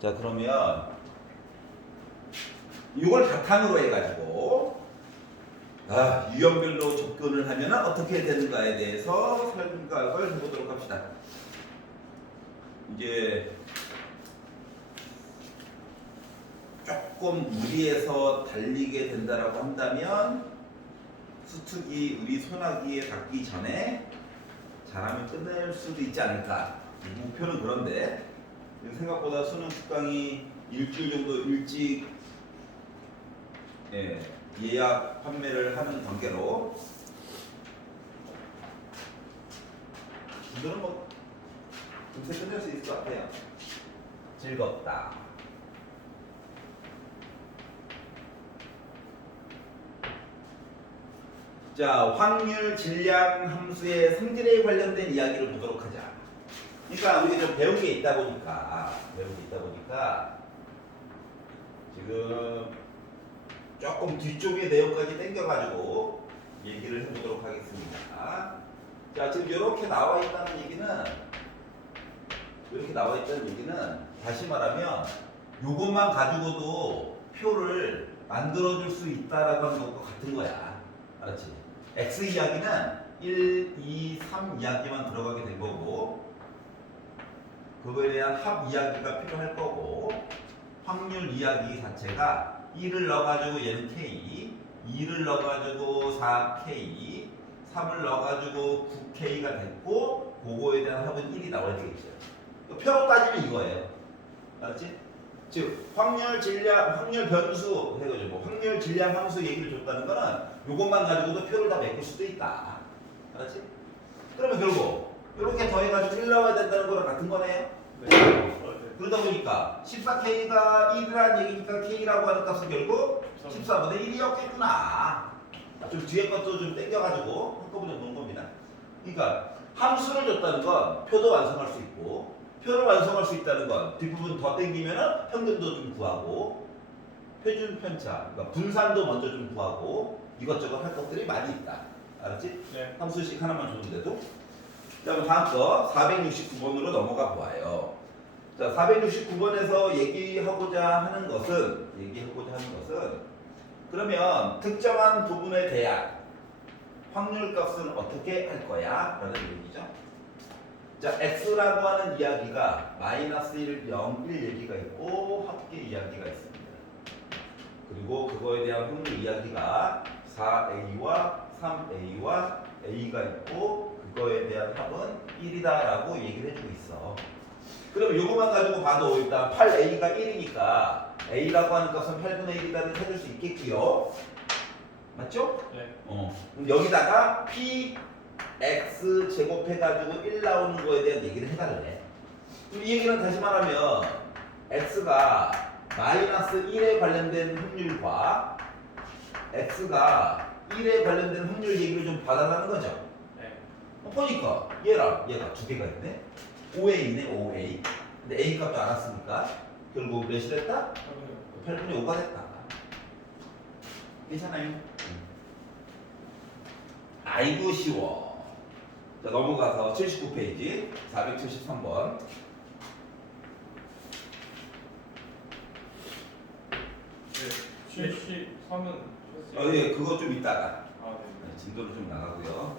자, 그러면 이걸 바탕으로 해가지고 유형별로 접근을 하면 어떻게 되는가에 대해서 생각을 해보도록 합시다. 이제 조금 무리해서 달리게 된다라고 한다면 수특이 우리 소나기에 닿기 전에 잘하면 끝낼 수도 있지 않을까. 목표는 그런데 생각보다 수능 특강이 일주일 정도 일찍 예약 판매를 하는 관계로 이거는 뭐 금세 끝낼 수 있을 것 같아요. 즐겁다. 자, 확률 질량 함수의 성질에 관련된 이야기를 보도록 하자. 그러니까 우리가 좀 배운 게 있다 보니까 지금 조금 뒤쪽의 내용까지 당겨가지고 얘기를 해보도록 하겠습니다. 자, 지금 이렇게 나와 있다는 얘기는 다시 말하면 이것만 가지고도 표를 만들어줄 수 있다라고 하는 것과 같은 거야. 알았지? X 이야기는 1, 2, 3 이야기만 들어가게 된 거고 그거에 대한 합 이야기가 필요할 거고 확률 이야기 자체가 1을 넣어가지고 얘는 K, 2를 넣어가지고 4K, 3을 넣어가지고 9K가 됐고 그거에 대한 합은 1이 나와야 되겠죠. 표로 따지면 이거예요. 알았지? 즉 확률 질량, 확률 변수 해가지고 확률 질량 함수 얘기를 줬다는 거는 이것만 가지고도 표를 다 메꿀 수도 있다. 알았지? 그러면 결국 이렇게 더해가지고 1 나와야 된다는 거랑 같은 거네요. 네. 그러다 보니까 14K가 1이라는 얘기니까 K라고 하는 값은 결국 14분의 1이었겠구나. 좀 뒤에 것도 좀 땡겨가지고 한꺼번에 놓은 겁니다. 그러니까 함수를 줬다는 건 표도 완성할 수 있고 표를 완성할 수 있다는 건 뒷부분 더 땡기면 평균도 좀 구하고 표준 편차, 그러니까 분산도 먼저 좀 구하고 이것저것 할 것들이 많이 있다. 알았지? 네. 함수식 하나만 줬는데도. 자, 그럼 다음 거 469번으로 넘어가 보아요. 자, 469번에서 얘기하고자 하는 것은 그러면 특정한 부분에 대한 확률 값은 어떻게 할 거야? 라는 얘기죠. 자, X라고 하는 이야기가 마이너스 1, 0, 1 얘기가 있고 합계 이야기가 있습니다. 그리고 그거에 대한 확률 이야기가 4A와 3A와 A가 있고 그거에 대한 합은 1이다 라고 얘기를 해주고 있어. 그럼 이거만 가지고 봐도 일단 8A가 1이니까 A라고 하는 값은 8분의 1이다를 찾을 수 있겠고요. 맞죠? 네. 그럼 여기다가 Px 제곱해가지고 1 나오는 거에 대한 얘기를 해달래. 그럼 이 얘기는 다시 말하면 X가 마이너스 1에 관련된 확률과 X가 1에 관련된 확률 얘기를 좀 봐달라는 거죠. 네. 보니까 얘랑 얘가 두 개가 있네. 5A네 5A. 근데 A 값도 알았으니까 결국 몇이 됐다? 8분의 5가 됐다. 괜찮아요? 아이고 쉬워. 자, 넘어가서 79페이지 473번. 네. 73은 예, 그거 좀 이따가. 아, 네. 진도를 좀 나가고요.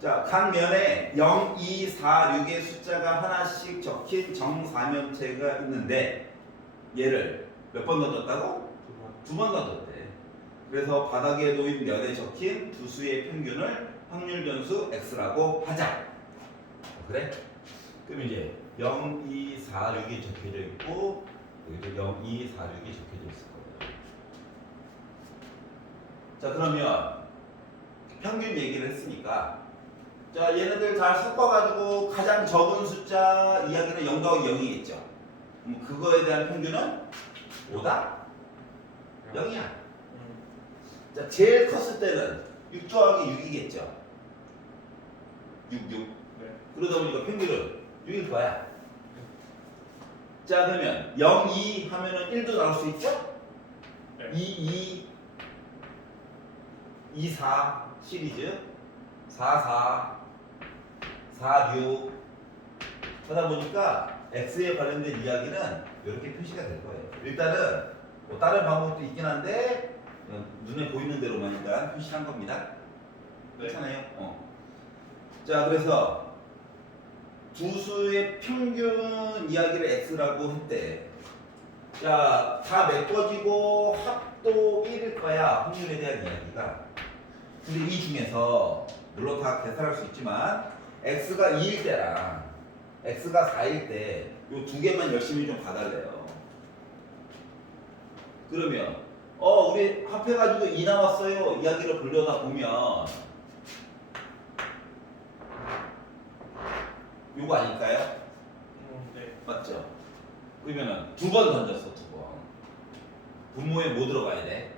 자, 각 면에 0, 2, 4, 6의 숫자가 하나씩 적힌 정사면체가 있는데 얘를 몇 번 넣어줬다고? 두 번 넣어줬대. 그래서 바닥에 놓인 면에 적힌 두 수의 평균을 확률 변수 x라고 하자. 그래? 그럼 이제 0, 2, 4, 6이 적혀져 있고 여기도 0, 2, 4, 6이 적혀져 있을 거예요. 자, 그러면 평균 얘기를 했으니까 자, 얘네들 잘 섞어가지고 가장 적은 숫자 이야기는 0 더하기 0이겠죠. 그럼 그거에 대한 평균은 5다? 0이야. 자, 제일 컸을 때는 6 더하기 6이겠죠. 6. 네. 그러다 보니까 평균은 6일 거야. 자, 그러면 0, 2 하면은 1도 나올 수 있죠? 네. 2, 4 시리즈 4, 4, 6 하다 보니까 X에 관련된 이야기는 이렇게 표시가 될 거예요. 일단은 뭐 다른 방법도 있긴 한데 눈에 보이는 대로만 일단 표시한 겁니다. 괜찮아요? 자, 그래서 두 수의 평균 이야기를 x라고 했대. 자, 다 메꿔지고 합도 1일 거야. 확률에 대한 이야기가. 근데 이 중에서 물론 다 계산할 수 있지만 x가 2일 때랑 x가 4일 때 요 두 개만 열심히 좀 봐달래요. 그러면 우리 합해가지고 2 나왔어요. 이야기를 돌려다 보면 요거 아닐까요? 네. 맞죠? 그러면은 두 번 던졌어, 두 번. 분모에 뭐 들어가야 돼?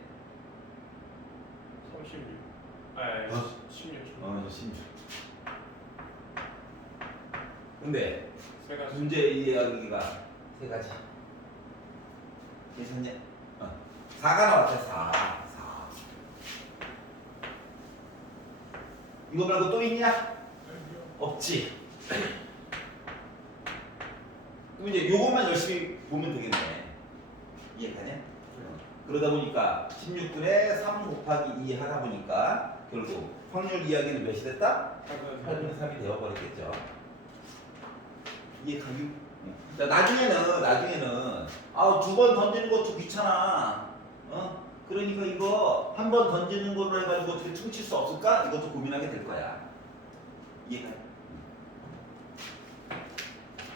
36. 어? 16. 16. 근데 세 가지. 문제 이야기가 세 가지. 괜찮냐? 4가 나왔대, 4. 4. 이거 말고 또 있냐? 없지. 그럼 이제 요것만 열심히 보면 되겠네. 이해가냐? 그러다 보니까 16분에 3 곱하기 2 하다 보니까 결국 확률 이야기는 몇이 됐다? 8분의 3이 되어버렸겠죠. 이해가기? 자, 나중에는 두 번 던지는 것도 귀찮아. 그러니까 이거 한 번 던지는 걸로 해가지고 어떻게 퉁칠 수 없을까? 이것도 고민하게 될 거야. 이해가?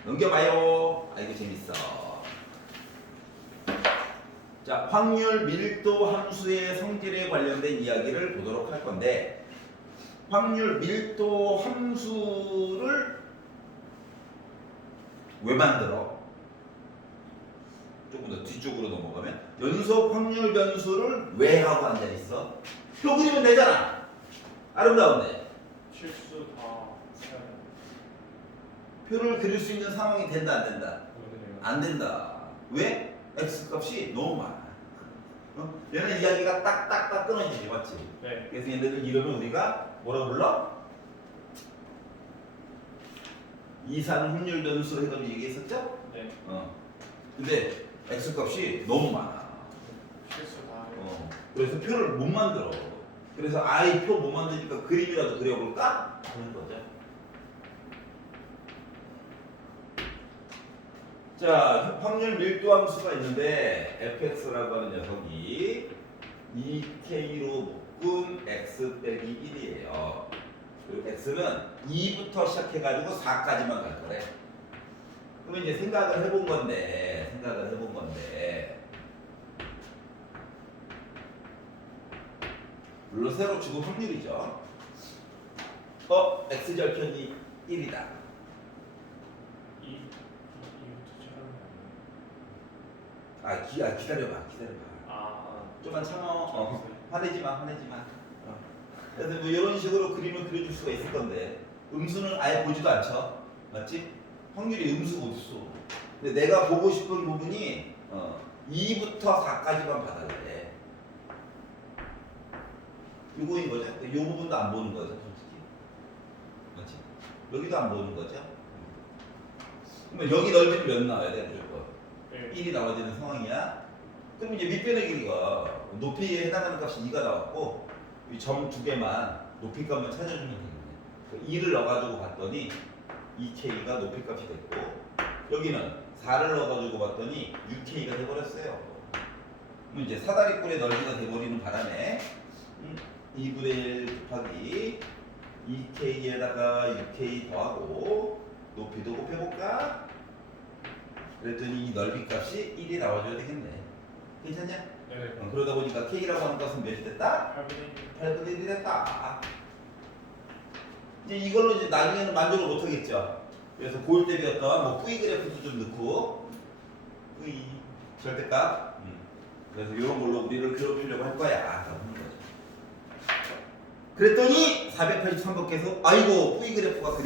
넘겨봐요. 이거 재밌어. 자, 확률 밀도 함수의 성질에 관련된 이야기를 보도록 할 건데, 확률 밀도 함수를 왜 만들어? 조금 더 뒤쪽으로 넘어가면 연속 확률 변수를 왜 하고 앉아 있어? 표 그리면 되잖아. 아름다운데. 실수 다 해야 돼. 표를 그릴 수 있는 상황이 된다, 안 된다? 그러네요. 안 된다. 왜? x 값이 너무 많아. 얘는 이야기가 딱딱딱 끊어지지, 맞지? 네. 그래서 얘네들 이름을 우리가 뭐라고 불러? 이산 확률 변수로 해가지고 얘기했었죠? 네. 근데 x 값이 너무 많아. 실수 다 해요. 그래서 표를 못 만들어. 그래서 표 못 만드니까 그림이라도 그려볼까? 하는 거죠. 자, 확률 밀도 함수가 있는데 fx라고 하는 녀석이 2k로 묶음 x 빼기 1이에요. 그리고 x는 2부터 시작해가지고 4까지만 갈 거래. 그러면 이제 생각을 해본 건데 물론 새로 주고 확률이죠. x 절편이 1이다. 2부터 기다려봐. 좀만 참아. 화내지 마. 그래서 뭐 이런 식으로 그림을 그려줄 수가 있을 건데 음수는 아예 보지도 않죠. 맞지? 확률이 음수가 어딨어. 근데 내가 보고 싶은 부분이 2부터 4까지만 봐달래. 요거인 거죠. 요 부분도 안 보는 거죠, 솔직히. 맞지? 여기도 안 보는 거죠. 그러면 여기 넓이는 몇 나와야 돼, 무조건? 네. 1이 나와야 되는 상황이야. 그럼 이제 밑변의 길이가 높이에 해당하는 값이 2가 나왔고 이 점 두 개만 높이 값만 찾아주면 되겠네. 2를 넣어가지고 봤더니 2k가 높이 값이 됐고 여기는 4를 넣어가지고 봤더니 6k가 돼버렸어요. 그럼 이제 사다리꼴의 넓이가 돼버리는 바람에 2분의 1 곱하기 2k에다가 6k 더하고 높이도 곱해볼까? 그랬더니 이 넓이 값이 1이 나와줘야 되겠네. 괜찮냐? 네. 그러다 보니까 k라고 하는 값은 몇이 됐다? 8분의 8분의 1이 됐다. 이제 이걸로 이제 나중에는 만족을 못 하겠죠. 그래서 고1 때 배웠던 뭐 V 그래프도 좀 넣고 V 절대값. 그래서 이런 걸로 우리를 괴롭히려고 할 거야. 하는 거죠. 그랬더니 483번께서 아이고 V 그래프가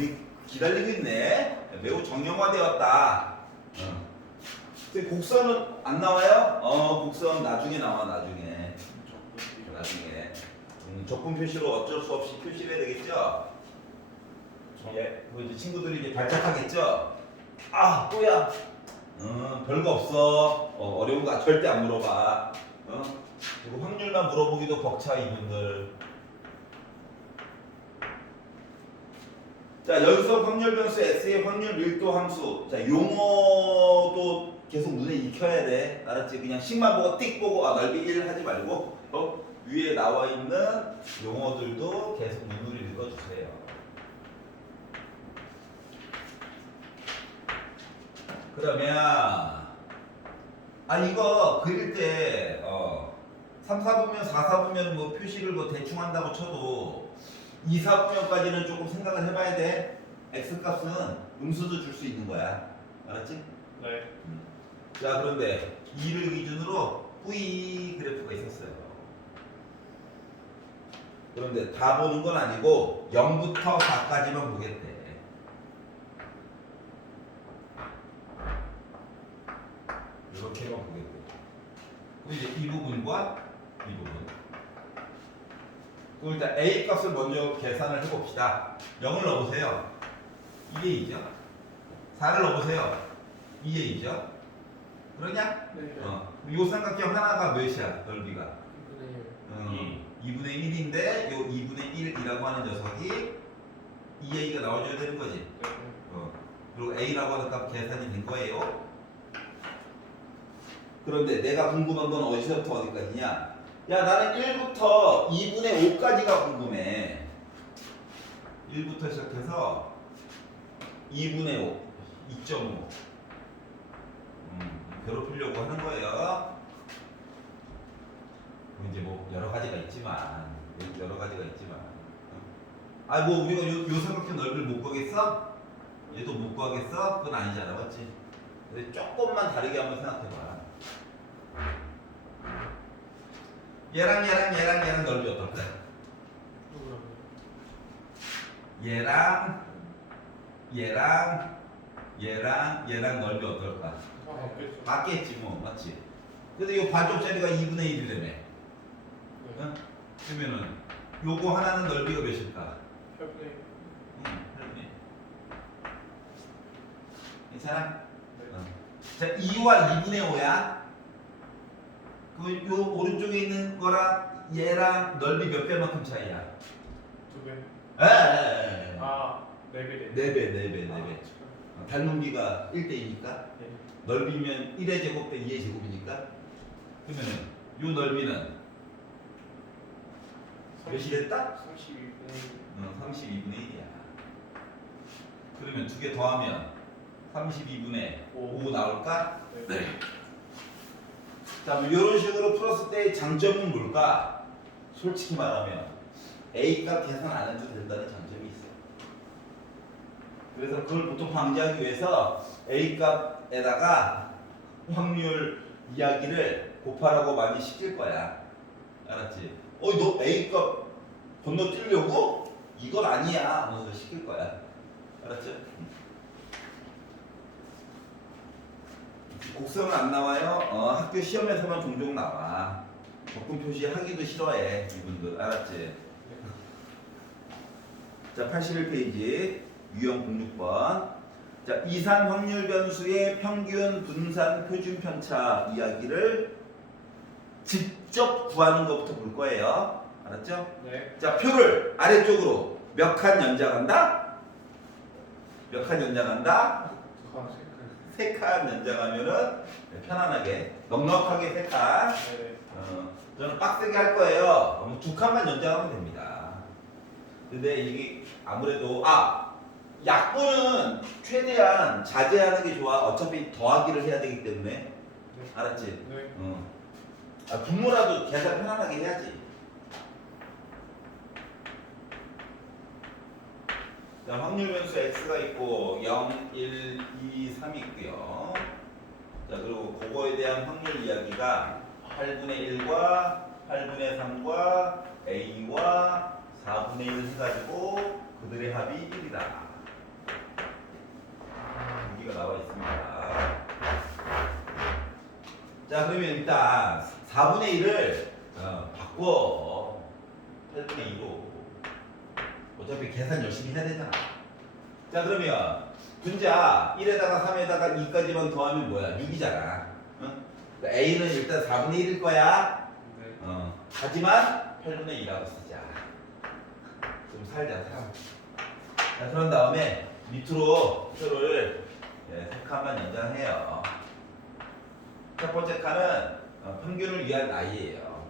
기다리고 있네. 매우 정형화되었다. 근데 곡선은 안 나와요? 곡선 나중에 나와. 나중에 적분 표시로 어쩔 수 없이 표시를 해야 되겠죠? 예, 그 이제 친구들이 이제 발작하겠죠? 또야! 별거 없어. 어려운 거 절대 안 물어봐. 그리고 확률만 물어보기도 벅차 이분들. 자, 연속 확률 변수 X의 확률 밀도 함수. 자, 용어도 계속 눈에 익혀야 돼. 알았지? 그냥 식만 보고 띡 보고 넓이 1 하지 말고 위에 나와 있는 용어들도 계속 눈으로 읽어주세요. 그러면 이거 그릴 때 3, 4분면, 4, 4분면 뭐 표시를 뭐 대충 한다고 쳐도 2, 4분면까지는 조금 생각을 해봐야 돼. x 값은 음수도 줄 수 있는 거야. 알았지? 네. 자, 그런데 2를 기준으로 V 그래프가 있었어요. 그런데 다 보는 건 아니고 0부터 4까지만 보겠대. 이렇게만 보겠대. 그럼 이제 이 부분과 이 부분. 그럼 일단 A 값을 먼저 계산을 해봅시다. 0을 넣어보세요. 2A죠. 4를 넣어보세요. 2A죠. 그러냐? 네. 요 삼각형 하나가 몇이야? 넓이가? 2분의 2분의 1인데 요 2분의 1이라고 하는 녀석이 2A가 나와줘야 되는 거지. 1. 네. 그리고 A라고 하는 값 계산이 된 거예요. 그런데 내가 궁금한 건 어디서부터 어디까지냐? 야, 나는 1부터 2분의 5까지가 궁금해. 1부터 시작해서 2분의 5, 2.5. 괴롭히려고 하는 거예요. 이제 뭐 여러 가지가 있지만, 뭐 우리가 요 삼각형 넓이를 못 구하겠어? 얘도 못 구하겠어? 그건 아니잖아, 맞지? 근데 조금만 다르게 한번 생각해봐. 얘랑 넓이 어떨까? 얘랑 넓이 어떨까? 맞겠지 뭐, 맞지? 근데 요 반쪽짜리가 2분의 1이라며. 응? 그러면은 요거 하나는 넓이가 몇일까? 8분의 8분의. 괜찮아? 네. 자, 2와 2분의 5야. 그 요 오른쪽에 있는 거랑 얘랑 넓이 몇 배만큼 차이야? 2배. 에. 4배. 4배. 닮은비가 1대2니까 네. 넓이면 1의 제곱 대 2의 제곱이니까 그러면은 요 넓이는 몇이 됐다? 32분의 1. 32분의 1이야. 그러면 두 개 더하면 32분의 5 나올까? 네. 자, 뭐 이런 식으로 풀었을 때의 장점은 뭘까? 솔직히 말하면 A 값 계산 안 해도 된다는 장점이 있어. 그래서 그걸 보통 방지하기 위해서 A 값에다가 확률 이야기를 곱하라고 많이 시킬 거야. 알았지? 너 A 값 건너뛰려고? 이건 아니야. 하면서 시킬 거야. 알았죠? 곡선은 안 나와요. 학교 시험에서만 종종 나와. 적분 표시 하기도 싫어해 이분들. 알았지? 자, 81페이지 유형 06번. 자, 이산 확률 변수의 평균 분산 표준 편차 이야기를 직접 구하는 것부터 볼 거예요. 알았죠? 네. 자, 표를 아래쪽으로 몇 칸 연장한다? 몇 칸 연장한다? 3칸 연장하면은 편안하게 넉넉하게 3칸. 네. 저는 빡세게 할 거예요. 2칸만 연장하면 됩니다. 근데 이게 아무래도 약분은 최대한 자제하는 게 좋아. 어차피 더하기를 해야 되기 때문에. 네. 알았지? 네. 분모라도 계산 편안하게 해야지. 자, 확률 변수 x가 있고 0, 1, 2, 3이 있고요. 자, 그리고 그거에 대한 확률 이야기가 8분의 1과 8분의 3과 a와 4분의 1을 해가지고 그들의 합이 1이다. 여기가 나와 있습니다. 자, 그러면 일단 4분의 1을 바꿔 8분의 2로. 어차피 계산 열심히 해야 되잖아. 자, 그러면 분자 1에다가 3에다가 2까지만 더하면 뭐야? 6이잖아. 응? 그러니까 A는 일단 4분의 1일 거야. 네. 하지만 8분의 2라고 쓰자. 좀 살자. 자, 그런 다음에 밑으로 표를 3칸만 연장해요. 첫 번째 칸은 평균을 위한 i예요.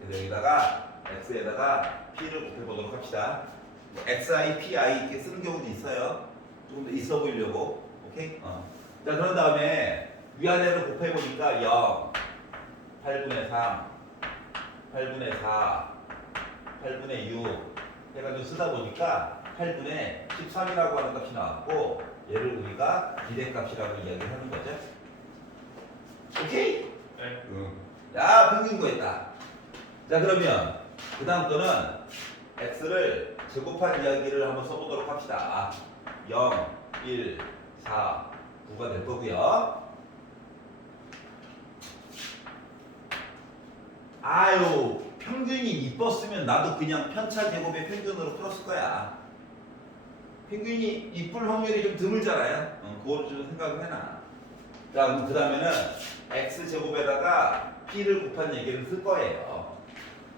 그래서 여기다가 x에다가 p를 곱해보도록 합시다. 뭐 xi, pi 이렇게 쓰는 경우도 있어요. 조금 더 있어 보이려고. 오케이? 자, 그런 다음에 위아래를 곱해보니까 0, 8분의 3, 8분의 4, 8분의 6 해가지고 쓰다 보니까 8분의 13이라고 하는 값이 나왔고 얘를 우리가 비례값이라고 이야기를 하는 거죠. 오케이? 네. 자, 평균 구했다. 자, 그러면 그 다음 거는 x를 제곱한 이야기를 한번 써보도록 합시다. 0, 1, 4, 9가 될 거고요. 아유, 평균이 이뻤으면 나도 그냥 편차 제곱의 평균으로 풀었을 거야. 평균이 이쁠 확률이 좀 드물잖아요. 그거를 좀 생각을 해놔. 자, 그럼 그 다음에는 x 제곱에다가 p를 곱한 얘기를 쓸 거예요.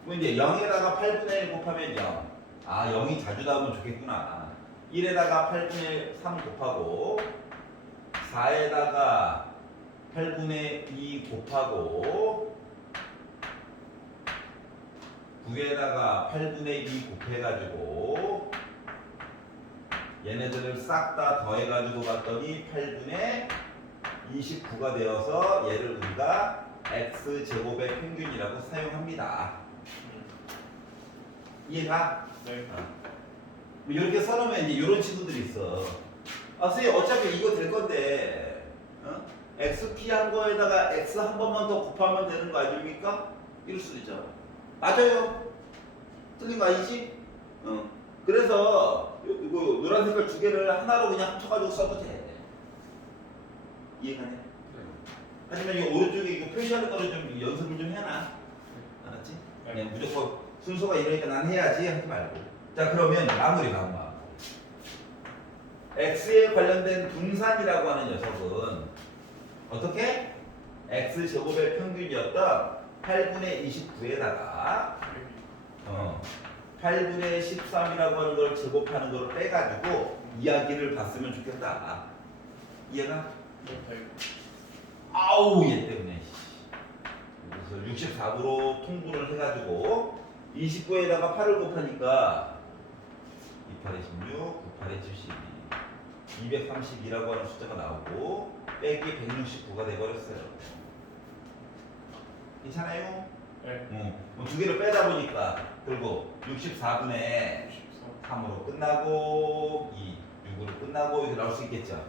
그럼 이제 0에다가 8분의 1 곱하면 0. 아, 0이 자주 나오면 좋겠구나. 1에다가 8분의 3 곱하고 4에다가 8분의 2 곱하고 9에다가 8분의 2 곱해가지고 얘네들을 싹 다 더해가지고 봤더니 8분의 29가 되어서 얘를 우리가 x제곱의 평균이라고 사용합니다. 이해가? 네. 이렇게 써놓으면 이제 이런 친구들이 있어. 아, 선생님 어차피 이거 될 건데 xp 한 거에다가 x 한 번만 더 곱하면 되는 거 아닙니까? 이럴 수도 있죠. 맞아요. 틀린 거 아니지? 그래서 이거 노란 색깔 두 개를 하나로 그냥 합쳐가지고 써도 돼. 이해가네? 하지만 이 오른쪽에 이거 표시하는 거를 좀 연습을 좀 해놔. 알았지? 네. 그냥 무조건 순서가 이러니까 난 해야지 하지 말고. 자, 그러면 마무리. x에 관련된 분산이라고 하는 녀석은 어떻게? x제곱의 평균이었던 8분의 29에다가 8분의 13이라고 하는 걸 제곱하는 걸 빼가지고 이야기를 봤으면 좋겠다. 이해가? 네. 아우, 얘 때문에. 그래서 64도로 통분을 해가지고 29에다가 8을 곱하니까 28에 16, 98에 72, 232라고 하는 숫자가 나오고 빼기 169가 돼버렸어요. 괜찮아요? 네. 두 개를 빼다 보니까 결국 64분의 3으로 끝나고 6으로 끝나고 이렇게 나올 수 있겠죠.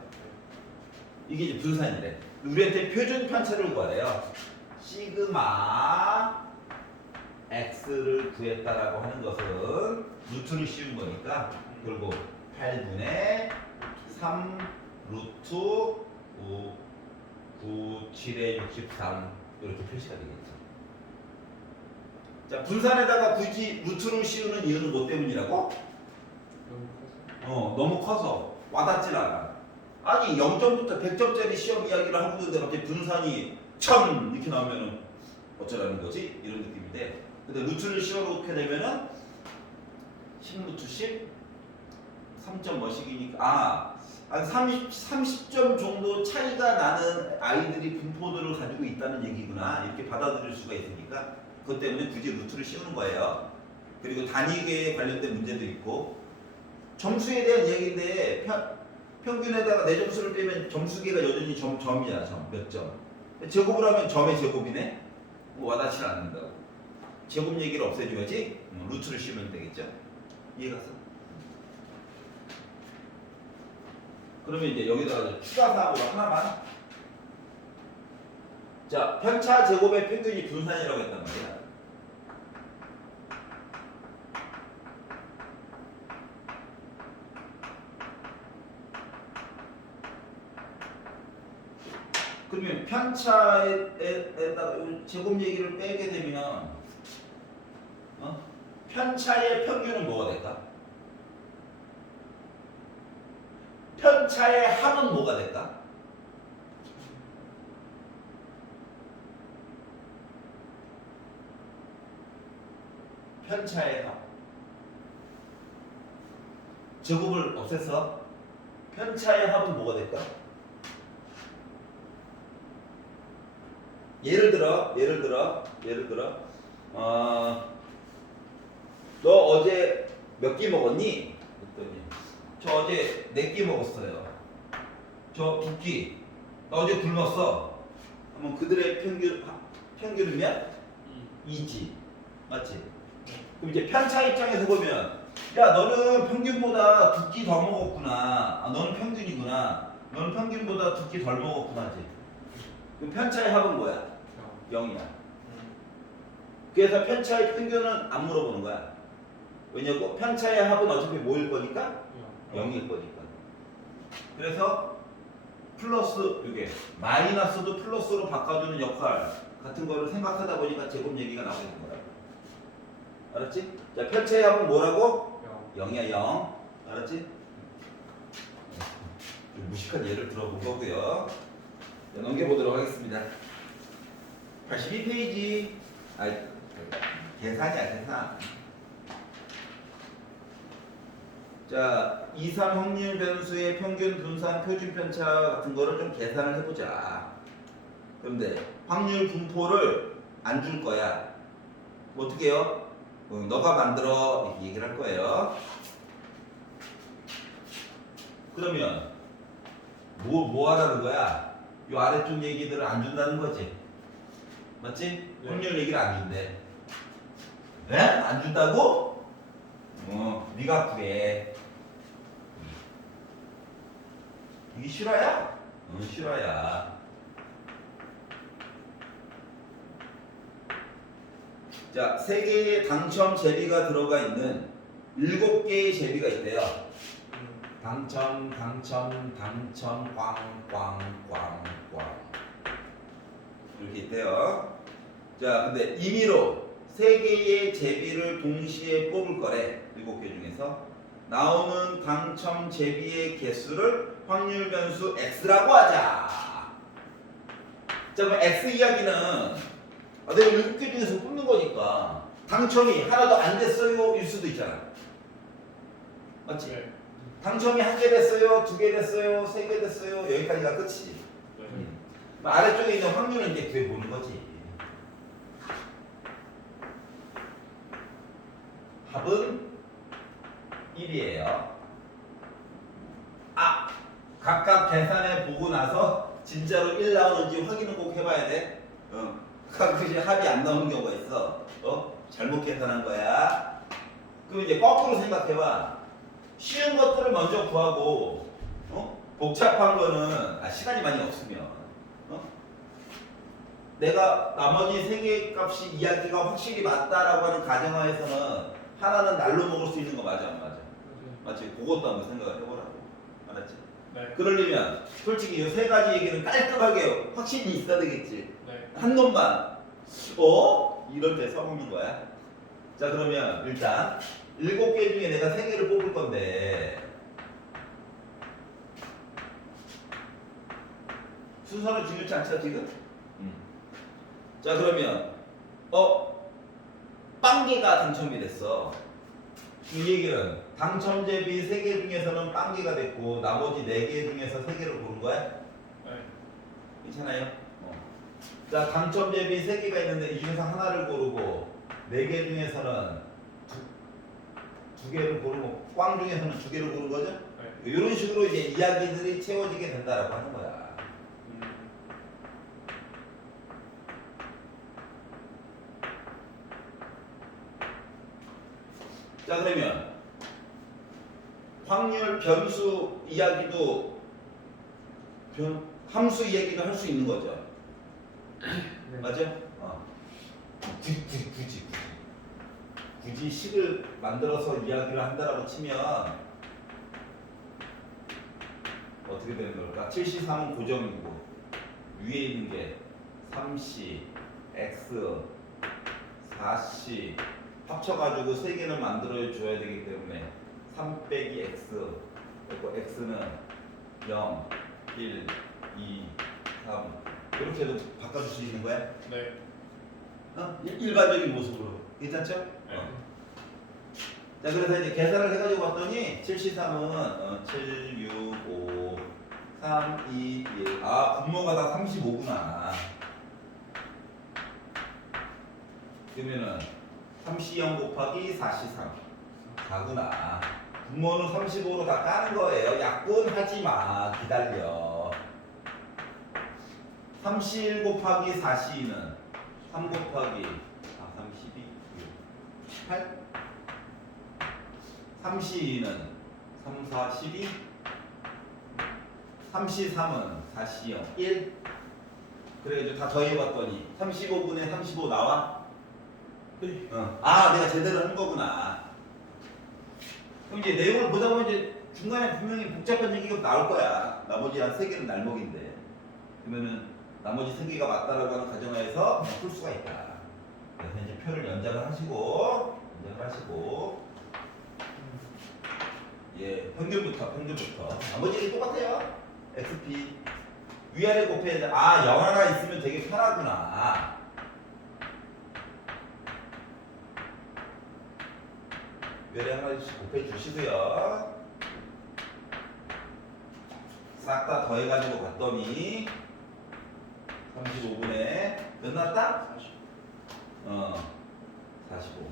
이게 이제 분산이래. 우리한테 표준 편차를 구하래요. 시그마 x를 구했다라고 하는 것은 루트를 씌운 거니까 결국 8분의 3 루트 5, 9, 7에 63 이렇게 표시가 되겠죠. 자, 분산에다가 굳이 루트를 씌우는 이유는 뭐 때문이라고? 너무 커서 와닿질 않아. 아니 0점부터 100점짜리 시험 이야기를 하고 있는데 갑자기 분산이 1000 이렇게 나오면은 어쩌라는 거지? 이런 느낌인데, 근데 루트를 씌워놓게 되면은 10루트 10 3점 뭐씩이니까 한 30점 정도 차이가 나는 아이들이 분포들을 가지고 있다는 얘기구나 이렇게 받아들일 수가 있으니까 그것 때문에 굳이 루트를 씌우는 거예요. 그리고 단위계에 관련된 문제도 있고 점수에 대한 얘기인데 평균에다가 내 점수를 빼면 점수계가 여전히 점이야. 몇 점. 제곱을 하면 점의 제곱이네. 와닿지 않는다고. 제곱 얘기를 없애줘야지 루트를 씌우면 되겠죠. 이해갔어? 그러면 이제 여기다가 추가 사항으로 하나만. 자, 편차 제곱의 평균이 분산이라고 했단 말이야. 그러면 편차에다가 제곱 얘기를 빼게 되면 편차의 평균은 뭐가 될까? 편차의 합은 뭐가 될까? 편차의 합. 제곱을 없앴어. 편차의 합은 뭐가 될까? 예를 들어, 너 어제 몇 끼 먹었니? 그랬더니 저 어제 4끼 먹었어요. 저 2끼. 나 어제 굶었어. 그러면 그들의 평균이면 2지. 맞지? 그럼 이제 편차 입장에서 보면 야 너는 평균보다 2끼 더 먹었구나. 아, 너는 평균이구나. 너는 평균보다 2끼 덜 먹었구나지. 그럼 편차의 합은 뭐야? 0이야. 그래서 편차의 평균은 안 물어보는 거야. 왜냐고? 편차의 합은 어차피 뭐일 거니까? 0일 거니까. 그래서 플러스 이게 마이너스도 플러스로 바꿔주는 역할 같은 거를 생각하다 보니까 제곱 얘기가 나오는 거야. 알았지? 자, 편차의 합은 뭐라고? 0이야 0. 알았지? 좀 무식한 예를 들어본 거고요. 자, 넘겨보도록 하겠습니다. 82페이지. 아, 계산이야 계산. 자, 2, 3 확률 변수의 평균 분산 표준 편차 같은 거를 좀 계산을 해보자. 그런데 확률 분포를 안 줄 거야. 뭐 어떻게 해요? 너가 만들어 이렇게 얘기를 할 거예요. 그러면 뭐 하라는 거야? 이 아래쪽 얘기들을 안 준다는 거지. 맞지? 네. 확률 얘기를 안 준대. 에? 안 준다고? 네가 그래. 이게 실화야? 응, 실화야. 자, 3개의 당첨 제비가 들어가 있는 7개의 제비가 있대요. 당첨, 꽝. 이렇게 있대요. 자, 근데 임의로 3개의 제비를 동시에 뽑을 거래. 7개 중에서. 나오는 당첨 제비의 개수를 확률 변수 x라고 하자. 자, 그럼 x 이야기는 내가 7개 중에서 뽑는 거니까 당첨이 하나도 안 됐어요 일 수도 있잖아. 맞지? 네. 당첨이 1개 됐어요, 2개 됐어요, 3개 됐어요. 여기까지가 끝이지. 네. 아래쪽에 있는 확률은 이제 그게 보는 거지. 합은 1이에요. 각각 계산해 보고 나서 진짜로 1 나오는지 확인은 꼭 해봐야 돼. 가끔씩 합이 안 나오는 경우가 있어. 잘못 계산한 거야. 그럼 이제 거꾸로 생각해봐. 쉬운 것들을 먼저 구하고, 복잡한 거는 시간이 많이 없으면, 내가 나머지 3개의 값이 이야기가 확실히 맞다라고 하는 가정하에서는 하나는 날로 먹을 수 있는 거 맞아 안 맞아? 맞지? 그것도 한번 생각을 해보라고. 알았지? 네. 그러려면 솔직히 이 3가지 얘기는 깔끔하게 확신이 있어야 되겠지. 네. 한 놈만 이럴 때 써먹는 거야. 자, 그러면 일단 7개 중에 내가 3개를 뽑을 건데 순서는 중요치 않죠 지금? 자, 그러면 빵개가 당첨이 됐어. 이 얘기는 당첨 제비 3개 중에서는 빵개가 됐고 나머지 4개 중에서 3개를 고른 거야? 네. 괜찮아요? 자, 당첨 제비 3개가 있는데 이 중에서 하나를 고르고 4개 중에서는 2개를 고르고 꽝 중에서는 2개를 고른 거죠? 네. 이런 식으로 이제 이야기들이 채워지게 된다라고 하는 거야. 자, 그러면 확률 변수 이야기도 함수 이야기도 할 수 있는 거죠. 네. 맞죠? 굳이 식을 만들어서 이야기를 한다라고 치면 어떻게 되는 걸까? 7C3은 고정이고 위에 있는 게 3C, X, 4C 합쳐가지고 3개는 만들어 줘야 되기 때문에 3 빼기 X 그리고 X는 0, 1, 2, 3 이렇게도 바꿔줄 수 있는 거야? 네. 일반적인 모습으로 괜찮죠? 네. 자, 그래서 이제 계산을 해가지고 봤더니 7C3은 7, 6, 5, 3, 2, 1. 아, 분모가 다 35구나. 그러면은 3C0 곱하기 4C3 4구나. 분모는 35로 다 까는 거예요. 약분하지 마. 기다려. 3C1 곱하기 4C는 3 곱하기 32, 18 3C2는 3, 4, 12 3C3은 4, C 0, 1 그래가지고 다 더해봤더니 35분의 35 나와? 네. 아, 내가 제대로 한 거구나. 그럼 이제 내용을 보다 보면 이제 중간에 분명히 복잡한 얘기가 나올 거야. 나머지 한 3개는 날먹인데. 그러면은 나머지 3개가 맞다라고 하는 가정하에서 그냥 풀 수가 있다. 그래서 이제 표를 연장을 하시고 예, 평균부터 나머지는 똑같아요. XP 위아래 곱해야 돼. 아, 영하가 있으면 되게 편하구나. 위아래 하나씩 곱해 주시고요. 싹 다 더해가지고 봤더니 35분에 몇 났다? 45.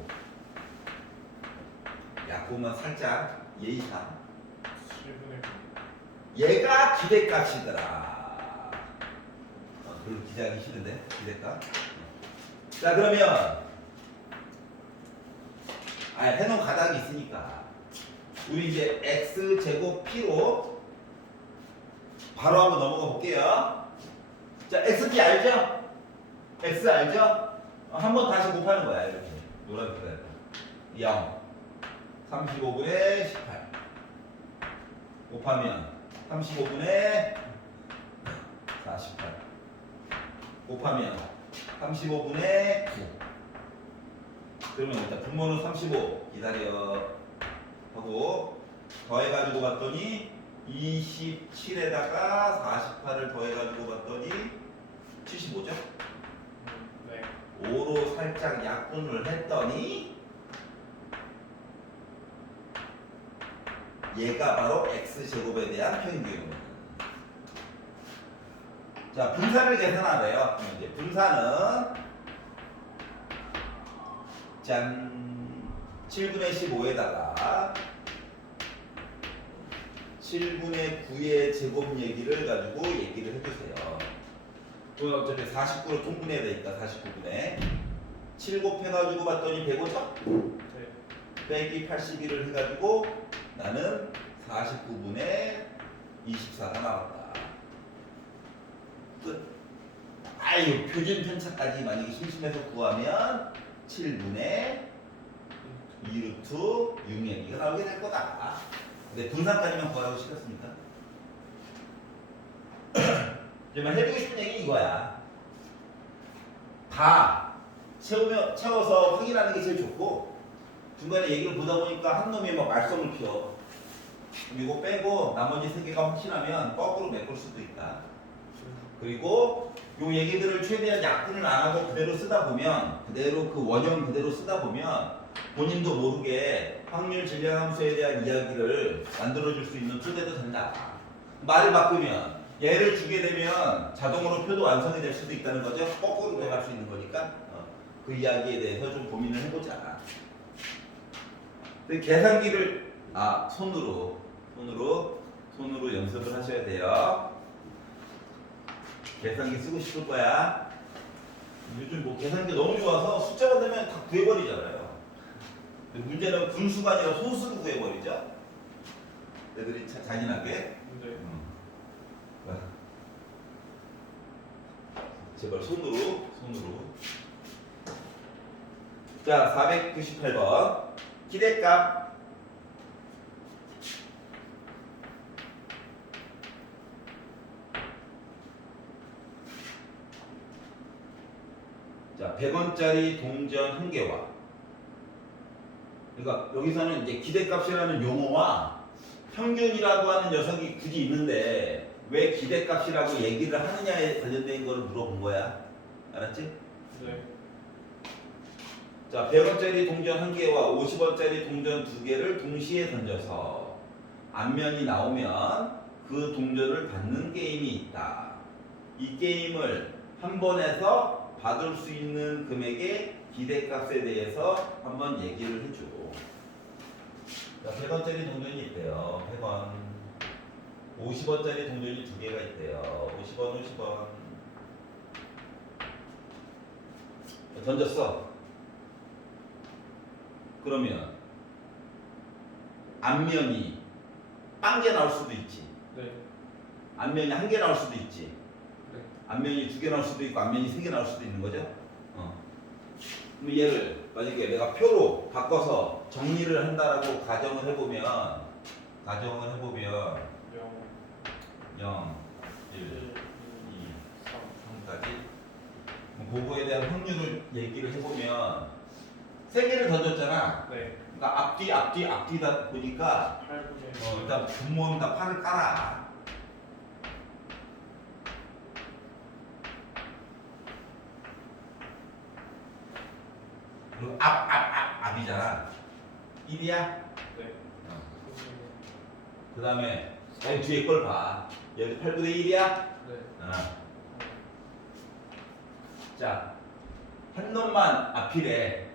약분만 살짝 예의상. 7분의 9. 얘가 기대값이더라. 별로 기대하기 싫은데 기대값. 자, 그러면 해놓은 가닥이 있으니까 우리 이제 x 제곱 p로 바로 한번 넘어가 볼게요. 자, xp 알죠? x 알죠? 한번 다시 곱하는 거야. 이렇게 노란색으로 0 35분의 18 곱하면 35분의 48 곱하면 35분의 9 그러면 일단 분모는 35 기다려 하고 더해가지고 봤더니 27에다가 48을 더해가지고 봤더니 75죠? 네. 5로 살짝 약분을 했더니 얘가 바로 x제곱에 대한 평균입니다. 자, 분산을 계산하래요. 이제 분산은 짠 7분의 15에다가 7분의 9의 제곱 얘기를 가지고 얘기를 해주세요. 그 어차피 49로 통분해야 되니까 49분에 7 곱해가지고 봤더니 105죠? 네. 빼기 81을 해가지고 나는 49분의 24가 나왔다. 끝. 아유, 표준 편차까지 만약에 심심해서 구하면 7분의 2루트 6얘기가 나오게 될 거다. 근데 분산까지만 구하라고 시켰습니다. 이제 해주고 싶은 얘기 이거야. 다 채워서 확인하는 게 제일 좋고 중간에 얘기를 보다 보니까 한 놈이 막 말썽을 피워. 이거 빼고 나머지 3개가 확실하면 거꾸로 메꿀 수도 있다. 그리고 요 얘기들을 최대한 약분을 안 하고 그대로 쓰다 보면 그대로 그 원형 그대로 쓰다 보면 본인도 모르게 확률 질량함수에 대한 이야기를 만들어줄 수 있는 토대도 된다. 말을 바꾸면 얘를 주게 되면 자동으로 표도 완성이 될 수도 있다는 거죠. 거꾸로 돌아갈 수 있는 거니까 그 이야기에 대해서 좀 고민을 해보자. 계산기를 손으로 연습을 하셔야 돼요. 계산기 쓰고 싶을 거야. 요즘 뭐 계산기 너무 좋아서 숫자가 되면 다 구해버리잖아요. 문제는 분수가 아니라 소수로 구해버리죠. 애들이 잔인하게. 네. 제발 손으로. 자, 498번 기대값. 자, 100원짜리 동전 1개와 그러니까 여기서는 이제 기대값이라는 용어와 평균이라고 하는 녀석이 굳이 있는데 왜 기대값이라고 얘기를 하느냐에 관련된 거를 물어본 거야. 알았지? 네. 자, 100원짜리 동전 1개와 50원짜리 동전 2개를 동시에 던져서 앞면이 나오면 그 동전을 받는 게임이 있다. 이 게임을 한 번 해서 받을 수 있는 금액의 기대값에 대해서 한번 얘기를 해줘. 자, 100원짜리 동전이 있대요. 100원. 50원짜리 동전이 2개가 있대요. 50원, 50원. 던졌어. 그러면 앞면이 1개 나올 수도 있지. 네. 앞면이 1개 나올 수도 있지. 네. 앞면이 2개 나올 수도 있고 앞면이 3개 나올 수도 있는 거죠. 그럼 얘를 만약에 내가 표로 바꿔서 정리를 한다라고 가정을 해보면 0, 1, 2, 3까지 그거에 대한 확률을 얘기를 해보면 3개를 던졌잖아. 네. 그러니까 앞뒤다 보니까 8분의 일단 분모는 다 팔을 깔아. 그리고 앞이잖아. 1이야. 네. 그 다음에 맨 뒤에 걸 봐. 여기 8분의 1이야. 네. 자, 한 놈만 앞이래.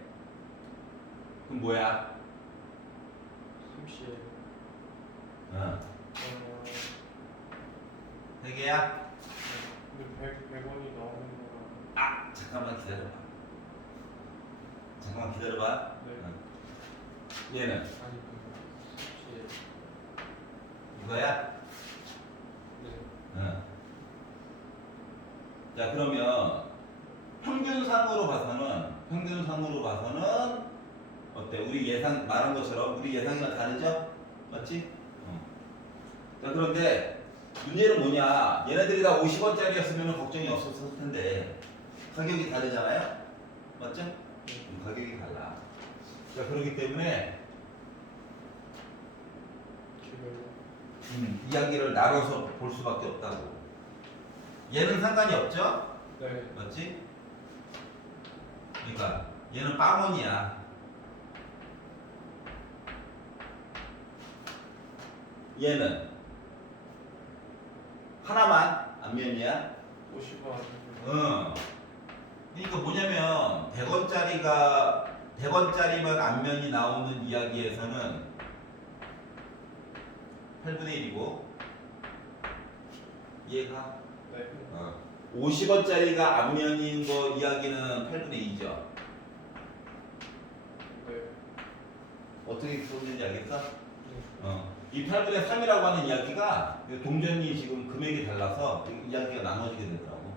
그럼 뭐야? 30. 어. 3개야? 근데 100원이 나오는 거가. 아, 잠깐만 기다려봐. 네. 얘는 아니 그 30. 이거야? 네. 자, 그러면 평균상으로 봐서는 어때? 우리 예상 말한 것처럼 우리 예상이랑 다르죠? 맞지? 자, 그런데 문제는 뭐냐? 얘네들이 다 50원짜리였으면 걱정이 없었을 텐데 가격이 다르잖아요? 맞죠? 가격이 달라. 자, 그렇기 때문에 기별로. 이야기를 나눠서 볼 수밖에 없다고. 얘는 상관이 없죠? 네. 맞지? 그러니까 얘는 빵원이야. 얘는 하나만 앞면이야. 50원. 그러니까 뭐냐면 100원짜리만 앞면이 나오는 이야기에서는 8분의 1이고 얘가 네. 50원짜리가 앞면인 거 이야기는 8분의 2죠. 네. 어떻게 그런지 알겠어? 네. 이 8분의 3이라고 하는 이야기가 동전이 지금 금액이 달라서 이야기가 나눠지게 되더라고.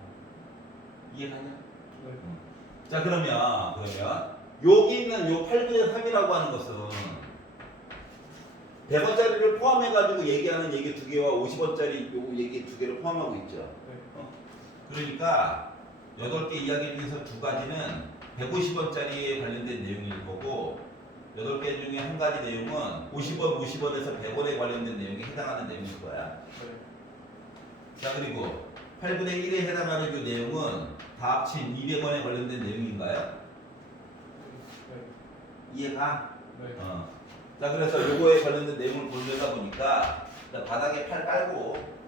이해가냐? 네. 자, 그러면 여기 있는 요 8분의 3이라고 하는 것은 100원짜리를 포함해가지고 얘기하는 얘기 2개와 50원짜리 요 얘기 2개를 포함하고 있죠. 네. 그러니까 8개 이야기 중에서 2가지는 150원짜리에 관련된 내용일 거고 8개 중에 한 가지 내용은 50원에서 100원에 관련된 내용에 해당하는 내용일 거야. 네. 자, 그리고 8분의 1에 해당하는 그 내용은 다 합친 200원에 관련된 내용인가요? 네. 이해가? 네. 자, 그래서 요거에 관련된 내용을 보려다 보니까 자, 바닥에 팔 깔고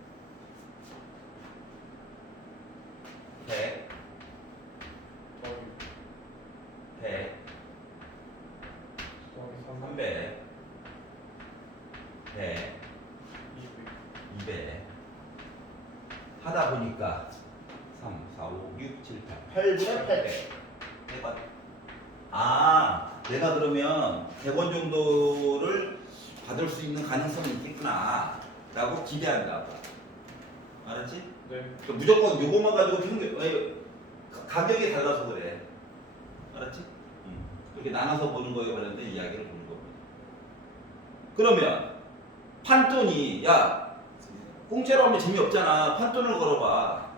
100, 100, 300, 100, 200 하다 보니까 3, 4, 5, 6, 7, 8 8분의 800 100원. 내가 그러면 100원 정도를 받을 수 있는 가능성이 있겠구나 라고 기대한다고. 알았지? 네. 그러니까 무조건 요것만 가지고 가격이 달라서 그래. 알았지? 그렇게 나눠서 보는 거에 관련된 이야기를 보는 겁니다. 그러면 판돈이 공짜로 하면 재미없잖아. 판돈을 걸어봐.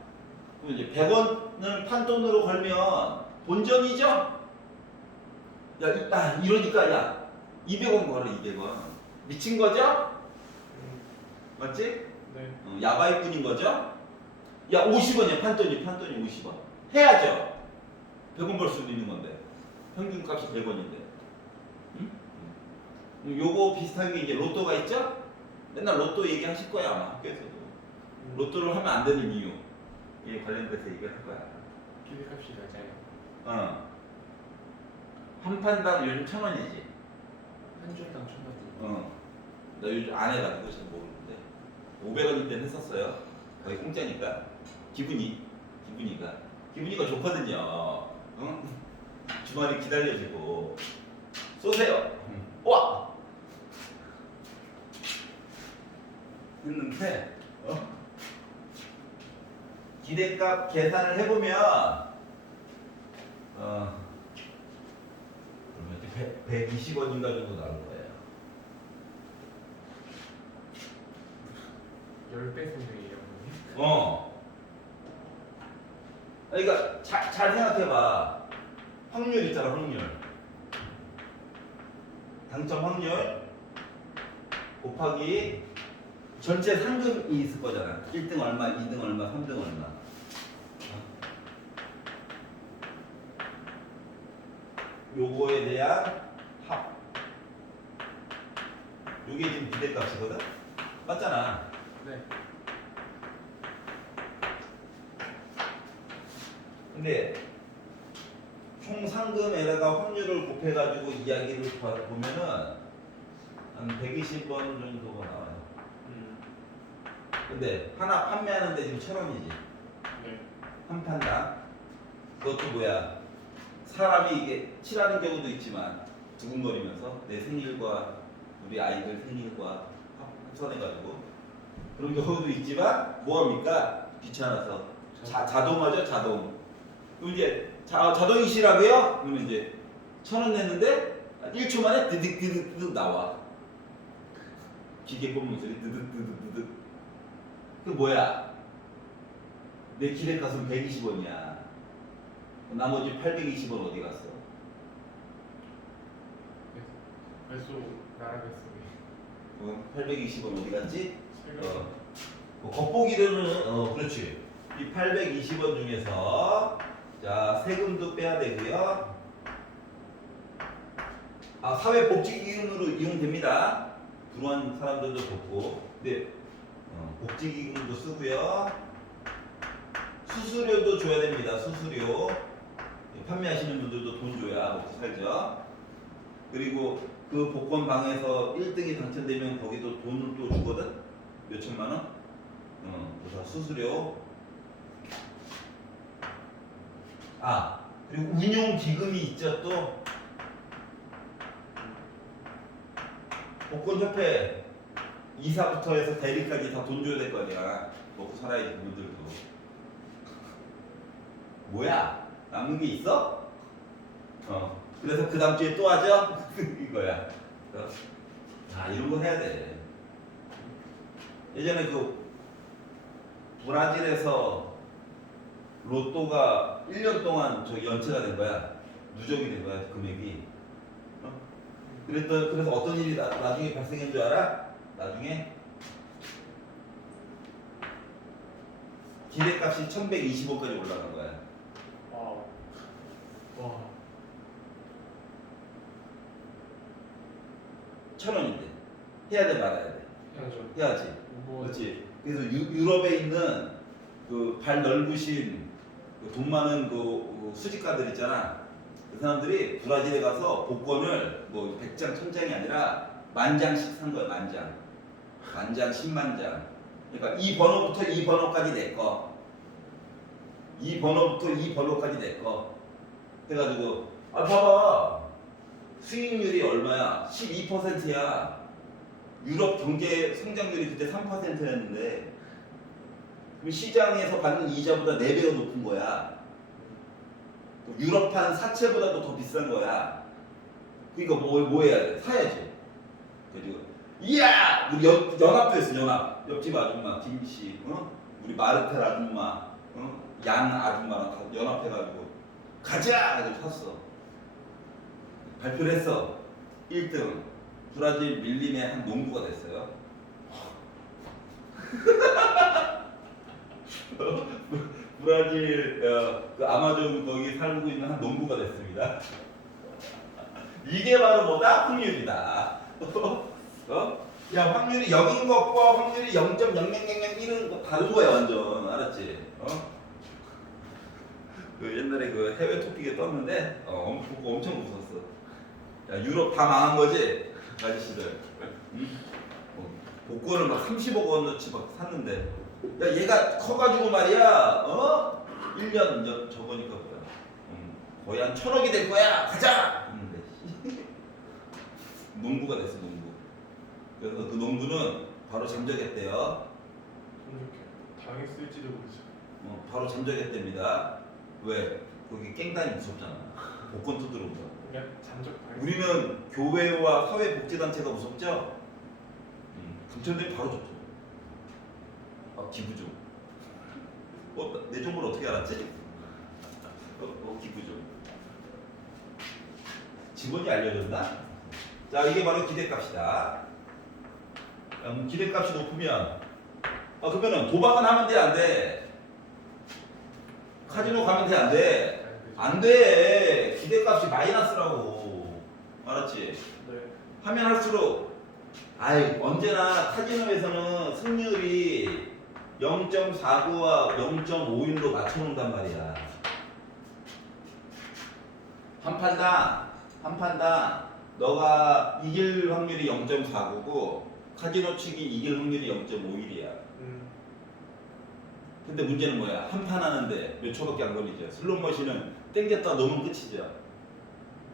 그럼 이제 100원을 판돈으로 걸면 본전이죠? 이러니까 200원 걸어. 200원 미친 거죠? 맞지? 네. 야바이꾼인 거죠? 야 50원이야 판돈이 50원 해야죠. 100원 벌 수도 있는 건데 평균 값이 100원인데. 응? 요거 비슷한 게 이제 로또가 있죠? 맨날 로또 얘기하실 거야 아마 학교에서도. 로또를 하면 안 되는 이유 에 관련돼서 얘기를 할 거야. 기대값이 낮아요. 한 판당 요즘 1,000원이지. 한 줄당 1,000원이. 나 요즘 안 해가지고 잘 모르는데 500원일 때는 했었어요. 거의 공짜니까 기분이가 좋거든요. 응? 주말에 기다려지고 쏘세요. 와 했는데 기대값 계산을 해보면 그러면 120원인가 정도 나올 거예요. 10배 손해예요. 그러니까 잘 생각해봐. 확률 있잖아, 확률. 당첨 확률 곱하기 전체 상금이 있을 거잖아. 1등 얼마, 2등 얼마, 3등 얼마. 요거에 대한 합. 요게 지금 기대값이거든? 맞잖아. 네. 근데 총 상금에다가 확률을 곱해가지고 이야기를 보면은 한 120원 정도가 나와요. 근데 하나 판매하는데 지금 1,000원이지. 네. 한 판당. 그것도 뭐야? 사람이 이게 칠하는 경우도 있지만 두근거리면서 내 생일과 우리 아이들 생일과 합선해가지고 그런 경우도 있지만 뭐합니까? 귀찮아서 자동화죠, 자동. 그럼 이제 자동이시라고요? 그러면 이제 1,000원 냈는데 1초 만에 드득 나와. 기계 뽑는 소리 드득. 그 뭐야? 내 기대값은 120원이야. 나머지 820원 어디 갔어? 배수 날아갔어요. 820원 어디 갔지? 세금. 겉보기로는 그렇지. 이 820원 중에서 자 세금도 빼야 되고요. 사회복지기금으로 이용됩니다. 불우한 사람들도 돕고, 근데 복지기금도 쓰고요. 수수료도 줘야 됩니다. 수수료. 판매하시는 분들도 돈 줘야 먹고 살죠. 그리고 그 복권방에서 1등이 당첨되면 거기도 돈을 또 주거든. 몇 천만 원. 그래서 수수료. 그리고 운용기금이 있죠 또. 복권협회 이사부터 해서 대리까지 다 돈 줘야 될 거 아니야. 먹고 살아야지 그분들도. 뭐야? 남는 게 있어? 그래서 그 다음 주에 또 하죠? 이거야. 이런 거 해야 돼. 예전에 그 브라질에서 로또가 1년 동안 연체가 된 거야. 누적이 된 거야, 금액이. 그래서 어떤 일이 나중에 발생한 줄 알아? 나중에 기대값이 1,120원까지 올라간 거야. 와. 1,000원인데 해야 돼 말아야 돼? 해야죠. 해야지. 뭐. 그렇지. 그래서 유럽에 있는 그 발 넓으신 돈 많은 그 수집가들 있잖아. 그 사람들이 브라질에 가서 복권을 뭐 100장, 1000장이 아니라 10,000장씩 산 거야. 10,000장. 10,000장, 10만 장. 그러니까 이 번호부터 이 번호까지 내 거. 이 번호부터 이 번호까지 내 거. 해가지고 봐봐. 수익률이 얼마야? 12%야. 유럽 경제 성장률이 그때 3%였는데 그럼 시장에서 받는 이자보다 4배가 높은 거야. 유럽판 사채보다도 더 비싼 거야. 그러니까 뭐 해야 돼? 사야지. 그래가지고 이야! 우리 연합도 했어. 연합. 옆집 아줌마 김씨, 우리 마르텔 아줌마, 양 아줌마랑 다 연합해가지고 가자! 해가지고 샀어. 발표를 했어. 1등 브라질 밀림의 한 농부가 됐어요. 브라질 그 아마존 거기 살고 있는 한 농부가 됐습니다. 이게 바로 뭐다? 확률이다. 야 확률이 0인 것과 확률이 0.0001은 거 다른 거야 완전. 알았지? 그 옛날에 그 해외 토픽에 떴는데 보고 엄청 웃었어. 야 유럽 다 망한 거지? 아저씨들. 복권을 막 30억 원어치 막 샀는데 야 얘가 커가지고 말이야 1년 저거니까 뭐야 거의 한 1,000억이 될 거야 가자 했는데 농부가 됐어 농부. 그래서 그 농부는 바로 잠적했대요. 당했을지도 모르죠. 바로 잠적했답니다. 왜? 거기 깽단이 무섭잖아. 복권 두드러운다. 그냥 잠적 당했. 우리는 교회와 사회복지단체가 무섭죠? 당첨되면 바로 줬죠. 기부 좀. 내 정보를 어떻게 알았지? 기부 좀. 직원이 알려줬나? 자, 이게 바로 기대값이다. 기대값이 높으면, 그러면은 도박은 하면 돼, 안 돼? 카지노 가면 돼, 안 돼? 안 돼. 기대값이 마이너스라고. 알았지? 네. 하면 할수록, 언제나 카지노에서는 승률이 0.49와 0.51로 맞춰놓는단 말이야. 한 판당 너가 이길 확률이 0.49고 카지노 측이 이길 확률이 0.51이야. 근데 문제는 뭐야? 한 판 하는데 몇 초밖에 안 걸리죠. 슬롯머신은 땡겼다 놓으면 끝이죠.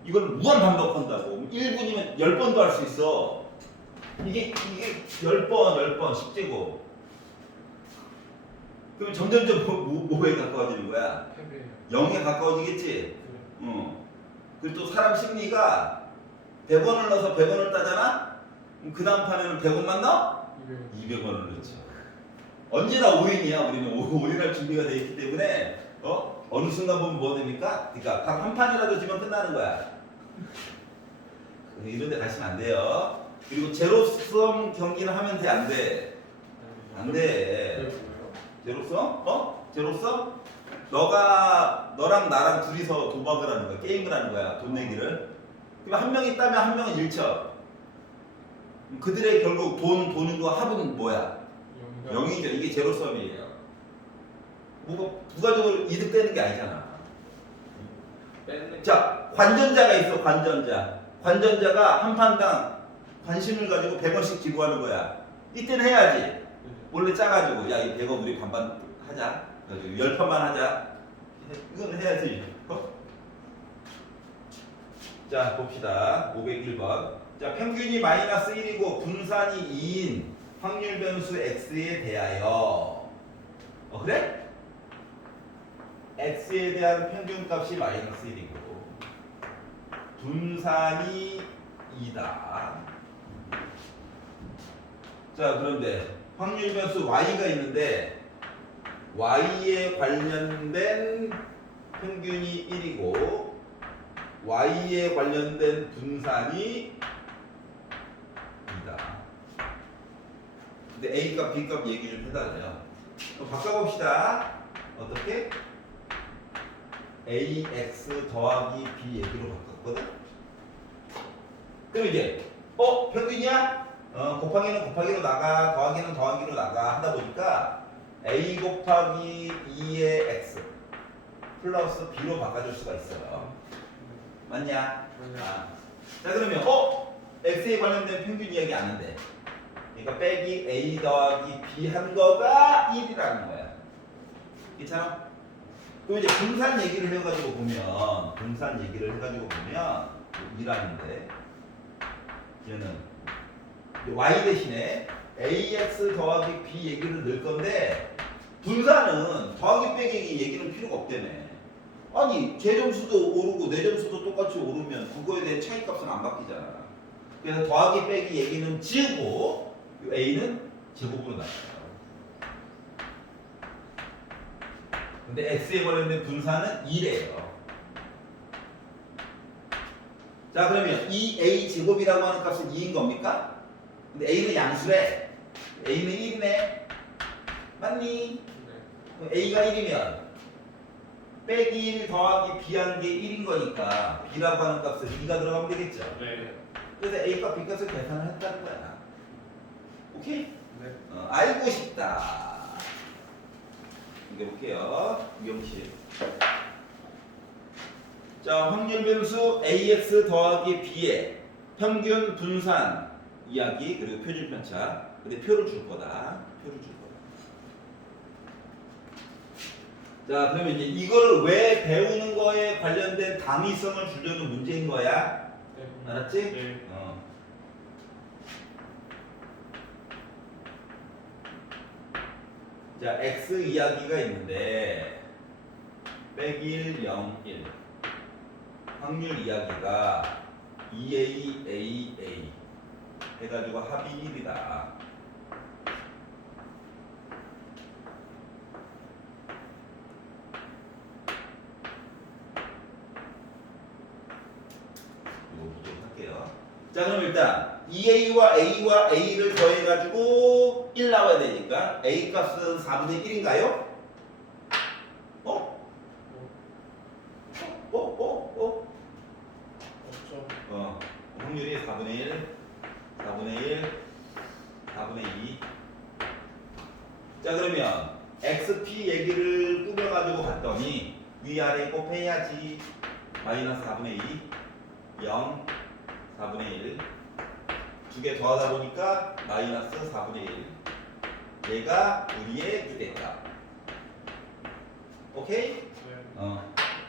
이걸 무한 반복한다고. 1분이면 10번도 할 수 있어. 이게 10번 10제곱. 그럼 점점점 뭐에 가까워지는 거야? 패배예요. 0에 가까워지겠지? 그리고 또 사람 심리가 100원을 넣어서 100원을 따잖아? 그럼 그 다음 판에는 100원만 넣어? 200원을 넣죠. 언제나 올인이야. 우리는 올인할 준비가 돼 있기 때문에 어느 순간 보면 뭐 됩니까? 그러니까 단 한 판이라도 지면 끝나는 거야. 이런 데 가시면 안 돼요. 그리고 제로섬 경기는 하면 돼? 안 돼? 안 돼. 제로섬? 제로섬? 너랑 나랑 둘이서 도박을 하는 거야. 게임을 하는 거야. 돈 내기를. 그럼 한 명이 따면 한 명은 잃죠. 그들의 결국 돈과 합은 뭐야? 0이죠. 이게 제로섬이에요. 뭐가 부가적으로 이득되는 게 아니잖아. 자, 관전자가 있어. 관전자가 한 판당 관심을 가지고 100원씩 기부하는 거야. 이때는 해야지. 원래 짜가지고 야, 이 100원 우리 반반 하자. 10판만 하자. 이건 해야지. 자, 봅시다. 501번. 자, 평균이 마이너스 1이고 분산이 2인 확률 변수 x에 대하여. 그래? x에 대한 평균값이 마이너스 1이고 분산이 2다. 자, 그런데 확률 변수 y가 있는데 y에 관련된 평균이 1이고 y에 관련된 분산이 2다. 근데 a값, b값 얘기 좀 해달래요. 그럼 바꿔봅시다. 어떻게? ax 더하기 b 얘기로 바꿨거든? 그럼 이제 평균이야? 곱하기는 곱하기로 나가, 더하기는 더하기로 나가 하다 보니까 a 곱하기 2의 x 플러스 b로 바꿔줄 수가 있어요. 맞냐? 자, 그러면 x에 관련된 평균 이야기 아는데, 그러니까 빼기 a 더하기 b 한 거가 1이라는 거야. 괜찮아? 그럼 이제 분산 얘기를 해가지고 보면 2라는데 얘는 y 대신에 ax 더하기 b 얘기를 넣을 건데 분산은 더하기 빼기 얘기는 필요가 없다며. 아니 제 점수도 오르고 내 점수도 똑같이 오르면 그거에 대한 차이값은 안 바뀌잖아. 그래서 더하기 빼기 얘기는 지우고 a는 제곱으로 나와요. 근데 x에 관련된 분산은 2래요. 자, 그러면 이 a 제곱이라고 하는 값은 2인 겁니까? 근데 a는 양수래. a는 1이네. 맞니? 네. 그럼 A가 1이면 빼기 1 더하기 B한 게 1인 거니까 B라고 하는 값을 2가 들어가면 되겠죠. 네. 그래서 A값 B값을 계산을 했다는 거야. 오케이? 네. 알고 싶다. 이게 볼게요. 미용실. 자, 확률 변수 AX 더하기 B의 평균 분산 이야기 그리고 표준 편차. 근데 표를 줄 거다. 표를 줄 거다. 자, 그러면 이제 이거를 왜 배우는 거에 관련된 당위성을 주려는 문제인 거야. 네. 알았지? 네. 자, X 이야기가 있는데 빼기 1, 0, 1 확률 이야기가 2A, A 해가지고 합이 1이다. 이거 보도록 할게요. 자, 그럼 일단 2A와 A를 더해가지고 1 나와야 되니까 A 값은 4분의 1인가요? 어? 없죠. 확률이 4분의 1, 4분의 1, 4분의 2. 자, 그러면 XP 얘기를 꾸며가지고 봤더니 위아래 곱해야지. 마이너스 4분의 2, 0, 4분의 1. 두 개 더하다 보니까 마이너스 4분의 1. 얘가 우리의 기대값. 오케이? 네.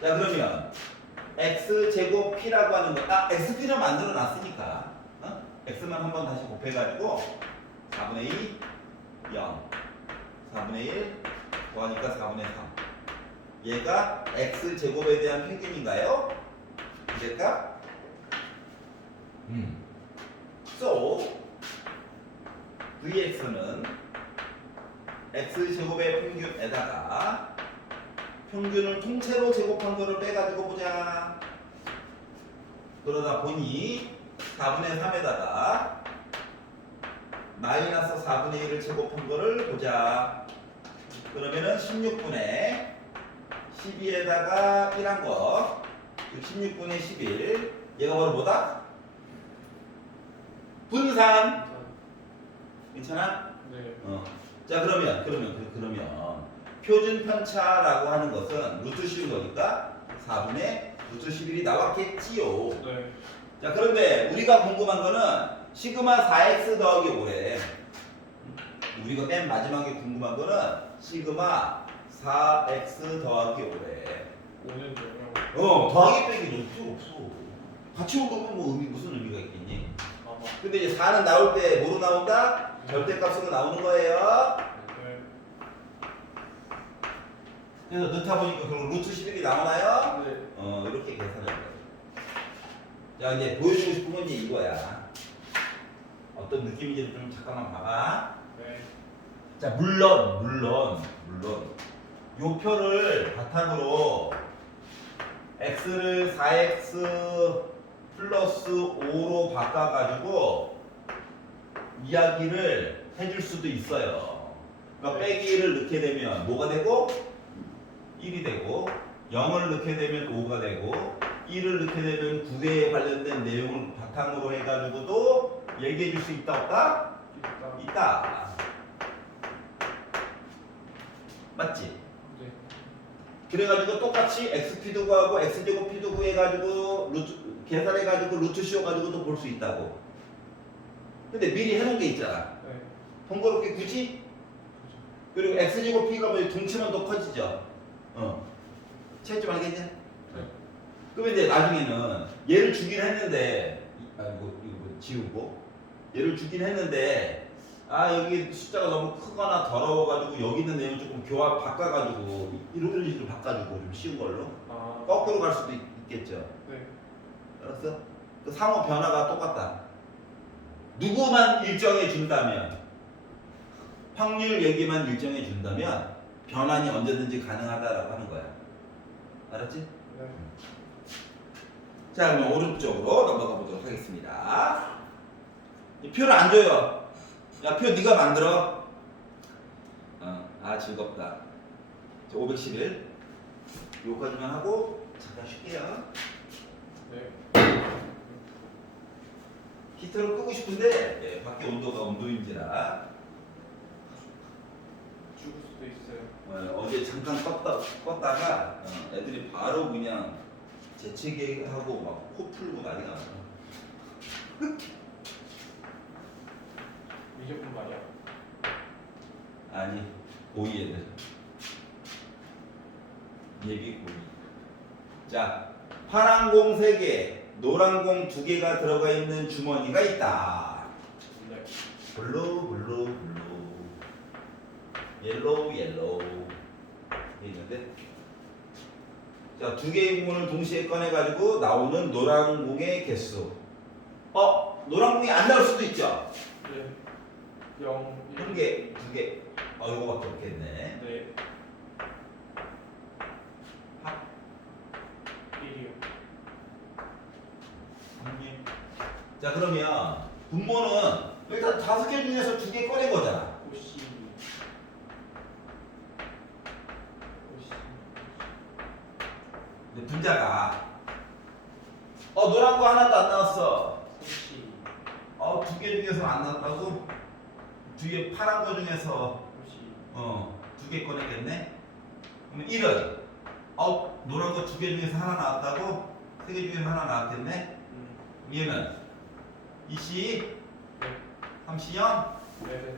자, 그러면 x제곱 p라고 하는 거, xp를 만들어 놨으니까 x만 한번 다시 곱해가지고 4분의 2, 0, 4분의 1 더하니까 4분의 3. 얘가 x제곱에 대한 평균인가요? 기대값? So vx는 x제곱의 평균에다가 평균을 통째로 제곱한 거를 빼가지고 보자. 그러다 보니 4분의 3에다가 마이너스 4분의 1을 제곱한 거를 보자. 그러면은 16분의 12에다가 1한 거. 16분의 11. 얘가 바로 뭐다? 분산. 괜찮아? 네. 자, 그러면 표준 편차라고 하는 것은 루트 씌운 거니까 4분의 루트 11이 나왔겠지요. 네. 자, 그런데 우리가 궁금한 거는 시그마 4x 더하기 5래. 우리가 맨 마지막에 궁금한 거는 시그마 4x 더하기 5래. 5년도요. 더하기 빼기는 필요 없어. 같이 온 거면 뭐 무슨 의미가 있겠니? 아마. 근데 이제 4는 나올 때 뭐로 나온다? 절대값으로 나오는 거예요. 네. 그래서 넣다 보니까 그럼 루트 11이 나오나요? 네. 이렇게 계산할 거예요. 자, 이제 보여주고 싶은 건 이제 이거야. 어떤 느낌인지 좀 잠깐만 봐봐. 네. 자, 물론 요 표를 바탕으로 x를 4x 플러스 5로 바꿔가지고 이야기를 해줄 수도 있어요. 그러니까 빼기 1을 넣게 되면 뭐가 되고 1이 되고 0을 넣게 되면 5가 되고 1을 넣게 되면 9에 관련된 내용을 바탕으로 해가지고도 얘기해 줄 수 있다 없다? 있다. 맞지? 네. 그래가지고 똑같이 xp도 구하고 x제곱 p도 구해가지고 계산해가지고 루트 씌워가지고도 볼 수 있다고. 근데 미리 해놓은 게 있잖아. 네. 번거롭게 굳이? 그리고 x제곱 p가 뭐 동치면 더 커지죠. 채우지 말겠냐? 네. 그러면 이제 나중에는 얘를 주긴 했는데 이거 지우고 얘를 주긴 했는데 여기 숫자가 너무 크거나 더러워가지고 여기 있는 내용 조금 바꿔가지고 이런 식으로 바꿔주고 좀 쉬운 걸로 거꾸로 갈 수도 있겠죠. 네. 알았어? 그 상호 변화가 똑같다. 누구만 일정해 준다면 확률 얘기만 일정해 준다면 변환이 언제든지 가능하다라고 하는 거야. 알았지? 네. 자, 그럼 오른쪽으로 넘어가 보도록 하겠습니다. 이 표를 안 줘요. 야, 표 네가 만들어. 즐겁다. 자, 511. 요까지만 하고 잠깐 쉴게요. 네. 히터를 끄고 싶은데 밖에 온도가 온도인지라 죽을 수도 있어요. 어제 잠깐 껐다가 애들이 바로 그냥 재채기하고 막 코 풀고 난리가 났어. 미적분 말이야. 아니 고이 애들 예비 고이. 자, 파란 공 3개, 노란 공 2개가 들어가 있는 주머니가 있다. 네. 블루 옐로우 있는데, 자, 2개의 공을 동시에 꺼내 가지고 나오는 노란 공의 개수. 노란 공이 안 나올 수도 있죠. 네. 0, 1개, 2개. 이거밖에 없겠네. 네. 합 1이요. 자, 그러면 분모는 일단 5개 중에서 2개 꺼낸 거잖아. 오씨. 근데 분자가 노란 거 하나도 안 나왔어. 오씨. 2개 중에서 안 나왔다고? 뒤에 파란 거 중에서 오씨. 2개 꺼내겠네. 그러면 1은 노란 거 2개 중에서 하나 나왔다고? 3개 중에서 하나 나왔겠네. 얘는 2C, 네. 3C 0. 네.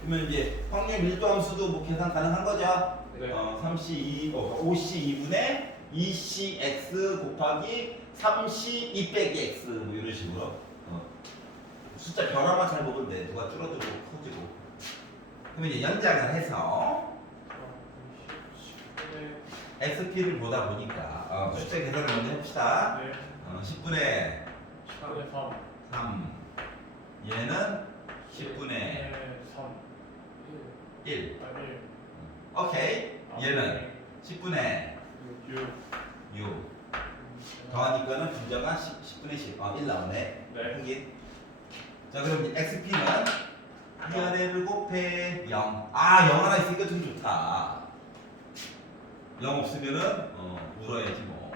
그러면 이제 확률 밀도함수도 뭐 계산 가능한 거죠? 네. 3C 5C 2분의 2CX 곱하기 3C 2 빼기 X 뭐 이런 식으로 숫자 변화만 잘 보면 돼. 누가 줄어들고 커지고. 그러면 이제 연장을 해서 XP를 보다 보니까 숫자 계산을 먼저 해봅시다. 네. 10분의 10분의 3. 3 얘는 10분의 3. 1 아니. 오케이. 얘는 10분의 6. 6 더하니까는 분자가 10분의 10 1 나오네. 네. 확인. 자, 그럼 이제 XP는 위아래를 곱해 0. 0 하나 있으니까 되게 좋다. 0 없으면은 울어야지 뭐.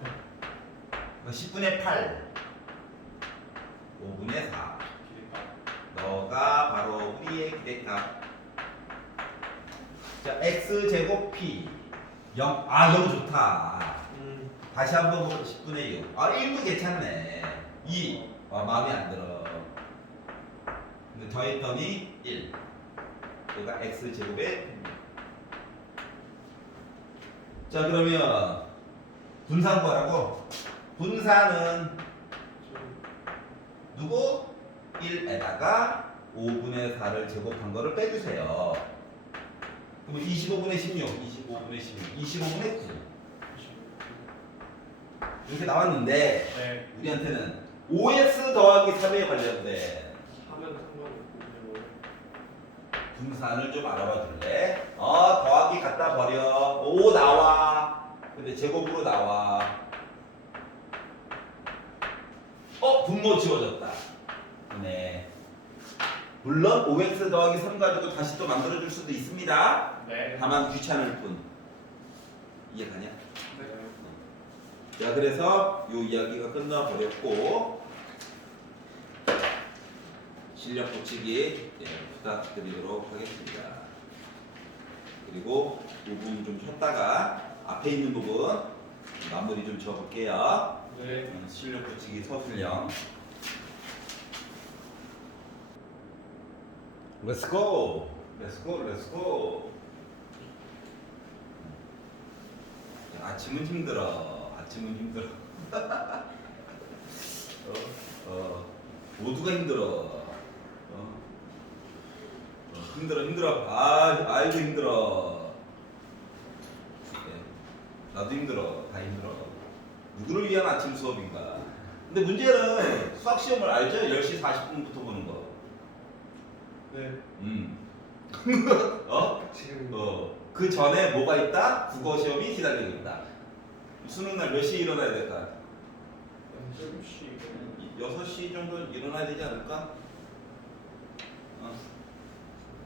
그러니까 10분의 8 5분의 4 너가 바로 우리의 기대값. 자, X제곱 P 0. 0 좋다. 다시 한번 보면 10분의 6. 1도 괜찮네. 2. 마음에 안 들어. 근데 더했더니 1. 얘가 X제곱에. 자, 그러면 분산 거라고? 분산은 누구? 1에다가 5분의 4를 제곱한 거를 빼주세요. 그러면 25분의 16, 25분의 16, 25분의 9 이렇게 나왔는데 네. 우리한테는 OX 더하기 3에 관련된 하면 상관없고 분산을 좀 알아봐 줄래? 더하기 갖다 버려. 5 나와. 근데 제곱으로 나와. 분모 지워졌다. 네. 물론 OX 더하기 3 가지고 다시 또 만들어줄 수도 있습니다. 네. 다만 귀찮을 뿐. 이해가냐? 네. 자, 그래서 이 이야기가 끝나버렸고 실력 붙이기 부탁드리도록 하겠습니다. 그리고 이 부분 좀 쉬었다가 앞에 있는 부분 마무리 좀 지어볼게요. 네. 실력 붙이기 서술형. Let's go. Let's go. Let's go. 아침은 힘들어. 아침은 힘들어. 모두가 힘들어. 힘들어. 아이고 힘들어. 네. 나도 힘들어. 다 힘들어. 누구를 위한 아침 수업인가? 근데 문제는 수학 시험을 알죠? 10시 40분부터 보는 거. 네. 지금 그 전에 뭐가 있다? 국어 시험이 기다리고 있다. 수능 날 몇 시에 일어나야 될까? 6시 정도 일어나야 되지 않을까?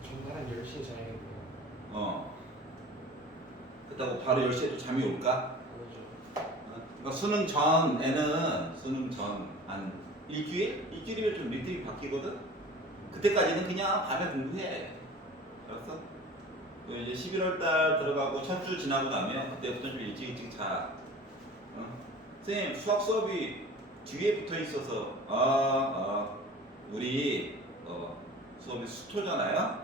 정말 한 10시에 자야겠네요. 그렇다고 바로 10시에도 잠이 올까? 그렇죠. 그러니까 수능 전에는 수능 전 한 일주일? 일주일이면 좀 리듬이 바뀌거든? 그때까지는 그냥 밤에 공부해. 알았어? 이제 11월 달 들어가고 첫 주 지나고 나면 그때부터 좀 일찍 자. 선생님 수학 수업이 뒤에 붙어 있어서 우리 수업이 수토잖아요?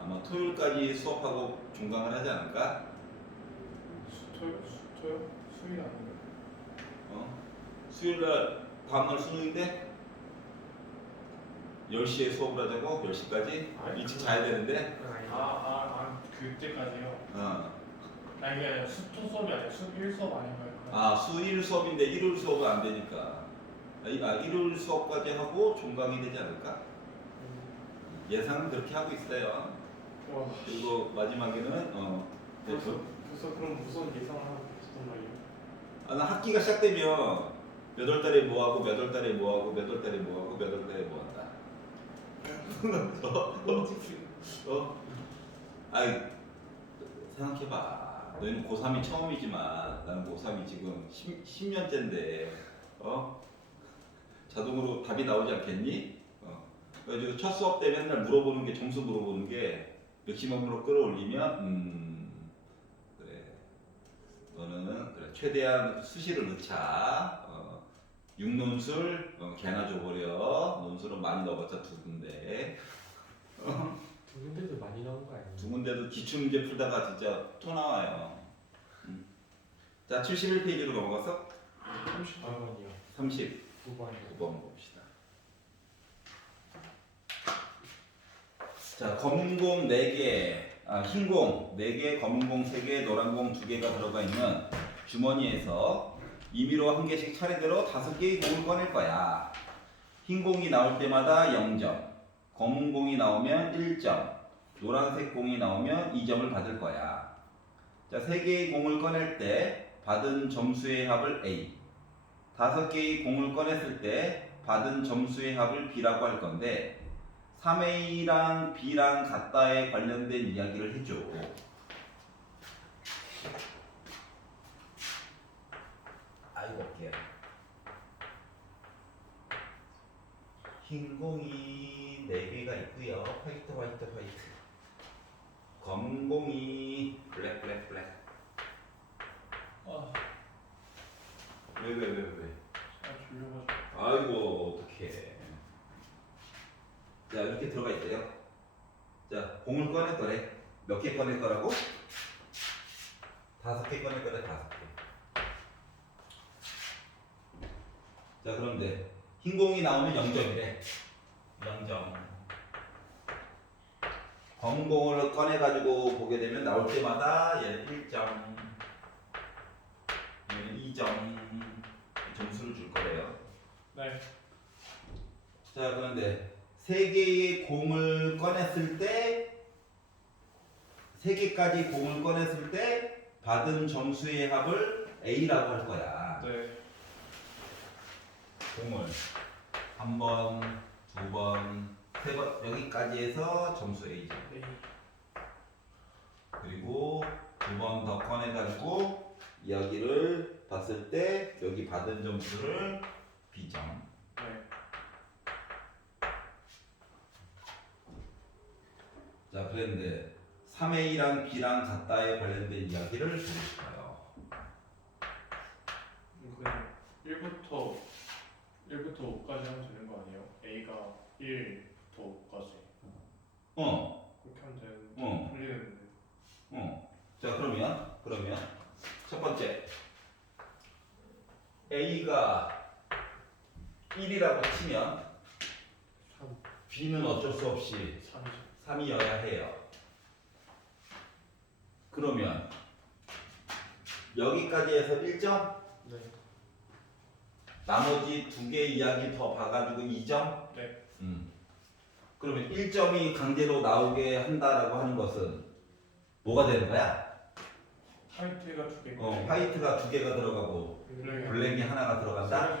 아마 토요일까지 수업하고 종강을 하지 않을까? 수토요? 수일 아닌가요? 수요일날 다음날 수능인데 10시에 수업을 하자고? 10시까지? 일찍 자야 되는데 그때까지요? 어. 아니 그게 아니라 수토 수업이 아니라 수일 수업 아닌가요? 수일 수업인데 일요일 수업은 안 되니까 일요일 수업까지 하고 종강이 되지 않을까? 예상은 그렇게 하고 있어요. 와. 그리고 마지막에는 벌써 그럼 무슨 예상을 하고 계셨단 말이에요? 나 학기가 시작되면 몇 월 달에 뭐 하고 몇 월 달에 뭐 하고 몇 월 달에 뭐 하고 몇 월 달에 뭐 한다. 아이 생각해봐. 너희는 고3이 처음이지만 나는 고3이 지금 10년째인데 자동으로 답이 나오지 않겠니? 그래가지고 첫 수업 때 맨날 물어보는 게 점수 물어보는 게 맥시멈으로 끌어올리면 그래 너는 그래 최대한 수시를 넣자. 육논술 개나 줘버려. 논술은 많이 넣어봤자 두 군데. 두 군데도 많이 나온 거 아니에요? 두 군데도 기출문제 풀다가 진짜 토 나와요. 자 71페이지로 넘어가서 38번이요. 39번 9번이요. 봅시다. 자 검은 공 4개, 흰 공 4개, 검은 공 3개, 노란 공 2개가 들어가 있는 주머니에서 임의로 한 개씩 차례대로 5개의 공을 꺼낼 거야. 흰 공이 나올 때마다 0점, 검은 공이 나오면 1점, 노란색 공이 나오면 2점을 받을 거야. 자, 3개의 공을 꺼낼 때 받은 점수의 합을 A, 5개의 공을 꺼냈을 때 받은 점수의 합을 B라고 할 건데 3A랑 B랑 같다에 관련된 이야기를 해줘. 아이고 볼게요. 흰 공이 4개가 있고요. 화이트. 검은 공이 블랙. 왜? 졸려가지고. 아이고 어떡해. 자 이렇게 들어가 있대요. 자 공을 꺼낼 거래. 몇 개 꺼낼 거라고? 5개 꺼낼 거래. 5개. 자 그런데 흰 공이 나오면 0점이래. 0점. 검은 공을 꺼내가지고 보게 되면 나올 때마다 얘는 1점, 얘는 2점 점수를 줄 거래요. 네. 자 그런데 3개의 공을 꺼냈을 때 3개까지 공을 꺼냈을 때 받은 점수의 합을 A라고 할 거야. 네. 공을 한 번, 2번, 3번 여기까지 해서 점수 A죠. 네. 그리고 2번 더 꺼내가지고 이야기를 봤을 때 여기 받은 점수를 B점. 네. 자 그랬는데 3A랑 B랑 같다에 관련된 이야기를 보고 싶어요. 그냥 1부터 5까지 하면 되는 거 아니에요? A가 1부터 5까지 그렇게 하면 되는데 풀리는데. 자 그러면 첫 번째 A가 1이라고 치면 3, B는 어쩔 수 없이 3이죠. 3이어야 해요. 그러면 여기까지 해서 1점, 네. 나머지 2개 이야기 더 봐가지고 2점. 네. 그러면 1점이 강제로 나오게 한다라고 하는 것은 뭐가 되는 거야? 화이트가 2개. 화이트가 2개가 들어가고 블랙이 하나가 들어간다.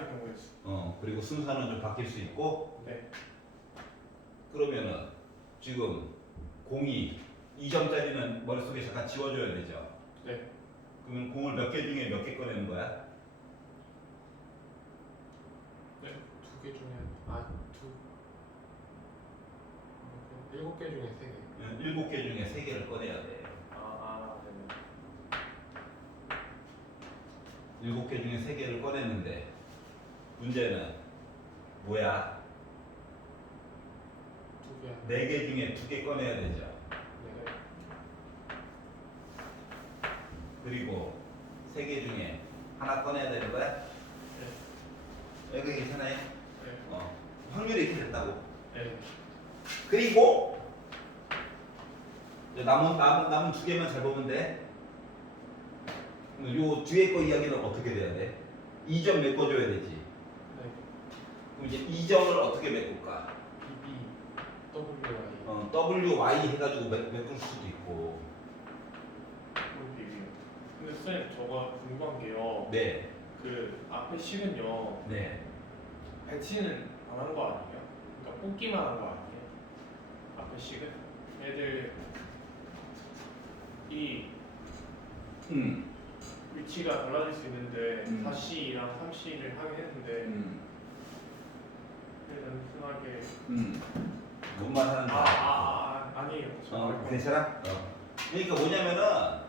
그리고 순서는 좀 바뀔 수 있고. 네. 그러면은 지금 공이 2점짜리는 머릿속에 잠깐 지워줘야 되죠. 네. 그러면 공을 몇 개 중에 몇 개 꺼내는 거야? 네. 2개 중에 일곱 개 중에 3개. 7개 중에 3개를 꺼내야 돼. 네네. 7개 중에 3개를 꺼냈는데 문제는 뭐야? 2개. 4개 중에 2개 꺼내야 되죠. 네. 그리고 3개 중에 하나 꺼내야 되는 거야? 여기 괜찮아요? 네. 확률이 이렇게 됐다고. 네. 그리고 이제 남은 2개만 잘 보면 돼. 요 뒤에 거 이야기는 어떻게 돼야 돼? 2점 메꿔줘야 되지. 네. 그럼 이제 2점을 어떻게 메꿀까? BB WY. WY 해가지고 메꿀 수도 있고. 근데 선생님 저거 궁금한 게요. 네. 그 앞에 식은요. 네. 배치는 안 한 거 아니에요? 그러니까 뽑기만 한 거 아니에요? 앞에 식은 애들 이 위치가 달라질 수 있는데 4C랑 3C를 하긴 했는데 단순하게 뭔말 하는데. 아니에요. 저 괜찮아? 그러니까 뭐냐면은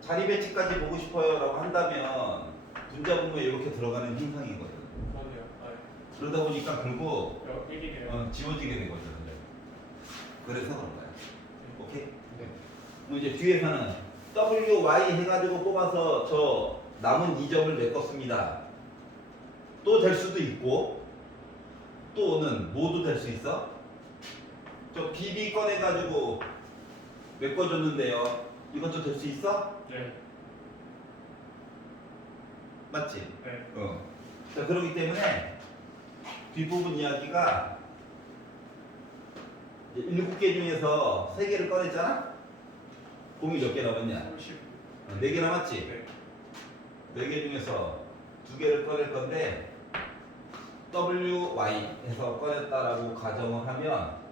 자리 배치까지 보고 싶어요라고 한다면 분자분모에 이렇게 들어가는 현상이거든. 맞아요. 그러다 보니까 결국 여기네요. 지워지게 되거든. 그래서 그런 거야. 오케이? 네. 그럼 이제 뒤에서는 WY 해가지고 뽑아서 저 남은 2점을 메꿨습니다. 또 될 수도 있고 또는 모두 될 수 있어? 저 BB 꺼내가지고 메꿔줬는데요. 이것도 될 수 있어? 네. 맞지? 네. 자, 그렇기 때문에 뒷부분 이야기가 이제 7개 중에서 3개를 꺼냈잖아? 공이 몇 개 남았냐? 30. 4개 남았지? 네. 4개 중에서 2개를 꺼낼 건데 WY 해서 꺼냈다라고 가정을 하면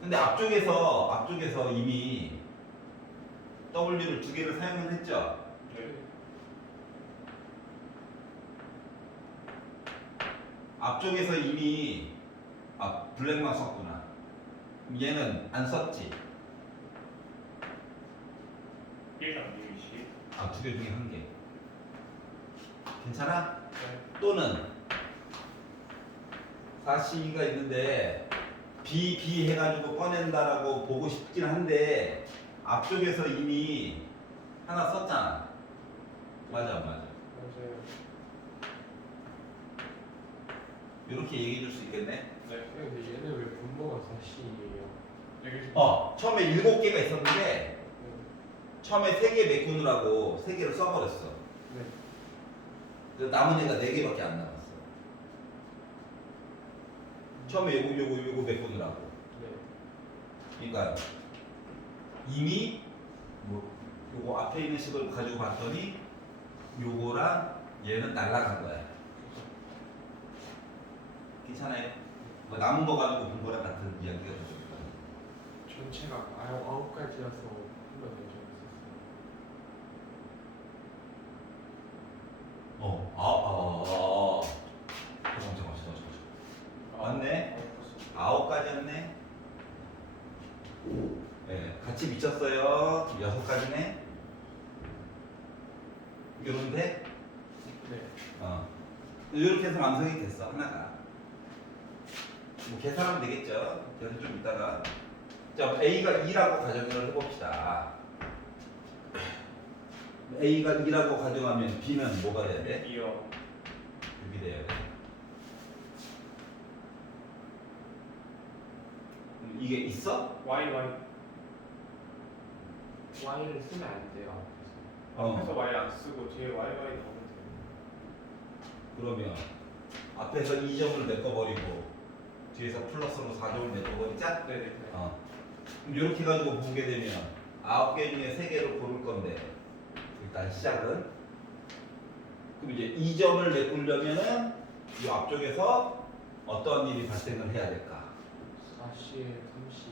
근데 앞쪽에서 이미 W를 2개를 사용을 했죠? 네. 앞쪽에서 이미 블랙만 썼구나. 그럼 얘는 안 썼지? 1랑 2씩. 2개 중에 1개. 괜찮아? 네. 또는 4C가 있는데 B 해가지고 꺼낸다라고 보고 싶긴 한데 앞쪽에서 이미 하나 썼잖아. 맞아. 맞아요. 이렇게 얘기해 줄 수 있겠네. 네. 근데 얘는 왜 분모가 4C예요? 여기 처음에 7개가 있었는데 처음에 3개 메꾸느라고 3개를 써버렸어. 네. 그래서 남은 애가 4개밖에 안 남았어. 처음에 요거 메꾸느라고. 네. 그러니까 이미 요거 앞에 있는 식을 가지고 봤더니 요거랑 얘는 날라간 거야. 괜찮아요? 뭐 남은 거 가지고 본 거랑 같은 이야기가 되죠. 전체가 9가지여서 한번 내줬었어요. 잠깐만. 맞네. 9가지였네. 네, 같이 미쳤어요. 6가지네. 요런데 네. 이렇게 해서 완성이 됐어. 하나가. 뭐 계산하면 되겠죠. 그래서 좀 이따가 자 A가 2라고 가정을 해봅시다. A가 2라고 가정하면 B는 뭐가 돼야 돼? 2요. 6이 돼야 돼. 이게 있어? Y를 쓰면 안 돼요. 앞에서 Y 안 쓰고 뒤에 Y 넣으면 돼요. 그러면 앞에서 2점을 메꿔버리고 뒤에서 플러스로 4점을 메꿔버리자? 네네. 그럼 이렇게 가지고 보게 되면 9개 중에 3개를 고를 건데 일단 시작은 그럼 이제 2점을 메꾸려면은 이 앞쪽에서 어떤 일이 발생을 해야 될까? 4C에 3C.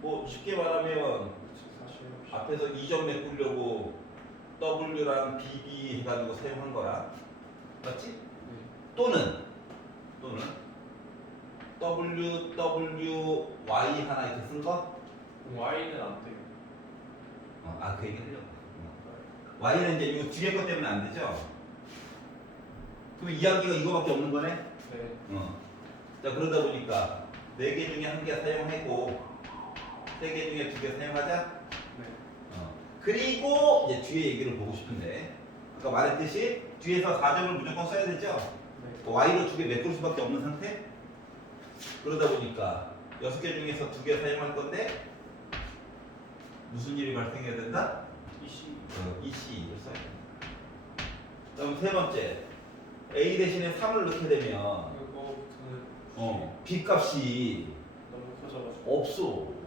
뭐 쉽게 말하면 사실 앞에서 2점 메꾸려고 W랑 BB 해가지고 사용한 거야. 맞지? 네. 또는 W, Y 하나 이렇게 쓴 거? Y는 안 돼요. 그 얘기 하려고. Y는 이제 이거 뒤에 것 때문에 안 되죠? 그럼 이야기가 이거밖에 없는 거네? 네. 자, 그러다 보니까 4개 중에 1개 사용하고 3개 중에 2개 사용하자? 네. 그리고 이제 뒤에 얘기를 보고 싶은데 아까 말했듯이 뒤에서 4점을 무조건 써야 되죠? 네. Y로 2개 메꿀 수밖에 없는 상태? 그러다 보니까 6개 중에서 2개 사용할 건데 무슨 일이 발생해야 된다? 이시 EC를 써야 된다. 그럼 세 번째 A 대신에 3을 넣게 되면 그거부터는 B 값이 너무 커져가지고. 없어.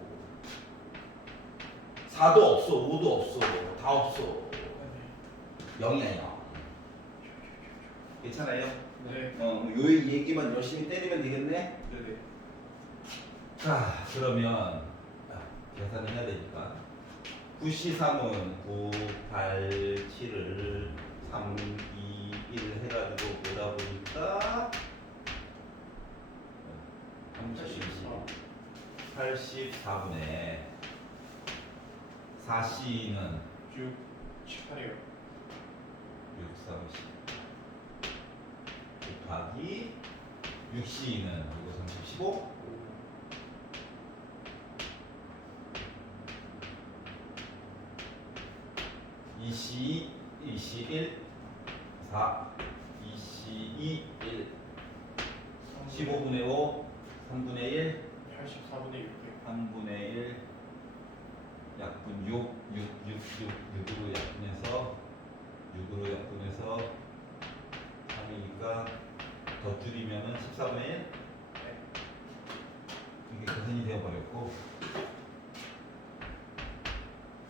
4도 없어, 5도 없어, 다 없어. 0이야 0. 괜찮아요? 네. 요 얘기만 열심히 때리면 되겠네. 네네. 자, 그러면 계산을 해야 되니까 9C3은 9, 8, 7을 3, 2, 1 해가지고 보다 보니까 84분의 4C는 6, 18이요. 6, 30 곱하기 6C는 이거 30, 15 2C, 2C1 4 2C2 1 15분의 5 3분의 1 84분의 6이요. 3분의 1 약분 6 6으로 약분해서 6으로 약분해서 3이니까 더 줄이면은 14분의 1 이게 계산이 되어버렸고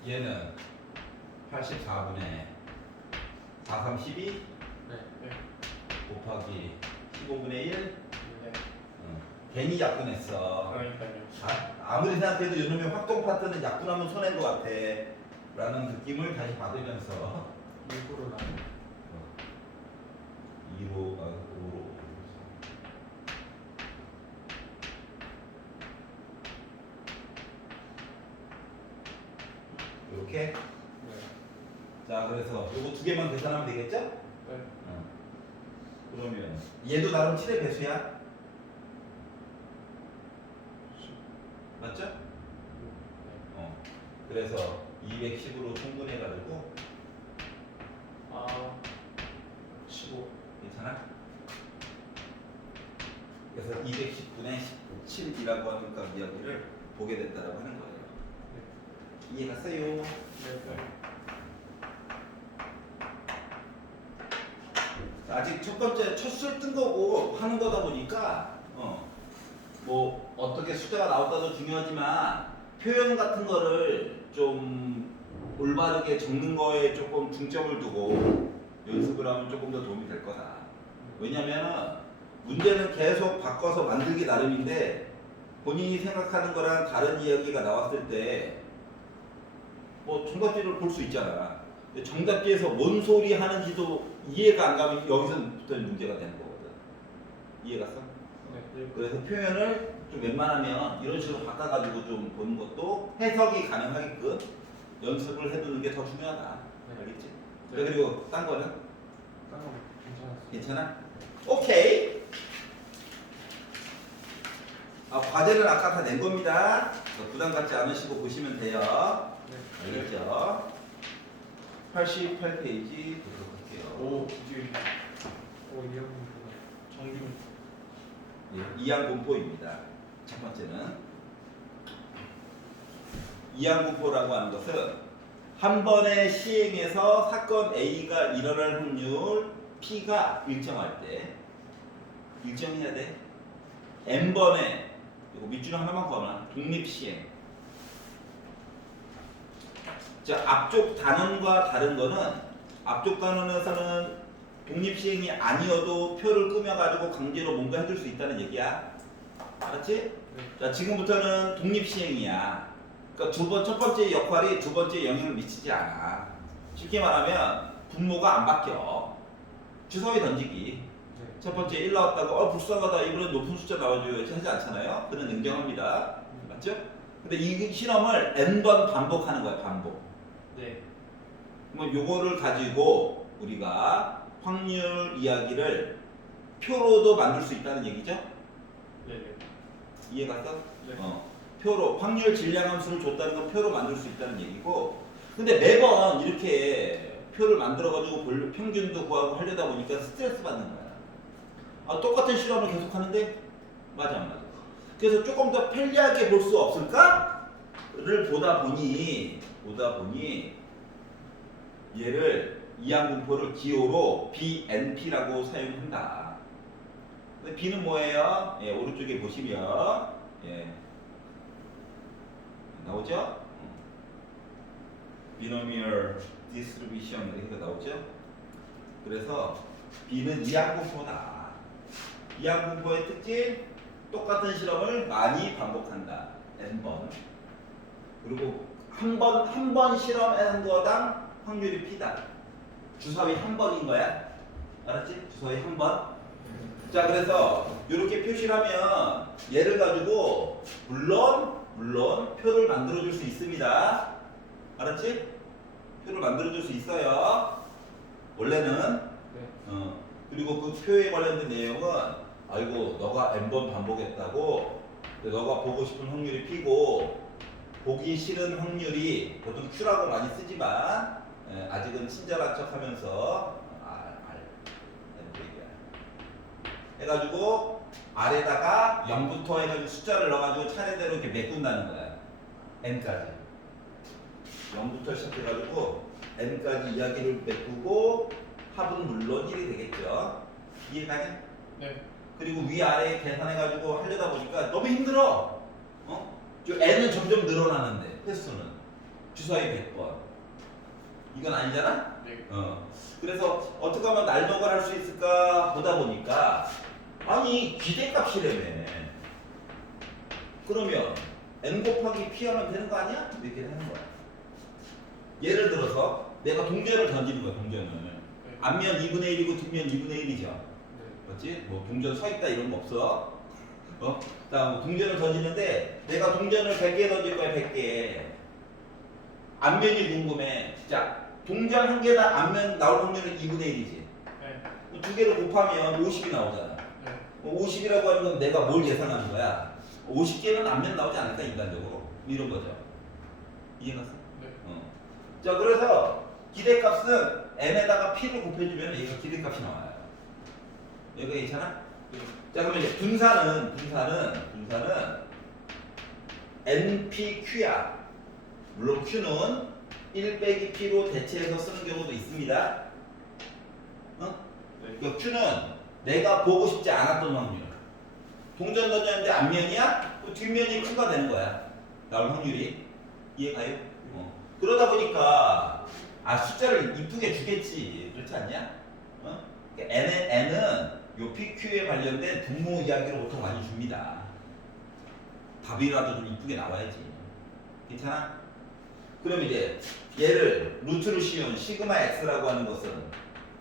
얘는 84분의 4, 3, 12 네. 곱하기 15분의 1 네. 괜히 약분했어. 그러니까요. 아무리 생각해도 이놈의 확동 파트는 약분하면 손해인 것 같아 라는 느낌을 다시 받으면서 일부러 나는 2로 5로 이렇게. 네. 자, 그래서 요거 2개만 계산하면 되겠죠? 네. 그러면 얘도 나름 7의 배수야. 맞죠? 네. 그래서 210으로 통분해가지고 15. 괜찮아? 그래서 210분의 17이라고 하는 값 이야기를 보게 된다라고 하는 거예요. 이해갔어요? 네. 아직 첫 번째 첫 술 뜬 거고 하는 거다 보니까 뭐 어떻게 숫자가 나왔다도 중요하지만 표현 같은 거를 좀 올바르게 적는 거에 조금 중점을 두고 연습을 하면 조금 더 도움이 될 거다. 왜냐면 문제는 계속 바꿔서 만들기 나름인데 본인이 생각하는 거랑 다른 이야기가 나왔을 때 뭐 정답지를 볼 수 있잖아. 근데 정답지에서 뭔 소리 하는지도 이해가 안 가면 여기서부터 문제가 되는 거거든. 이해 갔어? 네. 그래서 표현을 좀 웬만하면 이런 식으로 바꿔가지고 좀 보는 것도 해석이 가능하게끔 연습을 해두는 게 더 중요하다. 네. 알겠지? 네. 그리고 딴 거는? 딴거 괜찮았어요. 괜찮아? 오케이. 과제는 아까 다 낸 겁니다. 부담 갖지 않으시고 보시면 돼요. 네. 알겠죠? 88페이지 보도록 할게요. 오, 드디어 이형님 정규. 이항 분포입니다. 첫 번째는 이항 분포라고 하는 것은 한 번의 시행에서 사건 A가 일어날 확률 P가 일정할 때 일정해야 돼. N번의 이거 밑줄 하나만 구하면 독립 시행. 자, 앞쪽 단원과 다른 거는 앞쪽 단원에서는 독립 시행이 아니어도 표를 꾸며가지고 강제로 뭔가 해줄 수 있다는 얘기야. 알았지? 네. 자, 지금부터는 독립 시행이야. 그러니까 첫 번째 역할이 두 번째 영향을 미치지 않아. 쉽게 말하면 분모가 안 바뀌어. 주사위 던지기. 네. 첫 번째 1 나왔다고 불쌍하다 이번엔 높은 숫자 나와줘야지 하지 않잖아요. 그는 냉정합니다. 맞죠? 근데 이 실험을 n번 반복하는 거야. 반복. 네. 그럼 요거를 가지고 우리가 확률 이야기를 표로도 만들 수 있다는 얘기죠? 네네. 이해갔어? 네. 표로 확률 질량 함수를 줬다는 건 표로 만들 수 있다는 얘기고, 근데 매번 이렇게 표를 만들어 가지고 평균도 구하고 하려다 보니까 스트레스 받는 거야. 똑같은 실험을 계속 하는데 맞아 안 맞아? 그래서 조금 더 편리하게 볼 수 없을까를 보다 보니 얘를 이항분포를 기호로 BNP라고 사용한다. 근데 B는 뭐예요? 예, 오른쪽에 보시면 예, 나오죠? Binomial Distribution 이렇게 나오죠? 그래서 B는 이항분포다. 이항분포의 특징, 똑같은 실험을 많이 반복한다. n번. 그리고 한 번 실험한 거당 확률이 P다. 주사위 한 번인 거야. 알았지? 주사위 한 번. 자, 그래서 이렇게 표시를 하면 얘를 가지고 물론 표를 만들어 줄 수 있습니다. 알았지? 표를 만들어 줄 수 있어요. 원래는. 네. 그리고 그 표에 관련된 내용은 아이고 너가 n번 반복했다고 너가 보고 싶은 확률이 P고 보기 싫은 확률이 보통 Q라고 많이 쓰지만 아직은 친절한 척하면서 해가지고 아래다가 0부터 해가지고 숫자를 넣어가지고 차례대로 이렇게 메꾼다는 거야. n까지 0부터 시작해가지고 n까지 이야기를 메꾸고 합은 물론 1이 되겠죠. 이해가니? 네. 그리고 위아래 계산해가지고 하려다 보니까 너무 힘들어. 저 n은 점점 늘어나는데 횟수는 주사위 100번. 이건 아니잖아? 네. 그래서 어떻게 하면 날먹을 할 수 있을까 보다 보니까 아니 기대값이라며. 그러면 n 곱하기 p 하면 되는 거 아니야? 이렇게 하는 거야. 예를 들어서 내가 동전을 던지는 거야. 동전을. 앞면 2분의 1이고 뒷면 2분의 1이죠. 네. 그렇지? 뭐 동전 서 있다 이런 거 없어. 다음 동전을 던지는데 내가 동전을 100개 던질 거야. 100개. 앞면이 궁금해. 자, 동전 한 개당 앞면 나올 확률은 2분의 1이지. 네. 두 개를 곱하면 50이 나오잖아. 네. 50이라고 하는 건 내가 뭘 계산하는 거야? 50개는 앞면 나오지 않을까 인간적으로. 이런 거죠. 이해갔어? 네. 자, 그래서 기대값은 n에다가 p를 곱해주면 얘가 기대값이 나와요. 여기가 괜찮아? 네. 자, 그러면 이제 분산은 npq야. 물론 q는 1 빼기 p로 대체해서 쓰는 경우도 있습니다. 네. 그 q는 내가 보고 싶지 않았던 확률. 동전 던졌는데 앞면이야? 그 뒷면이 q가 되는 거야. 나올 확률이. 이해가요? 그러다 보니까 숫자를 이쁘게 주겠지. 그렇지 않냐? 그러니까 n은 요 PQ에 관련된 분모 이야기를 보통 많이 줍니다. 답이라도 좀 이쁘게 나와야지. 괜찮아? 그럼 이제 얘를 루트로 씌운 시그마 x라고 하는 것은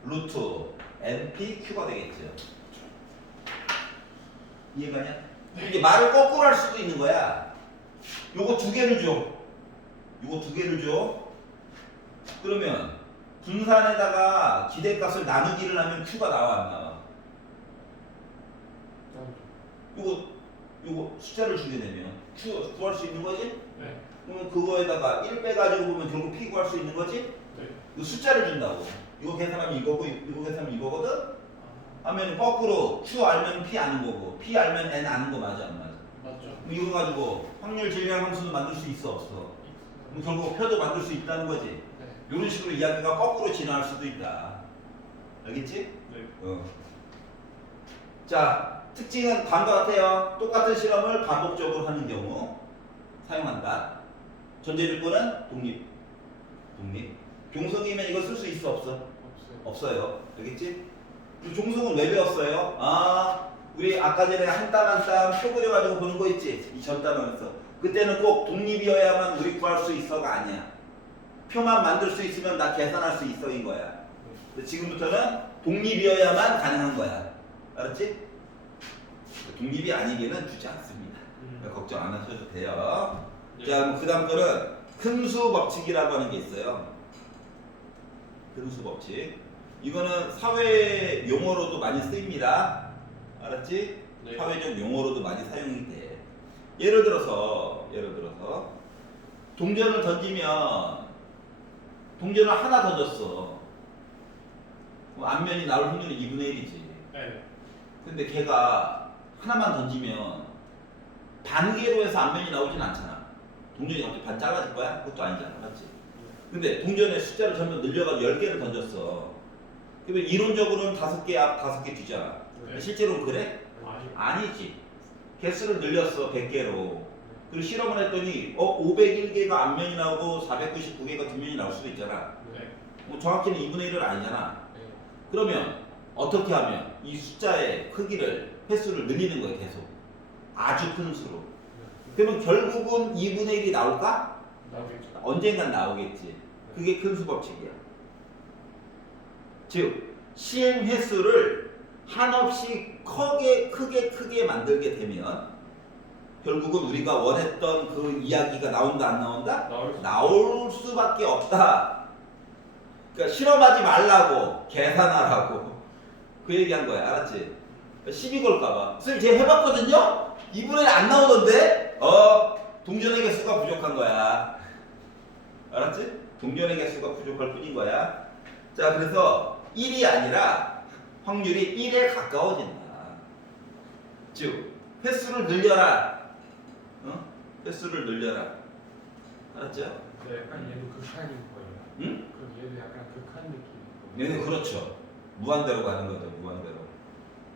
루트 npq가 되겠죠. 이해가냐? 이게 말을 거꾸로 할 수도 있는 거야. 요거 두 개를 줘. 그러면 분산에다가 기대값을 나누기를 하면 q가 나와 안 나와? 요거 숫자를 주게 되면 q 구할 수 있는 거지? 네. 그러면 그거에다가 1 빼가지고 보면 결국 p 구할 수 있는 거지? 네. 이 숫자를 준다고. 이거 계산하면 이거고 이거 계산하면 이거거든? 하면 거꾸로 q 알면 p 아는 거고 p 알면 n 아는 거 맞아 안 맞아? 맞죠. 그럼 이거 가지고 확률 질량 함수도 만들 수 있어 없어? 그럼 결국 표도 만들 수 있다는 거지? 네. 이런 식으로 이야기가 거꾸로 진화할 수도 있다. 알겠지? 네. 자, 특징은 다음과 같아요. 똑같은 실험을 반복적으로 하는 경우 사용한다. 전제 조건은 독립. 종속이면 이거 쓸 수 있어 없어? 없어요. 없어요. 알겠지? 이 종속은 왜 배웠어요? 우리 아까 전에 한 땀 한 땀 표 그려가지고 보는 거 있지? 이 전 단원에서 그때는 꼭 독립이어야만 우리 구할 수 있어가 아니야. 표만 만들 수 있으면 나 계산할 수 있어인 거야. 근데 지금부터는 독립이어야만 가능한 거야. 알았지? 독립이 아니기는 주지 않습니다. 걱정 안 하셔도 돼요. 자, 그 다음 거는 큰수 법칙이라고 하는 게 있어요. 큰수 법칙. 이거는 사회 용어로도 많이 쓰입니다. 알았지? 네. 사회적 용어로도 많이 사용이 돼. 예를 들어서 동전을 던지면 동전을 하나 던졌어. 그럼 앞면이 나올 확률이 2분의 1이지. 네. 근데 걔가 하나만 던지면 반개로 해서 앞면이 나오진 않잖아. 동전이 갑자기 반 작아질 거야? 그것도 아니잖아. 맞지? 근데 동전의 숫자를 전부 늘려가지고 10개를 던졌어. 그러면 이론적으로는 5개 앞, 5개 뒤잖아. 네. 실제로는 그래? 아니. 아니지. 개수를 늘렸어. 100개로. 그리고 실험을 했더니 501개가 앞면이 나오고 499개가 뒷면이 나올 수도 있잖아. 네. 뭐 정확히는 2분의 1은 아니잖아. 네. 그러면 어떻게 하면 이 숫자의 크기를 횟수를 늘리는 거야. 계속. 아주 큰 수로. 그러면 결국은 2분의 1이 나올까? 나오겠죠. 언젠간 나오겠지. 그게 큰 수 법칙이야. 즉 시행 횟수를 한없이 크게 만들게 되면 결국은 우리가 원했던 그 이야기가 나온다 안 나온다? 나올 수밖에 없다. 그러니까 실험하지 말라고 계산하라고 그 얘기한 거야. 알았지? 시비 걸까봐. 선생님 제가 해봤거든요? 2분의 1 안 나오던데? 동전의 개수가 부족한 거야. 알았지? 동전의 개수가 부족할 뿐인 거야. 자, 그래서 1이 아니라 확률이 1에 가까워진다. 즉 횟수를 늘려라. 횟수를 늘려라. 알았죠? 네, 약간 얘도 극한인 거예요. 응? 그럼 얘도 약간 극한 느낌인 거예요. 네, 그렇죠. 무한대로 가는 거죠.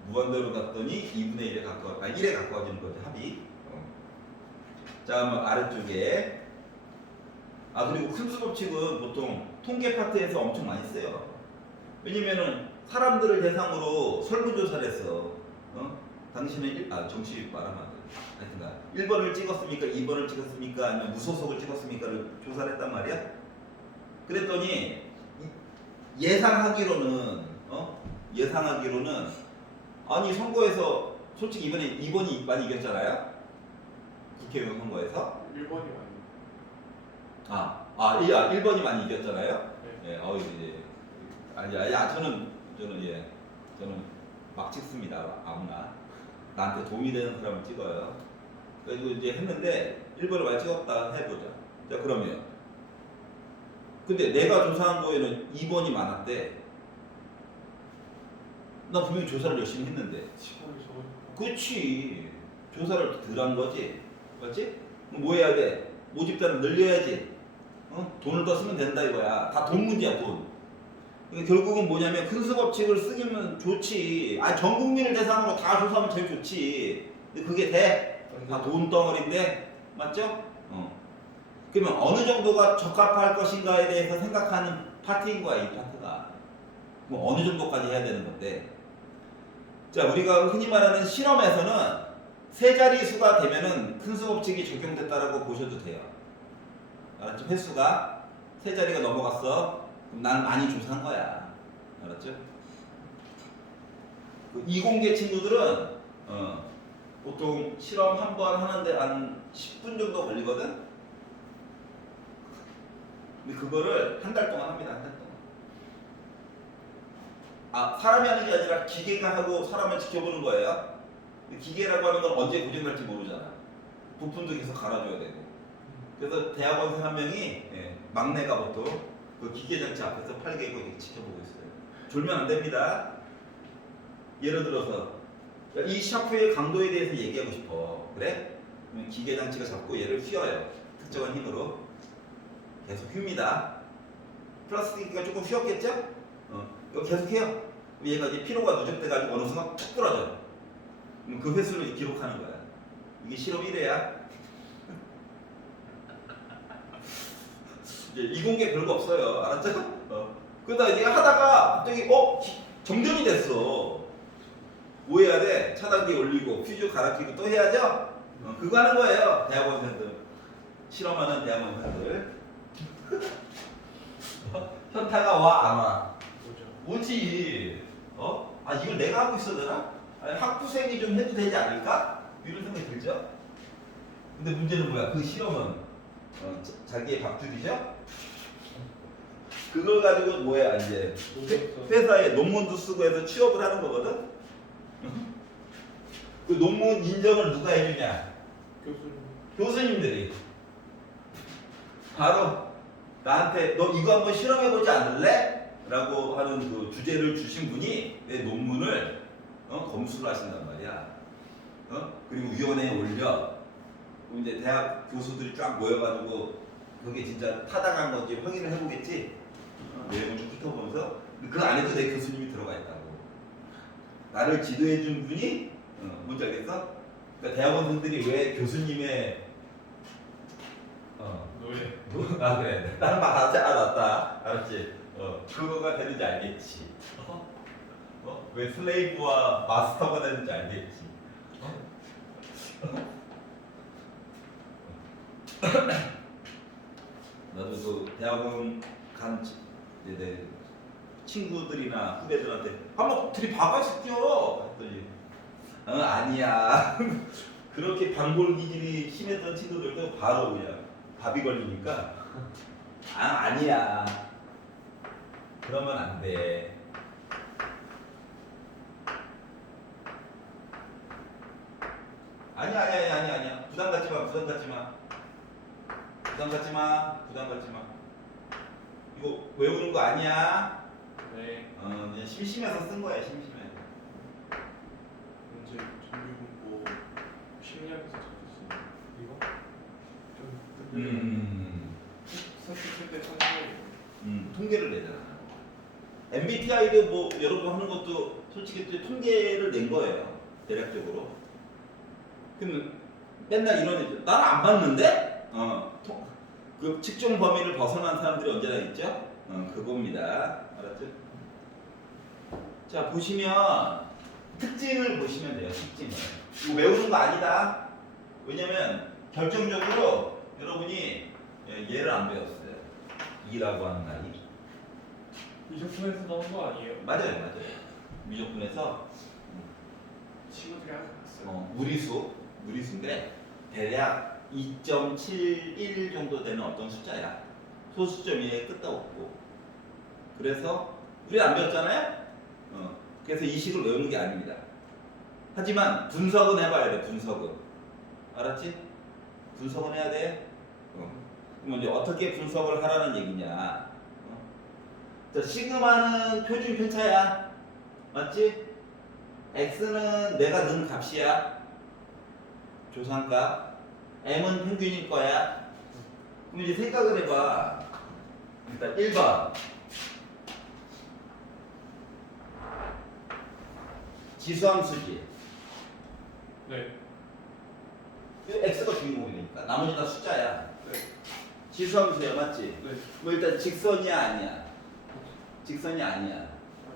무한대로 갔더니 2분의 1에 가까워, 1에 가까워지는 거죠. 합이. 자, 그럼 아래쪽에. 그리고 큰수 법칙은 보통 통계 파트에서 엄청 많이 써요. 왜냐면은 사람들을 대상으로 설문조사를 했어. 당신은 정치 말하면 안 돼. 하여튼간 1번을 찍었습니까? 2번을 찍었습니까? 아니면 무소속을 찍었습니까?를 조사를 했단 말이야. 그랬더니 예상하기로는 아니 선거에서 솔직히 이번에 2번이 많이 이겼잖아요. 국회의원 선거에서 1번이 아니에요. 1번이 많이 이겼잖아요. 네. 저는 막 찍습니다. 아무나 나한테 도움이 되는 사람을 찍어요. 그래서 이제 했는데 1번을 많이 찍었다 해보자. 자, 그러면 근데 내가 조사한 거에는 2번이 많았대. 나 분명히 조사를 열심히 했는데. 10번이 적어요. 그렇지. 조사를 덜 한 거지. 맞지? 그럼 뭐 해야 돼? 모집단을 늘려야지. 돈을 더 쓰면 된다 이거야. 다 돈 문제야, 돈. 그러니까 결국은 뭐냐면 큰수 법칙을 쓰기면 좋지. 전 국민을 대상으로 다 조사하면 제일 좋지. 근데 그게 돼? 다 돈 덩어리인데, 맞죠? 그러면 어느 정도가 적합할 것인가에 대해서 생각하는 파트인 거야, 이 파트가. 뭐 어느 정도까지 해야 되는 건데. 자, 우리가 흔히 말하는 실험에서는 세 자리 수가 되면은 큰수 법칙이 적용됐다라고 보셔도 돼요. 알았죠? 횟수가 세 자리가 넘어갔어. 그럼 나는 많이 조사한 거야. 알았죠? 그 이공계 친구들은 보통 실험 한 번 하는데 한 10분 정도 걸리거든. 근데 그거를 한 달 동안 합니다. 한 달 동안. 사람이 하는 게 아니라 기계가 하고 사람을 지켜보는 거예요. 기계라고 하는 건 언제 고장날지 모르잖아. 부품도 계속 갈아줘야 되고. 그래서 대학원생 한 명이 막내가 보통 그 기계장치 앞에서 팔 개고 이렇게 지켜보고 있어요. 졸면 안 됩니다. 예를 들어서 이 샤프의 강도에 대해서 얘기하고 싶어. 그래? 그러면 기계장치가 잡고 얘를 휘어요. 특정한 힘으로. 계속 휩니다. 플라스틱이 조금 휘었겠죠? 이거 계속 해요. 얘가 이제 피로가 누적돼가지고 어느 순간 툭 부러져. 그럼 그 횟수를 기록하는 거야. 이게 실험 1회야. 이제 이공계 별거 없어요. 알았죠? 그러다 이제 하다가 갑자기 정전이 됐어. 뭐 해야 돼? 차단기 올리고 퓨즈 갈아 끼고 또 해야죠? 그거 하는 거예요. 대학원생들. 실험하는 대학원생들. 현타가 와, 안 와? 뭐죠? 오지. 아, 이걸 내가 하고 있어야 되나? 아니, 학부생이 좀 해도 되지 않을까? 이런 생각이 들죠? 근데 문제는 뭐야? 그 실험은 자기의 밥줄이죠? 그걸 가지고 뭐야, 이제. 회사에 논문도 쓰고 해서 취업을 하는 거거든? 그 논문 인정을 누가 해주냐? 교수님. 교수님들이. 바로 나한테 너 이거 한번 실험해보지 않을래? 라고 하는 그 주제를 주신 분이 내 논문을 검수를 하신단 말이야. 그리고 위원회에 올려. 그럼 이제 대학 교수들이 쫙 모여가지고 그게 진짜 타당한 건지 확인을 해보겠지. 내용을 좀 훑어보면서 그 안에도 내 교수님이 들어가 있다고. 나를 지도해준 분이 뭔지 알겠어? 그러니까 대학원생들이 왜 교수님의 노예. 아 그래 다른 말 알았지? 알았다 알았지? 그거가 되는지 알겠지. 왜 슬레이브와 마스터가 되는지 알겠지. 나도 그 대학원 간 내 친구들이나 후배들한테 한번 들이박아 싶죠. 했더니 아니야. 그렇게 반골 기질이 심했던 친구들도 바로 그냥 밥이 걸리니까 아니야. 그러면 안 돼. 아니야. 부담 갖지 마. 부담 갖지 마. 부담 갖지 마. 부담 갖지 마. 이거 외우는 거 아니야. 네. 그냥 심심해서 쓴 거야. 심심해. 문제 정규분보 심리학에서 찾았어요. 이거 좀 선택할 때 선택. 통계를 내잖아. MBTI도 뭐 여러분 하는 것도 솔직히 또 통계를 낸 거예요. 대략적으로. 그러면 맨날 이런 애들 나는 안 봤는데? 그 측정 범위를 벗어난 사람들이 언제나 있죠? 그겁니다. 알았죠? 자 보시면 특징을 보시면 돼요. 특징을. 이거 외우는 거 아니다. 왜냐면 결정적으로 여러분이 얘를 안 배웠어요. 2라고 하는 말이. 미적분에서 나온 거 아니에요? 맞아요. 미적분에서 친구들이 하나 봤어요. 무리수인데 대략 2.71 정도 되는 어떤 숫자야. 소수점 이외에 끝도 없고. 그래서 우리 안 배웠잖아요. 그래서 이 식을 외우는 게 아닙니다. 하지만 분석은 해봐야 돼. 분석은. 알았지? 분석은 해야 돼. 그럼 이제 어떻게 분석을 하라는 얘기냐? 자, 시그마는 표준 편차야. 맞지? x는 내가 넣은 값이야. 조상값. m은 평균일 거야. 그럼 이제 생각을 해봐. 일단 1번. 지수함수지. 네. x가 주인공이니까. 나머지 다 숫자야. 네. 지수함수야, 맞지? 네. 뭐 일단 직선이야, 아니야? 직선이 아니야.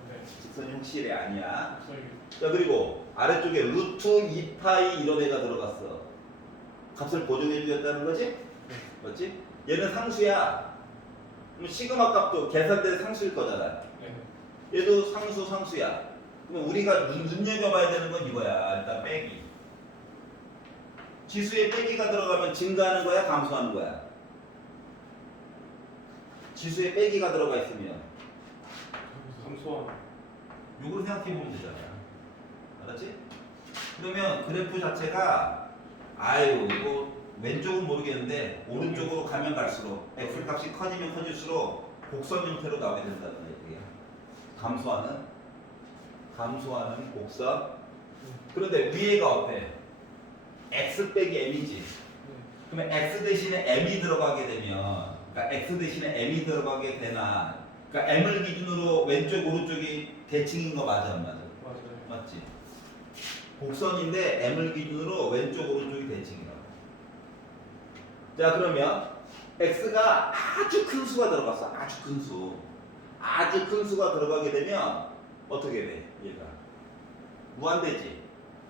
네. 직선이 확실히 아니야. 저희 자, 그리고 아래쪽에 루트 2파이 이런 애가 들어갔어. 값을 보정해 주겠다는 거지? 맞지? 얘는 상수야. 그럼 시그마 값도 계산된 상수일 거잖아. 네. 얘도 상수야. 그럼 우리가 눈여겨봐야 되는 건 이거야. 일단 빼기. 지수에 빼기가 들어가면 증가하는 거야, 감소하는 거야? 지수에 빼기가 들어가 있으면 감소한. 요걸 생각해 보면 되잖아. 알았지? 그러면 그래프 자체가 이거 왼쪽은 모르겠는데 오른쪽으로 가면 갈수록 x 값이 커지면 커질수록 곡선 형태로 나오게 된다는 얘기야. 감소하는 곡선. 그런데 위에가 어때? x 빼기 m이지. 그러면 x 대신에 m이 들어가게 되면, 그러니까 x 대신에 m이 들어가게 되나, 그러니까 m을 기준으로 왼쪽 오른쪽이 대칭인 거 맞아 안 맞아? 맞아요. 맞지? 곡선인데 m을 기준으로 왼쪽 오른쪽이 대칭이라고. 자 그러면 x가 아주 큰 수가 들어갔어. 아주 큰 수가 들어가게 되면 어떻게 돼? 얘가 무한대지.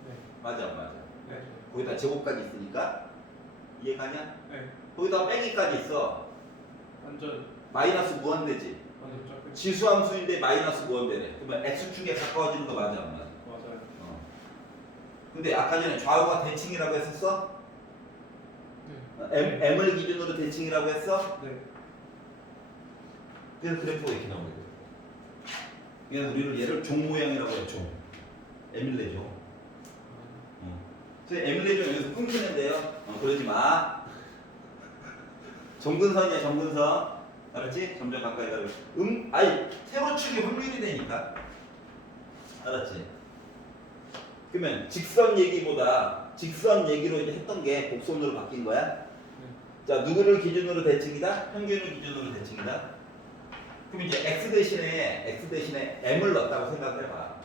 네. 맞아 안 맞아? 네. 거기다 제곱까지 있으니까 이해가냐? 네. 거기다 빼기까지 있어. 완전 마이너스 무한대지. 완전 짝꿍. 지수함수인데 마이너스 무한대래. 그러면 x축에 가까워지는 거 맞아 안 맞아? 맞아요. 근데 아까 전에 좌우가 대칭이라고 했었어? 네. m을 기준으로 대칭이라고 했어? 네. 그래서 그래프가 이렇게 나오게 돼. 그래서 우리는 얘를 종 모양이라고 해. 종. 에밀레종. 그래서 에밀레종 여기서 끊기는데요. 그러지 마. 정근선이야 정근선. 알았지? 점점 가까이 가면 아니 세로축이 확률이 되니까. 알았지? 그러면 직선 얘기보다 직선 얘기로 이제 했던 게 곡선으로 바뀐 거야. 자, 누구를 기준으로 대칭이다? 평균을 기준으로 대칭이다. 그럼 이제 x 대신에 m을 넣었다고 생각을 해봐.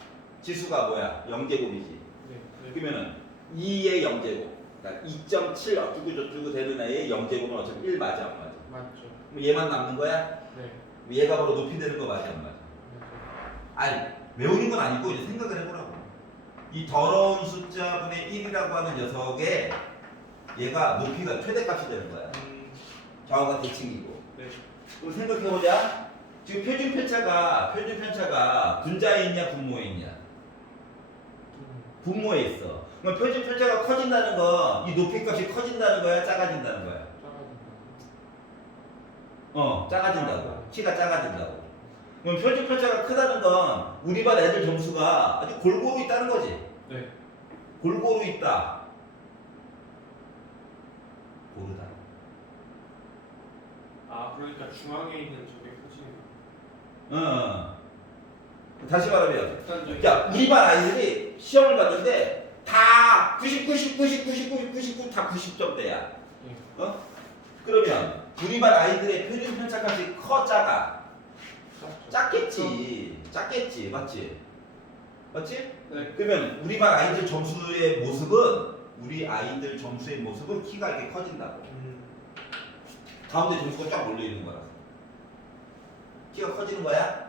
지수가 뭐야? 0제곱이지. 네. 네. 그러면은 2의 0제곱. 그러니까 2.7 어쩌고 저쩌고 되는 애의 0제곱은 어차피 1 맞아 안 맞아? 맞죠. 그럼 얘만 남는 거야? 네. 얘가 바로 높이 되는 거 맞아 안 맞아? 맞죠. 아니 외우는 건 아니고 이제 생각을 해보라고. 이 더러운 숫자분의 1이라고 하는 녀석의 얘가 높이가 최대값이 되는 거야. 좌우가 대칭이고. 네. 그럼 생각해보자. 지금 표준 편차가 분자에 있냐 분모에 있냐? 분모에 있어. 그럼 표준 편차가 커진다는 건 이 높이 값이 커진다는 거야, 작아진다는 거야? 작아진다고. 키가 작아진다고. 그럼 표준 편차가 크다는 건 우리 반 애들 점수가 아주 골고루 있다는 거지. 네. 골고루 있다. 고르다. 아 그러니까 중앙에 있는 저게 커지는. 다시 말하면, 극단적인. 야, 우리 반 아이들이 시험을 봤는데 다 90, 90, 90, 90, 99 다 90점대야. 네. 그러면 우리 반 아이들의 표준 편차값이 커 작아? 작죠. 작겠지, 맞지? 맞지? 네. 그러면 우리 반 아이들 점수의 모습은 키가 이렇게 커진다고. 가운데 점수가 쫙 몰려 있는 거라서 키가 커지는 거야.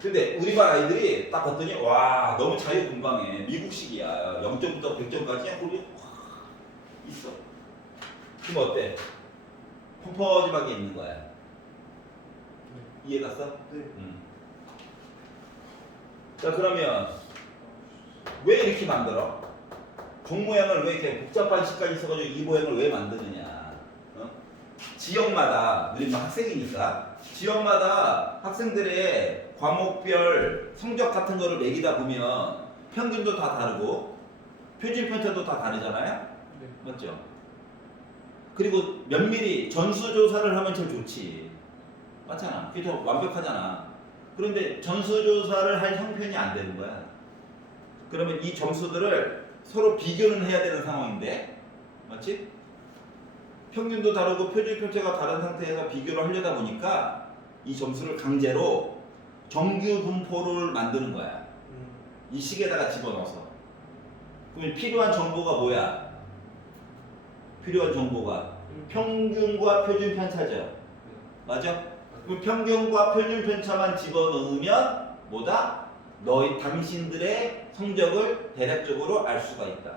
근데 우리 반 아이들이 딱 봤더니 와 너무 자유분방해. 미국식이야. 0점부터 100점까지 그냥 거기 확 있어. 그럼 어때? 펑퍼짐하게 있는 거야. 이해 갔어? 네. 자 그러면 왜 이렇게 만들어? 종 모양을 왜 이렇게 복잡한 식까지 써가지고 이 모양을 왜 만드느냐? 지역마다 우리 학생이니까 지역마다 학생들의 과목별 성적 같은 거를 매기다 보면 평균도 다 다르고 표준 편차도 다 다르잖아요. 네. 맞죠? 그리고 면밀히 전수조사를 하면 제일 좋지. 맞잖아. 그게 더 완벽하잖아. 그런데 전수조사를 할 형편이 안 되는 거야. 그러면 이 점수들을 서로 비교는 해야 되는 상황인데, 맞지? 평균도 다르고 표준 편차가 다른 상태에서 비교를 하려다 보니까 이 점수를 강제로 정규 분포를 만드는 거야. 이 식에다가 집어넣어서. 그럼 필요한 정보가 뭐야? 필요한 정보가 평균과 표준 편차죠. 맞아? 그럼 평균과 표준 편차만 집어넣으면 뭐다? 당신들의 성적을 대략적으로 알 수가 있다.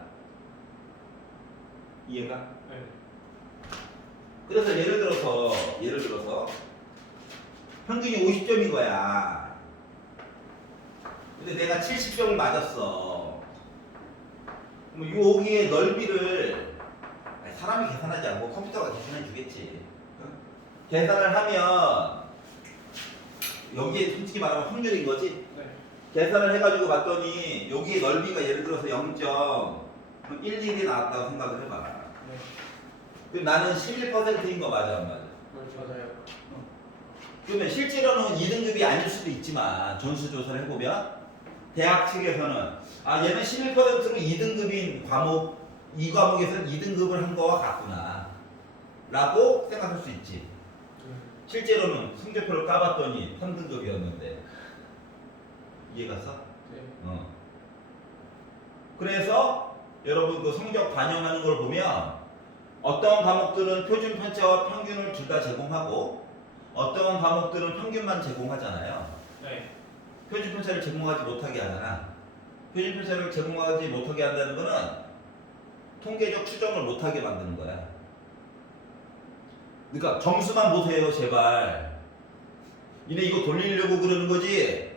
이해가? 네. 그래서 예를 들어서 평균이 50점인 거야. 근데 내가 70점을 맞았어. 그럼 여기에 넓이를 사람이 계산하지 않고 컴퓨터가 계산해 주겠지. 계산을 하면 여기에 솔직히 말하면 확률인 거지. 네. 계산을 해가지고 봤더니 여기에 넓이가 예를 들어서 0.11이 나왔다고 생각을 해봐. 네. 그럼 나는 11%인 거 맞아 안 맞아? 맞아요. 그러면 실제로는 2등급이 아닐 수도 있지만 전수조사를 해보면 대학 측에서는 얘는 11%로 2등급인 과목 이 과목에서는 2등급을 한 거와 같구나 라고 생각할 수 있지. 실제로는 성적표를 까봤더니 3등급이었는데 이해 갔어? 네. 그래서 여러분 그 성적 반영하는 걸 보면 어떤 과목들은 표준 편차와 평균을 둘 다 제공하고 어떤 과목들은 평균만 제공하잖아요. 네. 표준 편차를 제공하지 못하게 하잖아. 표준 편차를 제공하지 못하게 한다는 거는 통계적 추정을 못하게 만드는 거야. 그러니까 점수만 보세요, 제발. 니네 이거 돌리려고 그러는 거지.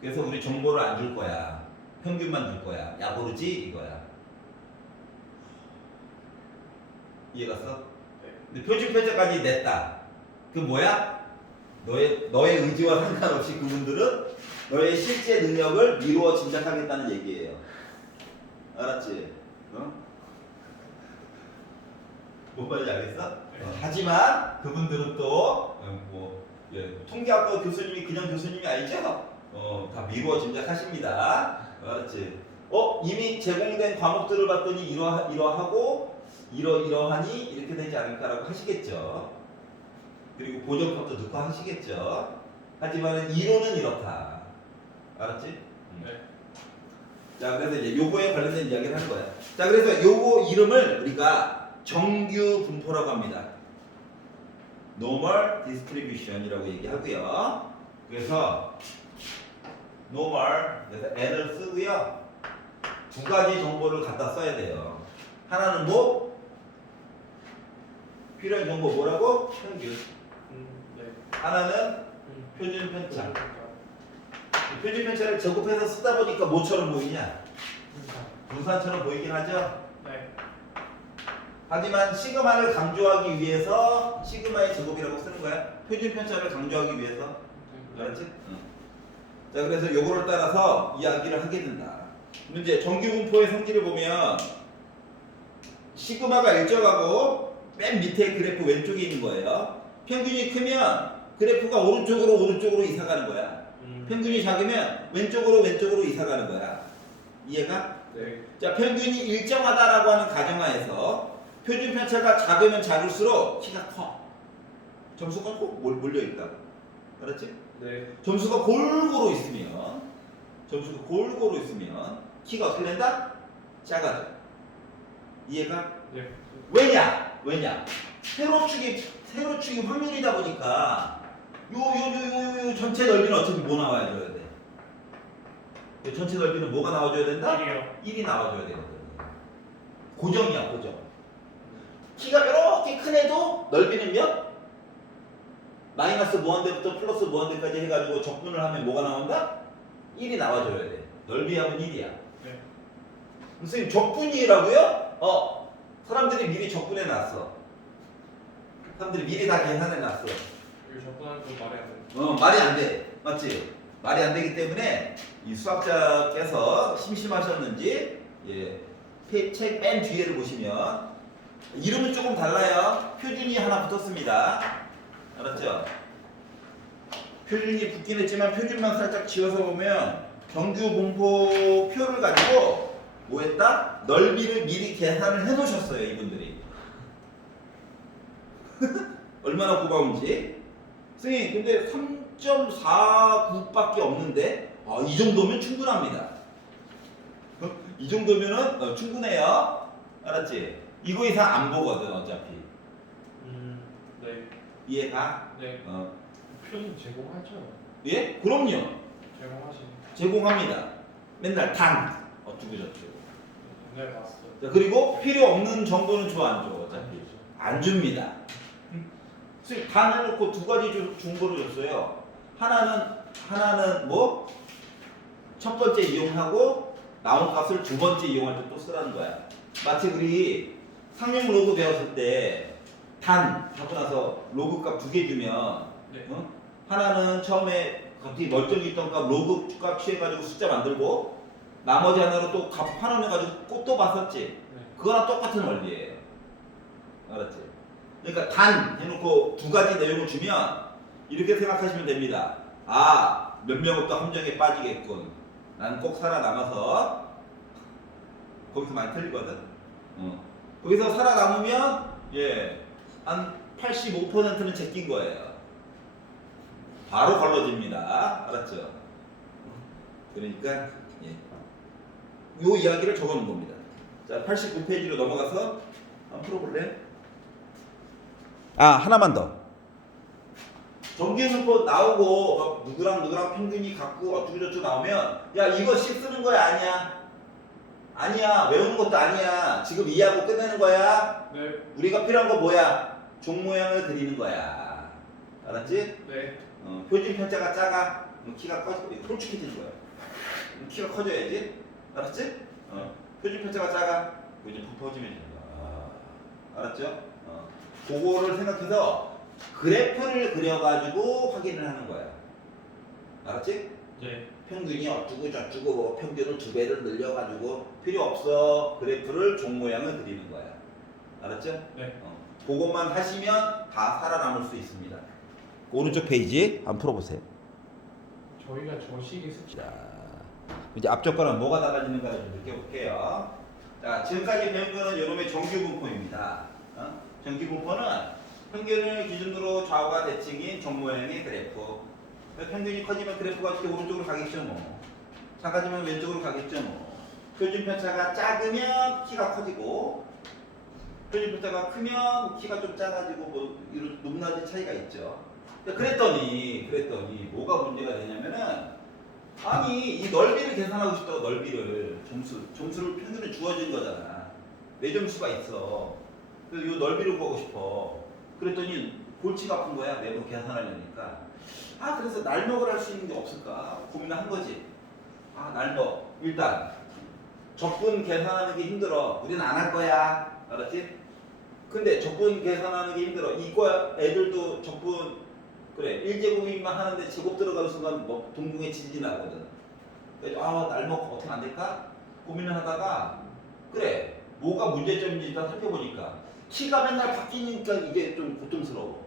그래서 우리 정보를 안 줄 거야. 평균만 줄 거야. 야 모르지 이거야. 이해 갔어? 근데 표준 편차까지 냈다. 그 뭐야? 너의 의지와 상관없이 그분들은 너의 실제 능력을 미루어 짐작하겠다는 얘기예요. 알았지? 어? 뭔 말인지 알겠어? 하지만 그분들은 또 통계학과 교수님이 그냥 교수님이 아니죠? 다 미루어 짐작하십니다. 알았지? 이미 제공된 과목들을 봤더니 이러하고 이러하니 이렇게 되지 않을까라고 하시겠죠. 그리고 보정법도 듣고 하시겠죠. 하지만 이론은 이렇다. 알았지? 네. 자, 그래서 이제 요거에 관련된 이야기를 하는 거야. 자, 그래서 요거 이름을 우리가 정규 분포라고 합니다. Normal Distribution이라고 얘기하고요. 그래서 Normal, 그래서 n을 쓰고요. 두 가지 정보를 갖다 써야 돼요. 하나는 뭐? 필요한 정보 뭐라고? 평균. 네. 하나는 표준 편차. 표준 편차를 제곱해서 쓰다 보니까 뭐처럼 보이냐? 분산처럼 보이긴 하죠? 네. 하지만 시그마를 강조하기 위해서 시그마의 제곱이라고 쓰는 거야. 표준 편차를 강조하기 위해서. 알았지? 응. 자, 그래서 요거를 따라서 이야기를 하게 된다. 근데 이제 정규 분포의 성질을 보면 시그마가 일정하고 맨 밑에 그래프 왼쪽에 있는 거예요. 평균이 크면 그래프가 오른쪽으로 이사 가는 거야. 평균이 작으면 왼쪽으로 이사 가는 거야. 이해가? 네. 자, 평균이 일정하다라고 하는 가정하에서 표준 편차가 작으면 작을수록 키가 커. 점수가 꼭 몰려 있다. 알았지? 네. 점수가 골고루 있으면 키가 어떻게 된다? 작아져. 이해가? 네. 왜냐? 세로축이 확률이다 보니까 요 전체 넓이는 어차피 뭐 나와줘야 돼? 요 전체 넓이는 뭐가 나와줘야 된다? 1이요. 1이 나와줘야 되거든. 고정이야, 고정. 키가 이렇게 큰 애도 넓이는 몇? 마이너스 무한대부터 플러스 무한대까지 해가지고 적분을 하면 뭐가 나온다? 1이 나와줘야 돼. 넓이하면 1이야. 네. 선생님 적분이라고요? 사람들이 미리 적분해 놨어. 사람들이 미리 다 계산해 놨어. 이거 접근하는 건 말이 안 돼. 말이 안 돼. 맞지? 말이 안 되기 때문에 이 수학자께서 심심하셨는지 책 맨 뒤에를 보시면 이름은 조금 달라요. 표준이 하나 붙었습니다. 알았죠? 표준이 붙긴 했지만 표준만 살짝 지워서 보면 정규 분포 표를 가지고 뭐 했다? 넓이를 미리 계산을 해 놓으셨어요, 이분들이. 얼마나 고마운지. 선생님, 근데 3.49밖에 없는데 이 정도면 충분합니다. 이 정도면은 충분해요. 알았지? 이거 이상 안 보거든, 어차피. 네. 이해가? 네. 표준 제공하죠. 예? 그럼요. 제공하시네. 제공합니다. 맨날 단 어쩌고저쩌고. 네, 봤어요. 자, 그리고 필요 없는 정보는 줘 안 줘? 어차피 안 줍니다. 지금 단 해놓고 두 가지 정보를 줬어요. 하나는 뭐? 첫 번째 이용하고 나온 값을 두 번째 이용할 때 또 쓰라는 거야. 마치 우리 상용 로그 배웠을 때 단 하고 나서 로그 값 두 개 주면 네. 하나는 처음에 갑자기 멀쩡히 있던 값 로그 값 취해가지고 숫자 만들고 나머지 하나로 또 값 환원해가지고 또 봤었지. 네. 그거랑 똑같은 원리예요. 알았지? 그러니까 단 해놓고 두 가지 내용을 주면 이렇게 생각하시면 됩니다. 몇 명은 또 함정에 빠지겠군. 나는 꼭 살아남아서 거기서 많이 틀리거든. 거기서 살아남으면 한 85%는 제낀 거예요. 바로 걸러집니다. 알았죠? 그러니까 요 이야기를 적어놓은 겁니다. 자, 89페이지로 넘어가서 한번 풀어볼래요? 하나만 더. 정규분포 나오고 누구랑 평균이 같고 어쩌고저쩌고 나오면 야 이거 식 쓰는 거야 아니야? 아니야. 외우는 것도 아니야. 지금 이해하고 끝내는 거야. 네. 우리가 필요한 거 뭐야? 종 모양을 그리는 거야. 알았지? 네. 표준 편차가 작아. 그럼 키가 홀쭉해지는 거야. 그럼 키가 커져야지. 알았지? 표준 편차가 작아. 그럼 이제 부퍼지면 되는 거야. 알았죠? 그거를 생각해서 그래프를 그려가지고 확인을 하는 거야. 알았지? 네. 평균이 어쩌고 저쩌고 뭐 평균을 2배를 늘려가지고 필요 없어. 그래프를 종 모양을 그리는 거야. 알았죠? 네. 그것만 하시면 다 살아남을 수 있습니다. 오른쪽 페이지 한번 풀어보세요. 저희가 저식이 습 자, 이제 앞쪽 거랑 뭐가 달라지는가 좀 느껴볼게요. 자, 지금까지 배운 거는 요놈의 정규분포입니다. 정규분포는 평균을 기준으로 좌우가 대칭인 종 모양의 그래프. 평균이 커지면 그래프가 이렇게 오른쪽으로 가겠죠 뭐. 작아지면 왼쪽으로 가겠죠 뭐. 표준 편차가 작으면 키가 커지고 표준 편차가 크면 키가 좀 작아지고 뭐 이런 높낮이 차이가 있죠. 그랬더니 뭐가 문제가 되냐면은 아니 이 넓이를 계산하고 싶다고 넓이를 점수를 평균을 주어진 거잖아. 내 점수가 있어. 그래서 이 넓이를 구하고 싶어. 그랬더니 골치가 아픈 거야. 매번 계산하려니까. 그래서 날먹을 할 수 있는 게 없을까 고민을 한 거지. 날먹 일단 적분 계산하는 게 힘들어. 우리는 안 할 거야. 알았지? 근데 적분 계산하는 게 힘들어. 이거 애들도 적분 그래 1제곱이만 하는데 제곱 들어가는 순간 뭐 동공에 지진이 나거든. 그래서 날먹 어떻게 안 될까 고민을 하다가 그래 뭐가 문제점인지 일단 살펴보니까 키가 맨날 바뀌니까 이게 좀 고통스러워.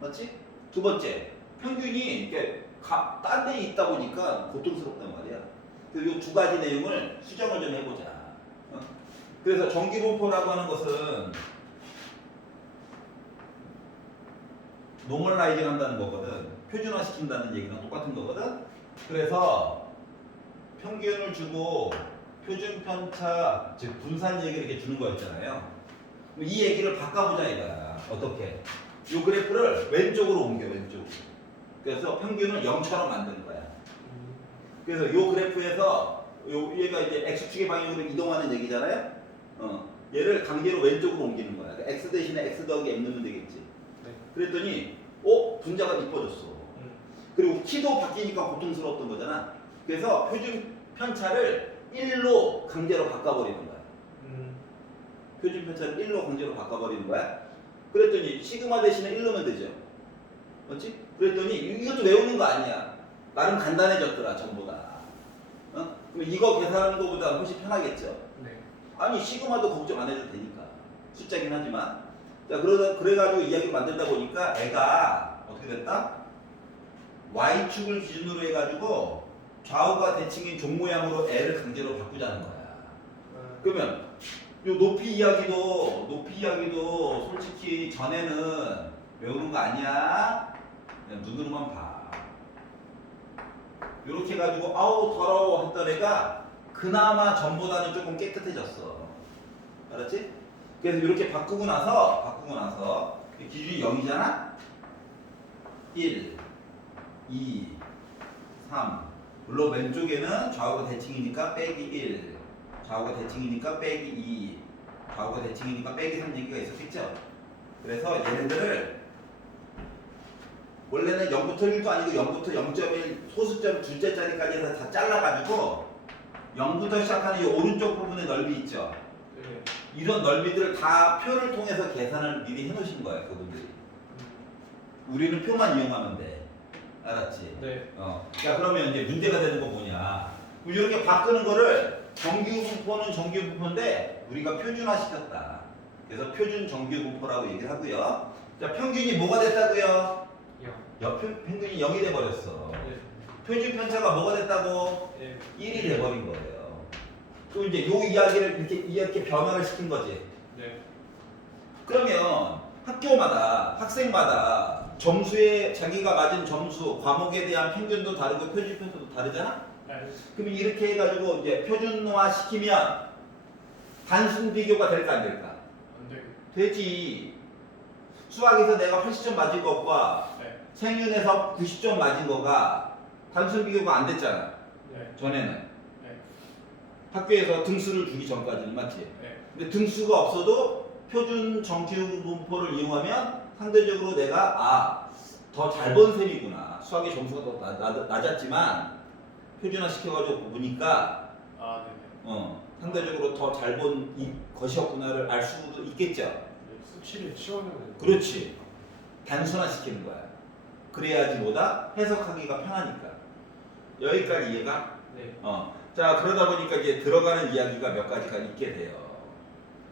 맞지? 두 번째 평균이 이렇게 딴 데 있다 보니까 고통스럽단 말이야. 그래서 이 두 가지 내용을 수정을 좀 해보자. 그래서 정기분포라고 하는 것은 노멀라이징 한다는 거거든. 표준화 시킨다는 얘기랑 똑같은 거거든. 그래서 평균을 주고 표준 편차, 즉 분산 얘기를 이렇게 주는 거였잖아요. 이 얘기를 바꿔보자 이거야. 어떻게? 이 그래프를 왼쪽으로 옮겨 왼쪽으로. 그래서 평균을 0처럼 만드는 거야. 그래서 이 그래프에서 얘가 이제 x축의 방향으로 이동하는 얘기잖아요. 얘를 강제로 왼쪽으로 옮기는 거야. 그러니까 x 대신에 x 더하기 m 넣으면 되겠지. 네. 그랬더니 분자가 이뻐졌어. 그리고 키도 바뀌니까 고통스러웠던 거잖아. 그래서 표준 편차를 1로 강제로 바꿔버리는 거야. 표준 편차를 1로 강제로 바꿔버리는 거야. 그랬더니 시그마 대신에 1 넣으면 되죠. 맞지? 그랬더니 이것도 외우는 거 아니야. 나름 간단해졌더라 전보다. 그럼 이거 계산하는 것보다 훨씬 편하겠죠. 네. 아니 시그마도 걱정 안 해도 되니까. 숫자긴 하지만. 자 그래가지고 이야기를 만들다 보니까 애가 어떻게 됐다? Y축을 기준으로 해가지고 좌우가 대칭인 종 모양으로 애를 강제로 바꾸자는 거야. 그러면 요 높이 이야기도 솔직히 전에는 외우는 거 아니야. 그냥 눈으로만 봐. 요렇게 해가지고 더러워 했던 애가 그나마 전보다는 조금 깨끗해졌어. 알았지? 그래서 이렇게 바꾸고 나서 기준이 0이잖아? 1, 2, 3 물론 왼쪽에는 좌우가 대칭이니까 빼기 1 좌우가 대칭이니까 빼기 2 좌우가 대칭이니까 빼기 3 얘기가 있었겠죠? 그래서 얘네들을 원래는 0부터 1도 아니고 0부터 0.1 소수점 둘째 자리까지 해서 다 잘라가지고 0부터 시작하는 이 오른쪽 부분의 넓이 있죠? 네. 이런 넓이들을 다 표를 통해서 계산을 미리 해놓으신 거야 그분들이. 우리는 표만 이용하면 돼. 알았지? 네. 자 그러면 이제 문제가 되는 거 뭐냐? 이렇게 바꾸는 거를 정규분포는 정규분포인데 우리가 표준화 시켰다. 그래서 표준 정규분포라고 얘기를 하고요. 자 평균이 뭐가 됐다고요? 평균이 0이 돼버렸어. 네. 표준 편차가 뭐가 됐다고? 네. 1이 돼버린 거예요. 그럼 이제 요 이야기를 이렇게 변화를 시킨 거지. 네. 그러면 학교마다 학생마다 점수에 자기가 맞은 점수 과목에 대한 평균도 다르고 표준 편차도 다르잖아. 네. 그럼 이렇게 해가지고 이제 표준화 시키면 단순 비교가 될까 안 될까? 안 돼. 되지. 수학에서 내가 80점 맞은 것과 네. 생윤에서 90점 맞은 거가 단순 비교가 안 됐잖아. 네. 전에는. 네. 학교에서 등수를 주기 전까지는 맞지? 네. 근데 등수가 없어도 표준 정규 분포를 이용하면 상대적으로 내가 더 잘 본 셈이구나. 수학의 점수가 더 낮았지만 표준화 시켜가지고 보니까 아, 네네. 상대적으로 더 잘 본 것이었구나를 알 수도 있겠죠. 네, 수치를 치워내는 거예요. 그렇지. 단순화 시키는 거야. 그래야지 뭐다 해석하기가 편하니까. 여기까지 이해가? 네. 자, 그러다 보니까 이제 들어가는 이야기가 몇 가지가 있게 돼요.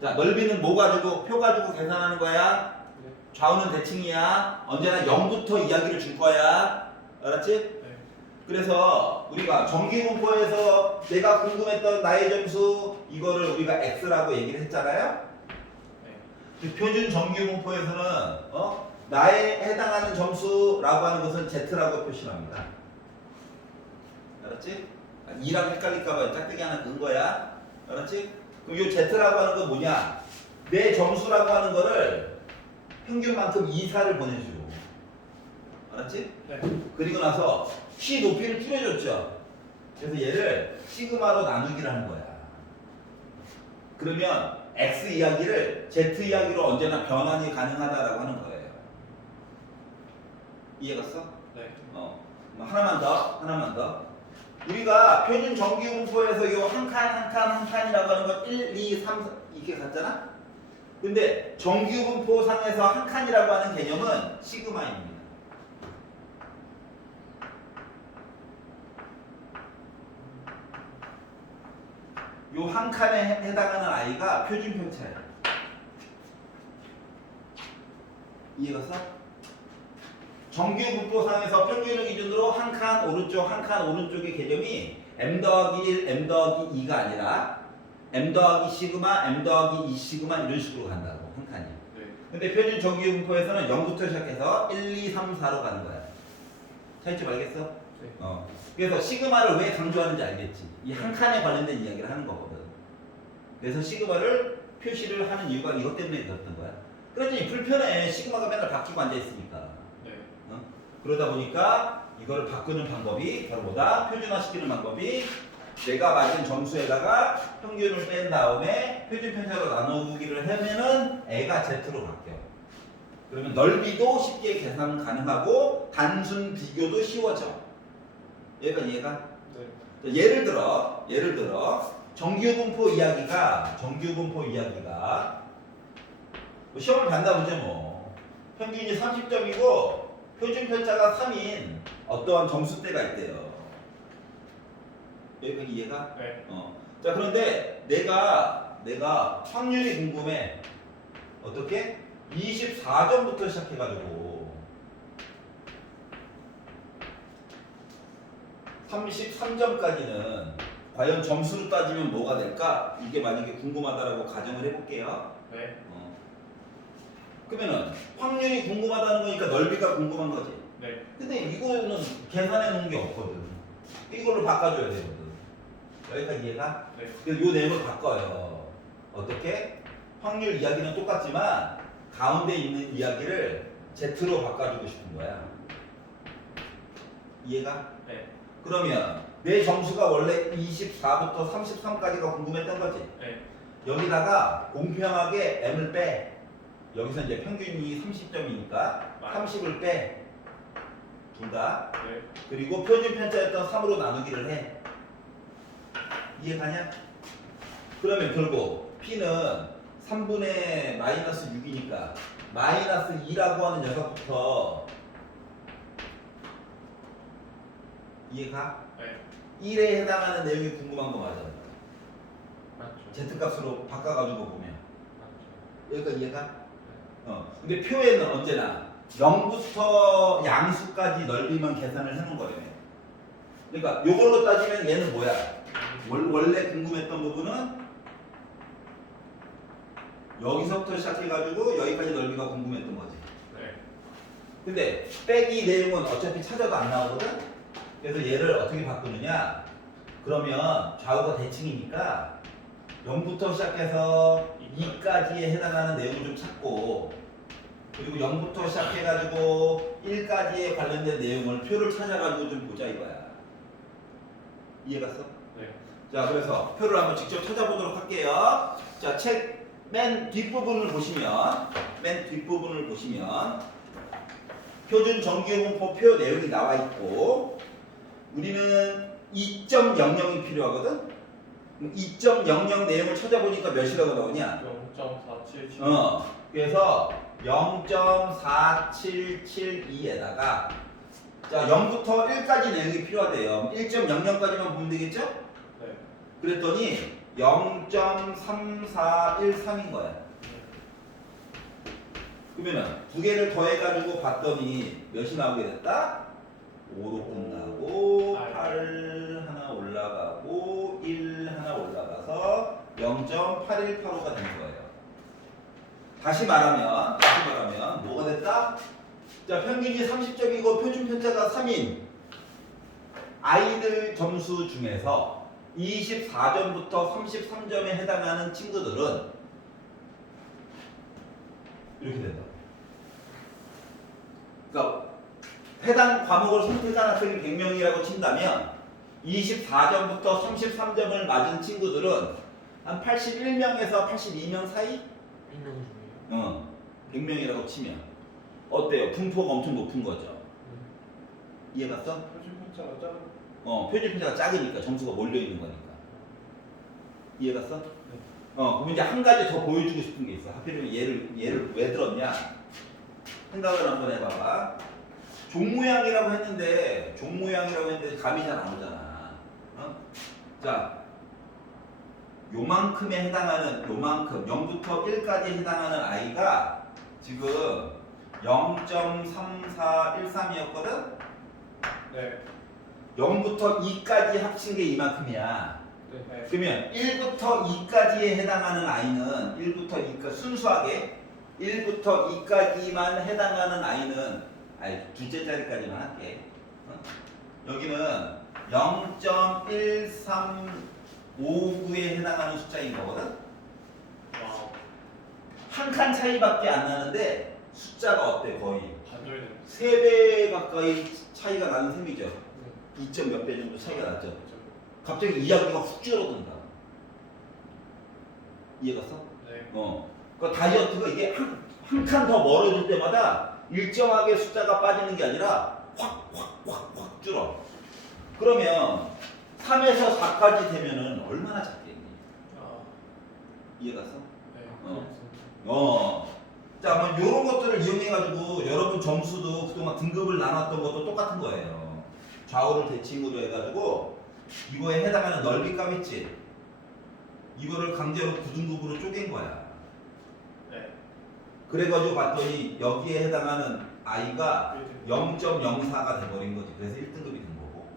자, 넓이는 뭐 가지고 표 가지고 계산하는 거야? 네. 좌우는 대칭이야. 언제나 0부터 이야기를 줄 거야. 알았지? 네. 그래서 우리가 정기분포에서 내가 궁금했던 나의 점수 이거를 우리가 x라고 얘기를 했잖아요. 네. 그 표준 정규분포에서는 나에 해당하는 점수라고 하는 것은 z라고 표시합니다. 알았지? 2랑 헷갈릴까봐 짝대기 하나 그은 거야. 알았지? 그럼 이 z라고 하는 건 뭐냐? 내 점수라고 하는 거를 평균만큼 이사를 보내줘. 알았지? 네. 그리고 나서 키 높이를 줄여줬죠. 그래서 얘를 시그마로 나누기를 하는 거야. 그러면 x 이야기를 z 이야기로 언제나 변환이 가능하다라고 하는 거예요. 이해갔어? 네. 하나만 더. 우리가 표준 정규분포에서 이 한 칸 칸이라고 하는 건 1, 2, 3 이렇게 갔잖아? 근데 정규분포 상에서 한 칸이라고 하는 개념은 시그마입니다. 요 한 칸에 해당하는 아이가 표준 편차야. 이해갔어? 정규분포상에서 평균을 기준으로 한 칸 오른쪽, 한 칸 오른쪽의 개념이 m 더하기 1, m 더하기 2가 아니라 m 더하기 시그마, m 더하기 2 시그마 이런 식으로 간다고, 한 칸이. 네. 근데 표준 정규분포에서는 0부터 시작해서 1, 2, 3, 4로 가는 거야. 차이점 알겠어? 네. 그래서 시그마를 왜 강조하는지 알겠지? 이 한 칸에 관련된 이야기를 하는 거거든. 그래서 시그마를 표시를 하는 이유가 이것 때문에 그랬던 거야. 그랬더니 불편해. 시그마가 맨날 바뀌고 앉아있으니까. 네. 그러다 보니까 이거를 바꾸는 방법이 바로 뭐다? 표준화시키는 방법이 내가 맞은 점수에다가 평균을 뺀 다음에 표준 편차로 나누기를 하면은 애가 z로 바뀌어. 그러면 넓이도 쉽게 계산 가능하고 단순 비교도 쉬워져. 얘가 네. 예를 들어 정규분포 이야기가 뭐 시험을 봤나 보죠 뭐. 평균이 30점이고 표준 편차가 3인 어떠한 점수대가 있대요. 여기까지 이해가? 네. 자, 그런데 내가 확률이 궁금해. 어떻게? 24점부터 시작해가지고 33점까지는 과연 점수로 따지면 뭐가 될까? 이게 만약에 궁금하다라고 가정을 해볼게요. 네. 그러면은 확률이 궁금하다는 거니까 넓이가 궁금한 거지. 네. 근데 이거는 계산해 놓은 게 없거든. 이걸로 바꿔줘야 되거든. 여기까지 이해가? 네. 그래서 이 내용을 바꿔요. 어떻게? 확률 이야기는 똑같지만 가운데 있는 이야기를 Z로 바꿔주고 싶은 거야. 이해가? 네. 그러면 내 점수가 원래 24부터 33까지가 궁금했던 거지. 네. 여기다가 공평하게 M을 빼. 여기서 이제 평균이 30점이니까 30을 빼. 둘 다. 네. 그리고 표준 편차였던 3으로 나누기를 해. 이해가냐? 그러면 결국 P는 3분의 마이너스 6이니까 마이너스 2라고 하는 녀석부터 이해가? 네. 1에 해당하는 내용이 궁금한 거 맞아. 맞죠. Z값으로 바꿔가지고 보면 맞죠. 여기까지 이해가? 근데 표에는 언제나 0부터 양수까지 넓이만 계산을 해놓은 거예요. 그러니까 이걸로 따지면 얘는 뭐야? 원래 궁금했던 부분은 여기서부터 시작해가지고 여기까지 넓이가 궁금했던 거지. 네. 근데 빼기 내용은 어차피 찾아도 안 나오거든? 그래서 얘를 어떻게 바꾸느냐? 그러면 좌우가 대칭이니까 0부터 시작해서 2까지에 해당하는 내용을 좀 찾고 그리고 0부터 시작해가지고 1까지에 관련된 내용을 표를 찾아가지고 좀 보자 이거야. 이해갔어? 네. 자, 그래서 표를 한번 직접 찾아보도록 할게요. 자, 책 맨 뒷부분을 보시면, 표준 정규용법 표 내용이 나와 있고, 우리는 2.00이 필요하거든? 2.00 내용을 찾아보니까 몇이라고 나오냐? 0.477. 그래서 0.4772에다가 자 0부터 1까지 내용이 필요하대요. 1.00까지만 보면 되겠죠? 네. 그랬더니 0.3413인 거야. 그러면은 두 개를 더해가지고 봤더니 몇이 나오게 됐다? 5로 끝나고 8 하나 올라가고 1 하나 올라가서 0.818호가 된 거예요. 다시 말하면 뭐가 됐다? 자, 평균이 30점이고 표준 편차가 3인 아이들 점수 중에서 24점부터 33점에 해당하는 친구들은 이렇게 된다. 그러니까 해당 과목을 선택한 학생이 100명이라고 친다면 24점부터 33점을 맞은 친구들은 한 81명에서 82명 사이? 1명 중에요? 100명이라고 치면 어때요? 분포가 엄청 높은 거죠. 이해갔어? 표준 편차가 작은. 표준 편차가 작으니까 점수가 몰려 있는 거니까. 이해갔어? 그럼 이제 한 가지 더 보여주고 싶은 게 있어. 하필이면 얘를 왜 들었냐? 생각을 한번 해봐봐. 종모양이라고 했는데 감이 잘 안 오잖아. 자, 요만큼에 해당하는 0부터 1까지 해당하는 아이가 지금 0.3413이었거든? 네. 0부터 2까지 합친 게 이만큼이야. 네. 그러면 1부터 2까지에 해당하는 아이는 1부터 2까지 순수하게 1부터 2까지만 해당하는 아이는 둘째 자리까지만 할게. 여기는 0.1359에 해당하는 숫자인 거거든? 와우. 한 칸 차이밖에 안 나는데 숫자가 어때? 거의 반절되는. 3배 가까이 차이가 나는 셈이죠. 2점 몇 배 정도 차이가 났죠. 갑자기 이야기가 훅 줄어든다. 이해갔어? 네. 그러니까 다이어트가 이게 한 칸 더 멀어질 때마다 일정하게 숫자가 빠지는 게 아니라 확 줄어. 그러면 3에서 4까지 되면은 얼마나 작겠니? 아. 이해갔어? 네. 자, 뭐 이런 것들을 이용해가지고 여러분 점수도 그동안 등급을 나눴던 것도 똑같은 거예요. 좌우를 대칭으로 해가지고 이거에 해당하는 넓이값 있지? 이거를 강제로 9등급으로 쪼갠 거야. 네. 그래가지고 봤더니 여기에 해당하는 아이가 0.04가 돼버린 거지. 그래서 1등급이 된 거고.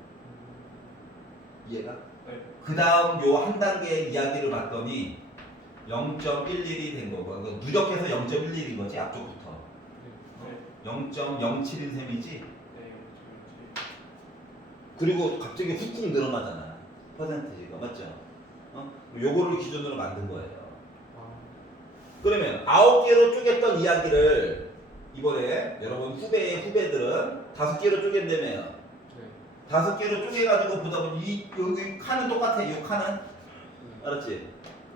이해가? 네. 그 다음 요 한 단계 이야기를 봤더니 0.11이 된 거고. 그러니까 누적해서 0.11인 거지, 앞쪽부터. 네. 0.07인 셈이지. 네. 그리고 갑자기 훅훅 늘어나잖아. 퍼센티지가. 맞죠? 요거를 기준으로 만든 거예요. 그러면 9개로 쪼갰던 이야기를 이번에 여러분 후배들은 5개로 쪼갠다며요. 5개로 쪼개가지고 보다 보니 여기 칸은 똑같아. 이 칸은. 알았지?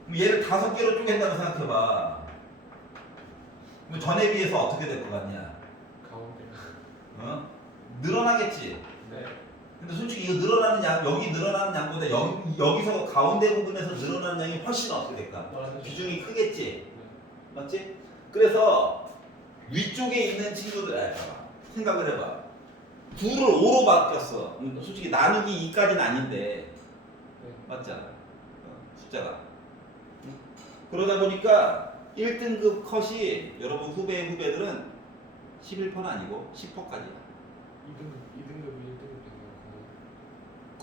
그럼 얘를 5개로 쪼갠다고 생각해봐. 그럼 전에 비해서 어떻게 될 것 같냐? 가운데. 늘어나겠지? 네. 근데 솔직히 이거 늘어나는 양, 여기 늘어나는 양보다 여기서 가운데 부분에서 늘어나는 양이 훨씬 어떻게 될까? 비중이 크겠지? 맞지? 그래서 위쪽에 있는 친구들 생각을 해봐. 9를 5로 바뀌었어. 솔직히 나누기 2까지는 아닌데 맞잖아. 숫자가. 그러다 보니까 1등급 컷이 여러분 후배들은 11%는 아니고 10%까지야. 2등급이 1등급이네요.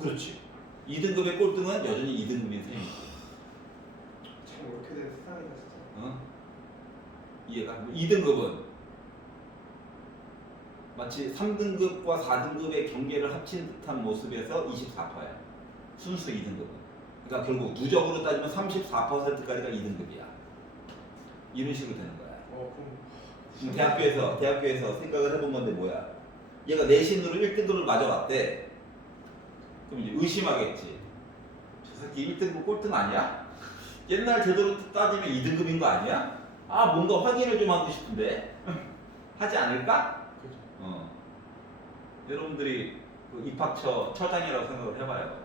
그렇지. 2등급의 꼴등은 여전히 2등급인 셈이지. 참 이렇게 된 세상이다 진짜. 이해가? 2등급은 마치 3등급과 4등급의 경계를 합친 듯한 모습에서 24%야. 순수 2등급은. 그러니까 결국 누적으로 따지면 34%까지가 2등급이야. 이런 식으로 되는 거야. 지금 대학교에서 생각을 해본 건데 뭐야? 얘가 내신으로 1등급을 맞아왔대. 그럼 이제 의심하겠지. 저 저 새끼 1등급 꼴등 아니야? 옛날 제대로 따지면 2등급인 거 아니야? 아 뭔가 확인을 좀 하고 싶은데 하지 않을까? 그죠. 여러분들이 그 입학처 처장이라고 생각을 해봐요.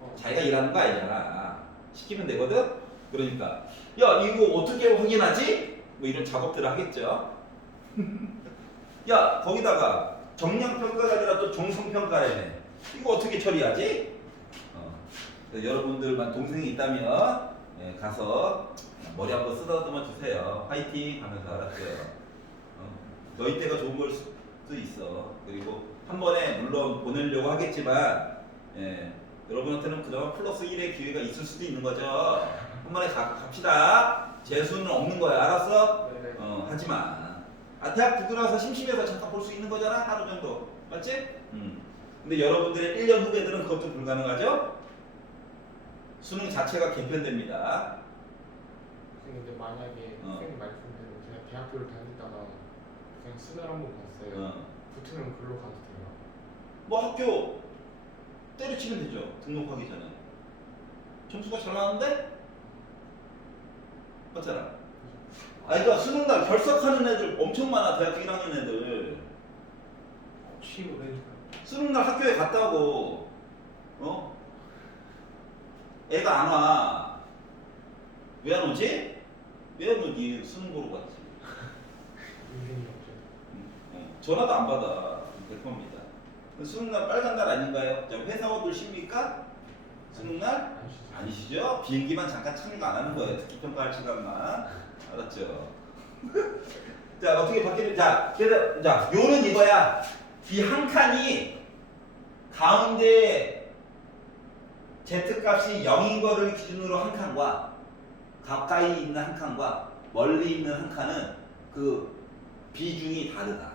어. 자기가 일하는 거 아니잖아. 시키면 되거든? 그러니까 야 이거 어떻게 확인하지? 뭐 이런 작업들을 하겠죠. 야 거기다가 정량평가가 아니라 또 정성평가라네. 이거 어떻게 처리하지? 그래서 여러분들만 동생이 있다면 가서 머리 한번 쓰다듬어 주세요. 화이팅 하면서 알았어요. 너희 때가 좋은 걸 수도 있어. 그리고 한 번에 물론 보내려고 하겠지만 여러분한테는 그나마 플러스 1의 기회가 있을 수도 있는 거죠. 한 번에 갑시다. 재수는 없는 거야. 알았어? 네네. 하지마. 대학 두고 나서 심심해서 잠깐 볼 수 있는 거잖아. 하루 정도. 맞지? 근데 여러분들의 1년 후배들은 그것도 불가능하죠? 수능 자체가 개편됩니다. 근데 만약에 어. 선생님 말씀대로 제가 대학교를 다니다가 그냥 수능 한번 봤어요. 붙으면 글로 가도 돼요. 뭐 학교 때려치면 되죠. 등록하기 전에. 점수가 잘 나왔는데? 맞잖아. 그러니까 수능날 결석하는 애들 엄청 많아. 대학교 1학년 애들. 취로 되니까. 수능날 학교에 갔다고 애가 안 와. 왜 안 오지? 왜 안 오지? 수능 보러 갔지. 인생이 없죠. 전화도 안 받아. 될 겁니다. 수능날 빨간 날 아닌가요? 자, 회사원들 쉽니까? 수능날? 아시죠? 아니시죠? 비행기만 잠깐 착륙 안 하는 거예요. 특기평가할 시간만. 알았죠? 자, 어떻게 바뀌는, 자, 그래서, 자, 요는 이거야. 이 한 칸이 가운데 Z값이 0인 거를 기준으로 한 칸과 가까이 있는 한 칸과 멀리 있는 한 칸은 그 비중이 다르다.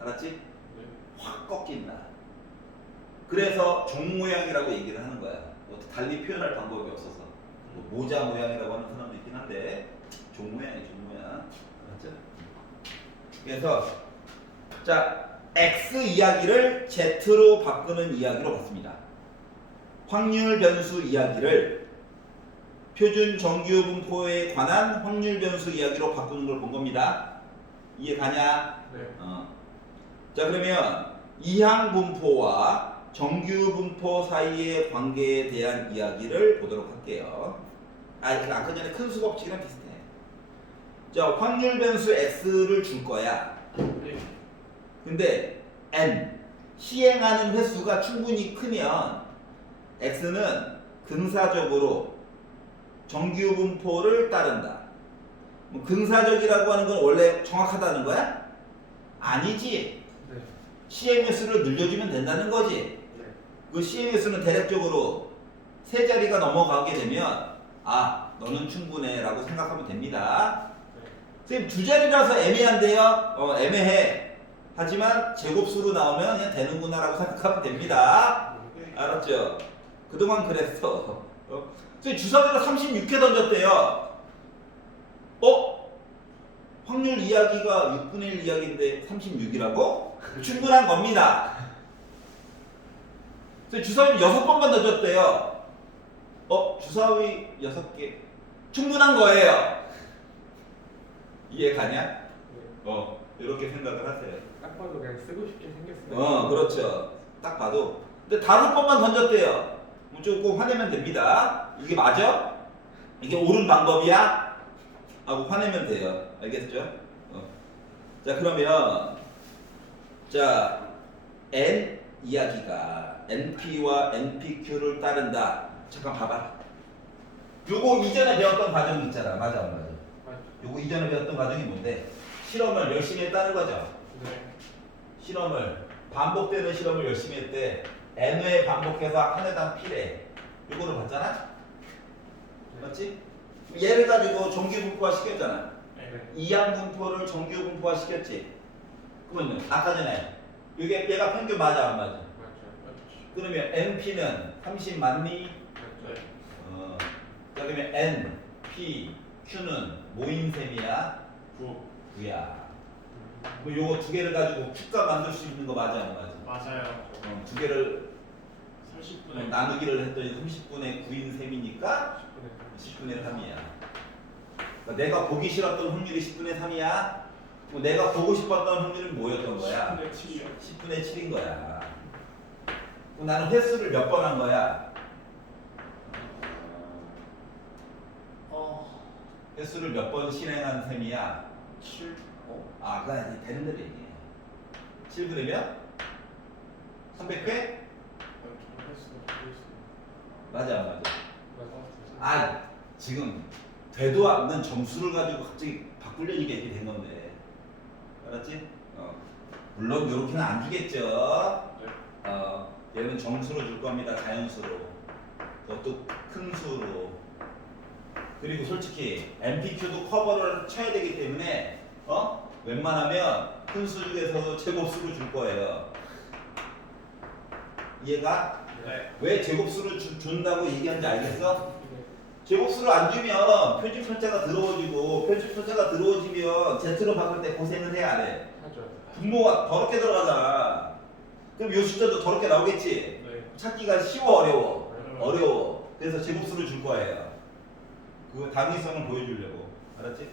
알았지? 네. 확 꺾인다. 그래서 종 모양이라고 얘기를 하는 거야. 어떻게 달리 표현할 방법이 없어서. 뭐 모자 모양이라고 하는 사람도 있긴 한데 종 모양이 종 모양. 알았죠? 그래서 자 X 이야기를 Z로 바꾸는 이야기로 봤습니다. 확률 변수 이야기를 표준 정규 분포에 관한 확률 변수 이야기로 바꾸는 걸 본 겁니다. 이해 가냐? 네. 자 그러면 이항 분포와 정규 분포 사이의 관계에 대한 이야기를 보도록 할게요. 아까 전에 큰 수 법칙이랑 비슷해. 자 확률 변수 x를 줄 거야. 네. 근데 n 시행하는 횟수가 충분히 크면 x는 근사적으로 정규 분포를 따른다. 뭐 근사적이라고 하는 건 원래 정확하다는 거야? 아니지. 네. 시행 횟수를 늘려주면 된다는 거지. 네. 그 시행 횟수는 대략적으로 세 자리가 넘어가게 되면 아 너는 충분해 라고 생각하면 됩니다. 선생님 두 자리라서 애매한데요. 애매해. 하지만 제곱수로 나오면 그냥 되는구나 라고 생각하면 됩니다. 알았죠? 그동안 그랬어. 선생님 주사위로 36회 던졌대요. 확률 이야기가 6분의 1 이야기인데 36이라고? 충분한 겁니다. 주사위 6번만 던졌대요. 주사위 6개 충분한 거예요. 이해 가냐? 이렇게 생각을 하세요. 딱 봐도 그냥 쓰고 싶게 생겼어요. 그렇죠. 딱 봐도. 근데 5번만 던졌대요. 조금 화내면 됩니다. 이게 맞아? 이게 옳은 방법이야? 하고 화내면 돼요. 알겠죠? 자 그러면 자 N 이야기가 NP와 NPQ를 따른다. 잠깐 봐봐. 요거 이전에 배웠던 과정이 있잖아. 맞아 안 맞아? 요거 이전에 배웠던 과정이 뭔데? 실험을 열심히 했다는 거죠. 네. 실험을 반복되는 실험을 열심히 했대. N회 반복해서 한 회당 P래. 요거를 봤잖아? 맞지? 얘를 가지고 정규 분포화 시켰잖아. 네. 이항 분포를 정규 분포화 시켰지. 그러면 아까 전에 이게 얘가 평균 맞아 안 맞아? 맞죠. 그러면 NP는 30 맞니? 맞죠. 자 그러면 N, P, Q는 모인 셈이야? 9야. 그럼 요거 두 개를 가지고 Q값 만들 수 있는 거 맞아 안 맞아? 맞아요. 두 개를 30분에 나누기를 했더니 30분의 9인 셈이니까 10분의 3이야. 그러니까 내가 보기 싫었던 확률이 10분의 3이야. 내가 보고 싶었던 확률은 뭐였던 거야? 10분의 7이요. 10분의 7인 거야. 그럼 나는 횟수를 몇 번 한 거야? 횟수를 몇 번 실행한 셈이야? 7. 아, 그건 이제 되는 대로 얘기해. 7g이면 300회? 맞아, 맞아. 아, 지금 되도 않는 점수를 가지고 갑자기 바꾸려니까 이렇게 된 건데. 알았지? 물론 이렇게는 안 주겠죠. 얘는 정수로 줄 겁니다. 자연수로. 그것도 큰 수로. 그리고 솔직히 MPQ도 커버를 쳐야 되기 때문에 웬만하면 큰 수 중에서도 제곱수로 줄 거예요. 이해가? 네. 왜 제곱수를 준다고 얘기하는지 알겠어? 제곱수를 안 주면 표준편차가 들어오지고 표준편차가 들어오지면 Z로 바꿀 때 고생을 해야 안 해. 하죠. 분모가 더럽게 들어가잖아. 그럼 요 숫자도 더럽게 나오겠지? 네. 찾기가 쉬워 어려워? 어려워. 그래서 제곱수를 줄 거예요. 그 당위성을 보여주려고. 알았지?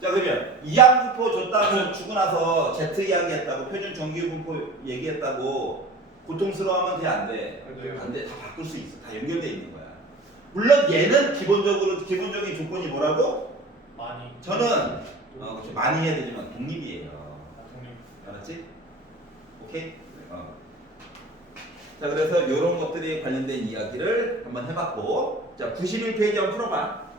자, 그러면 이항분포 줬다고 주고 나서 Z 이야기했다고 표준 정규분포 얘기했다고 고통스러워하면 돼 안 돼? 안 돼요. 안 돼. 다 바꿀 수 있어. 다 연결돼 있는 거야. 물론 얘는 기본적인 조건이 뭐라고? 많이. 저는 그렇죠. 많이 해야 되지만 독립이에요. 독립. 알았지? 오케이? 자, 그래서 이런 것들에 관련된 이야기를 한번 해봤고, 자, 91페이지 한번 풀어봐.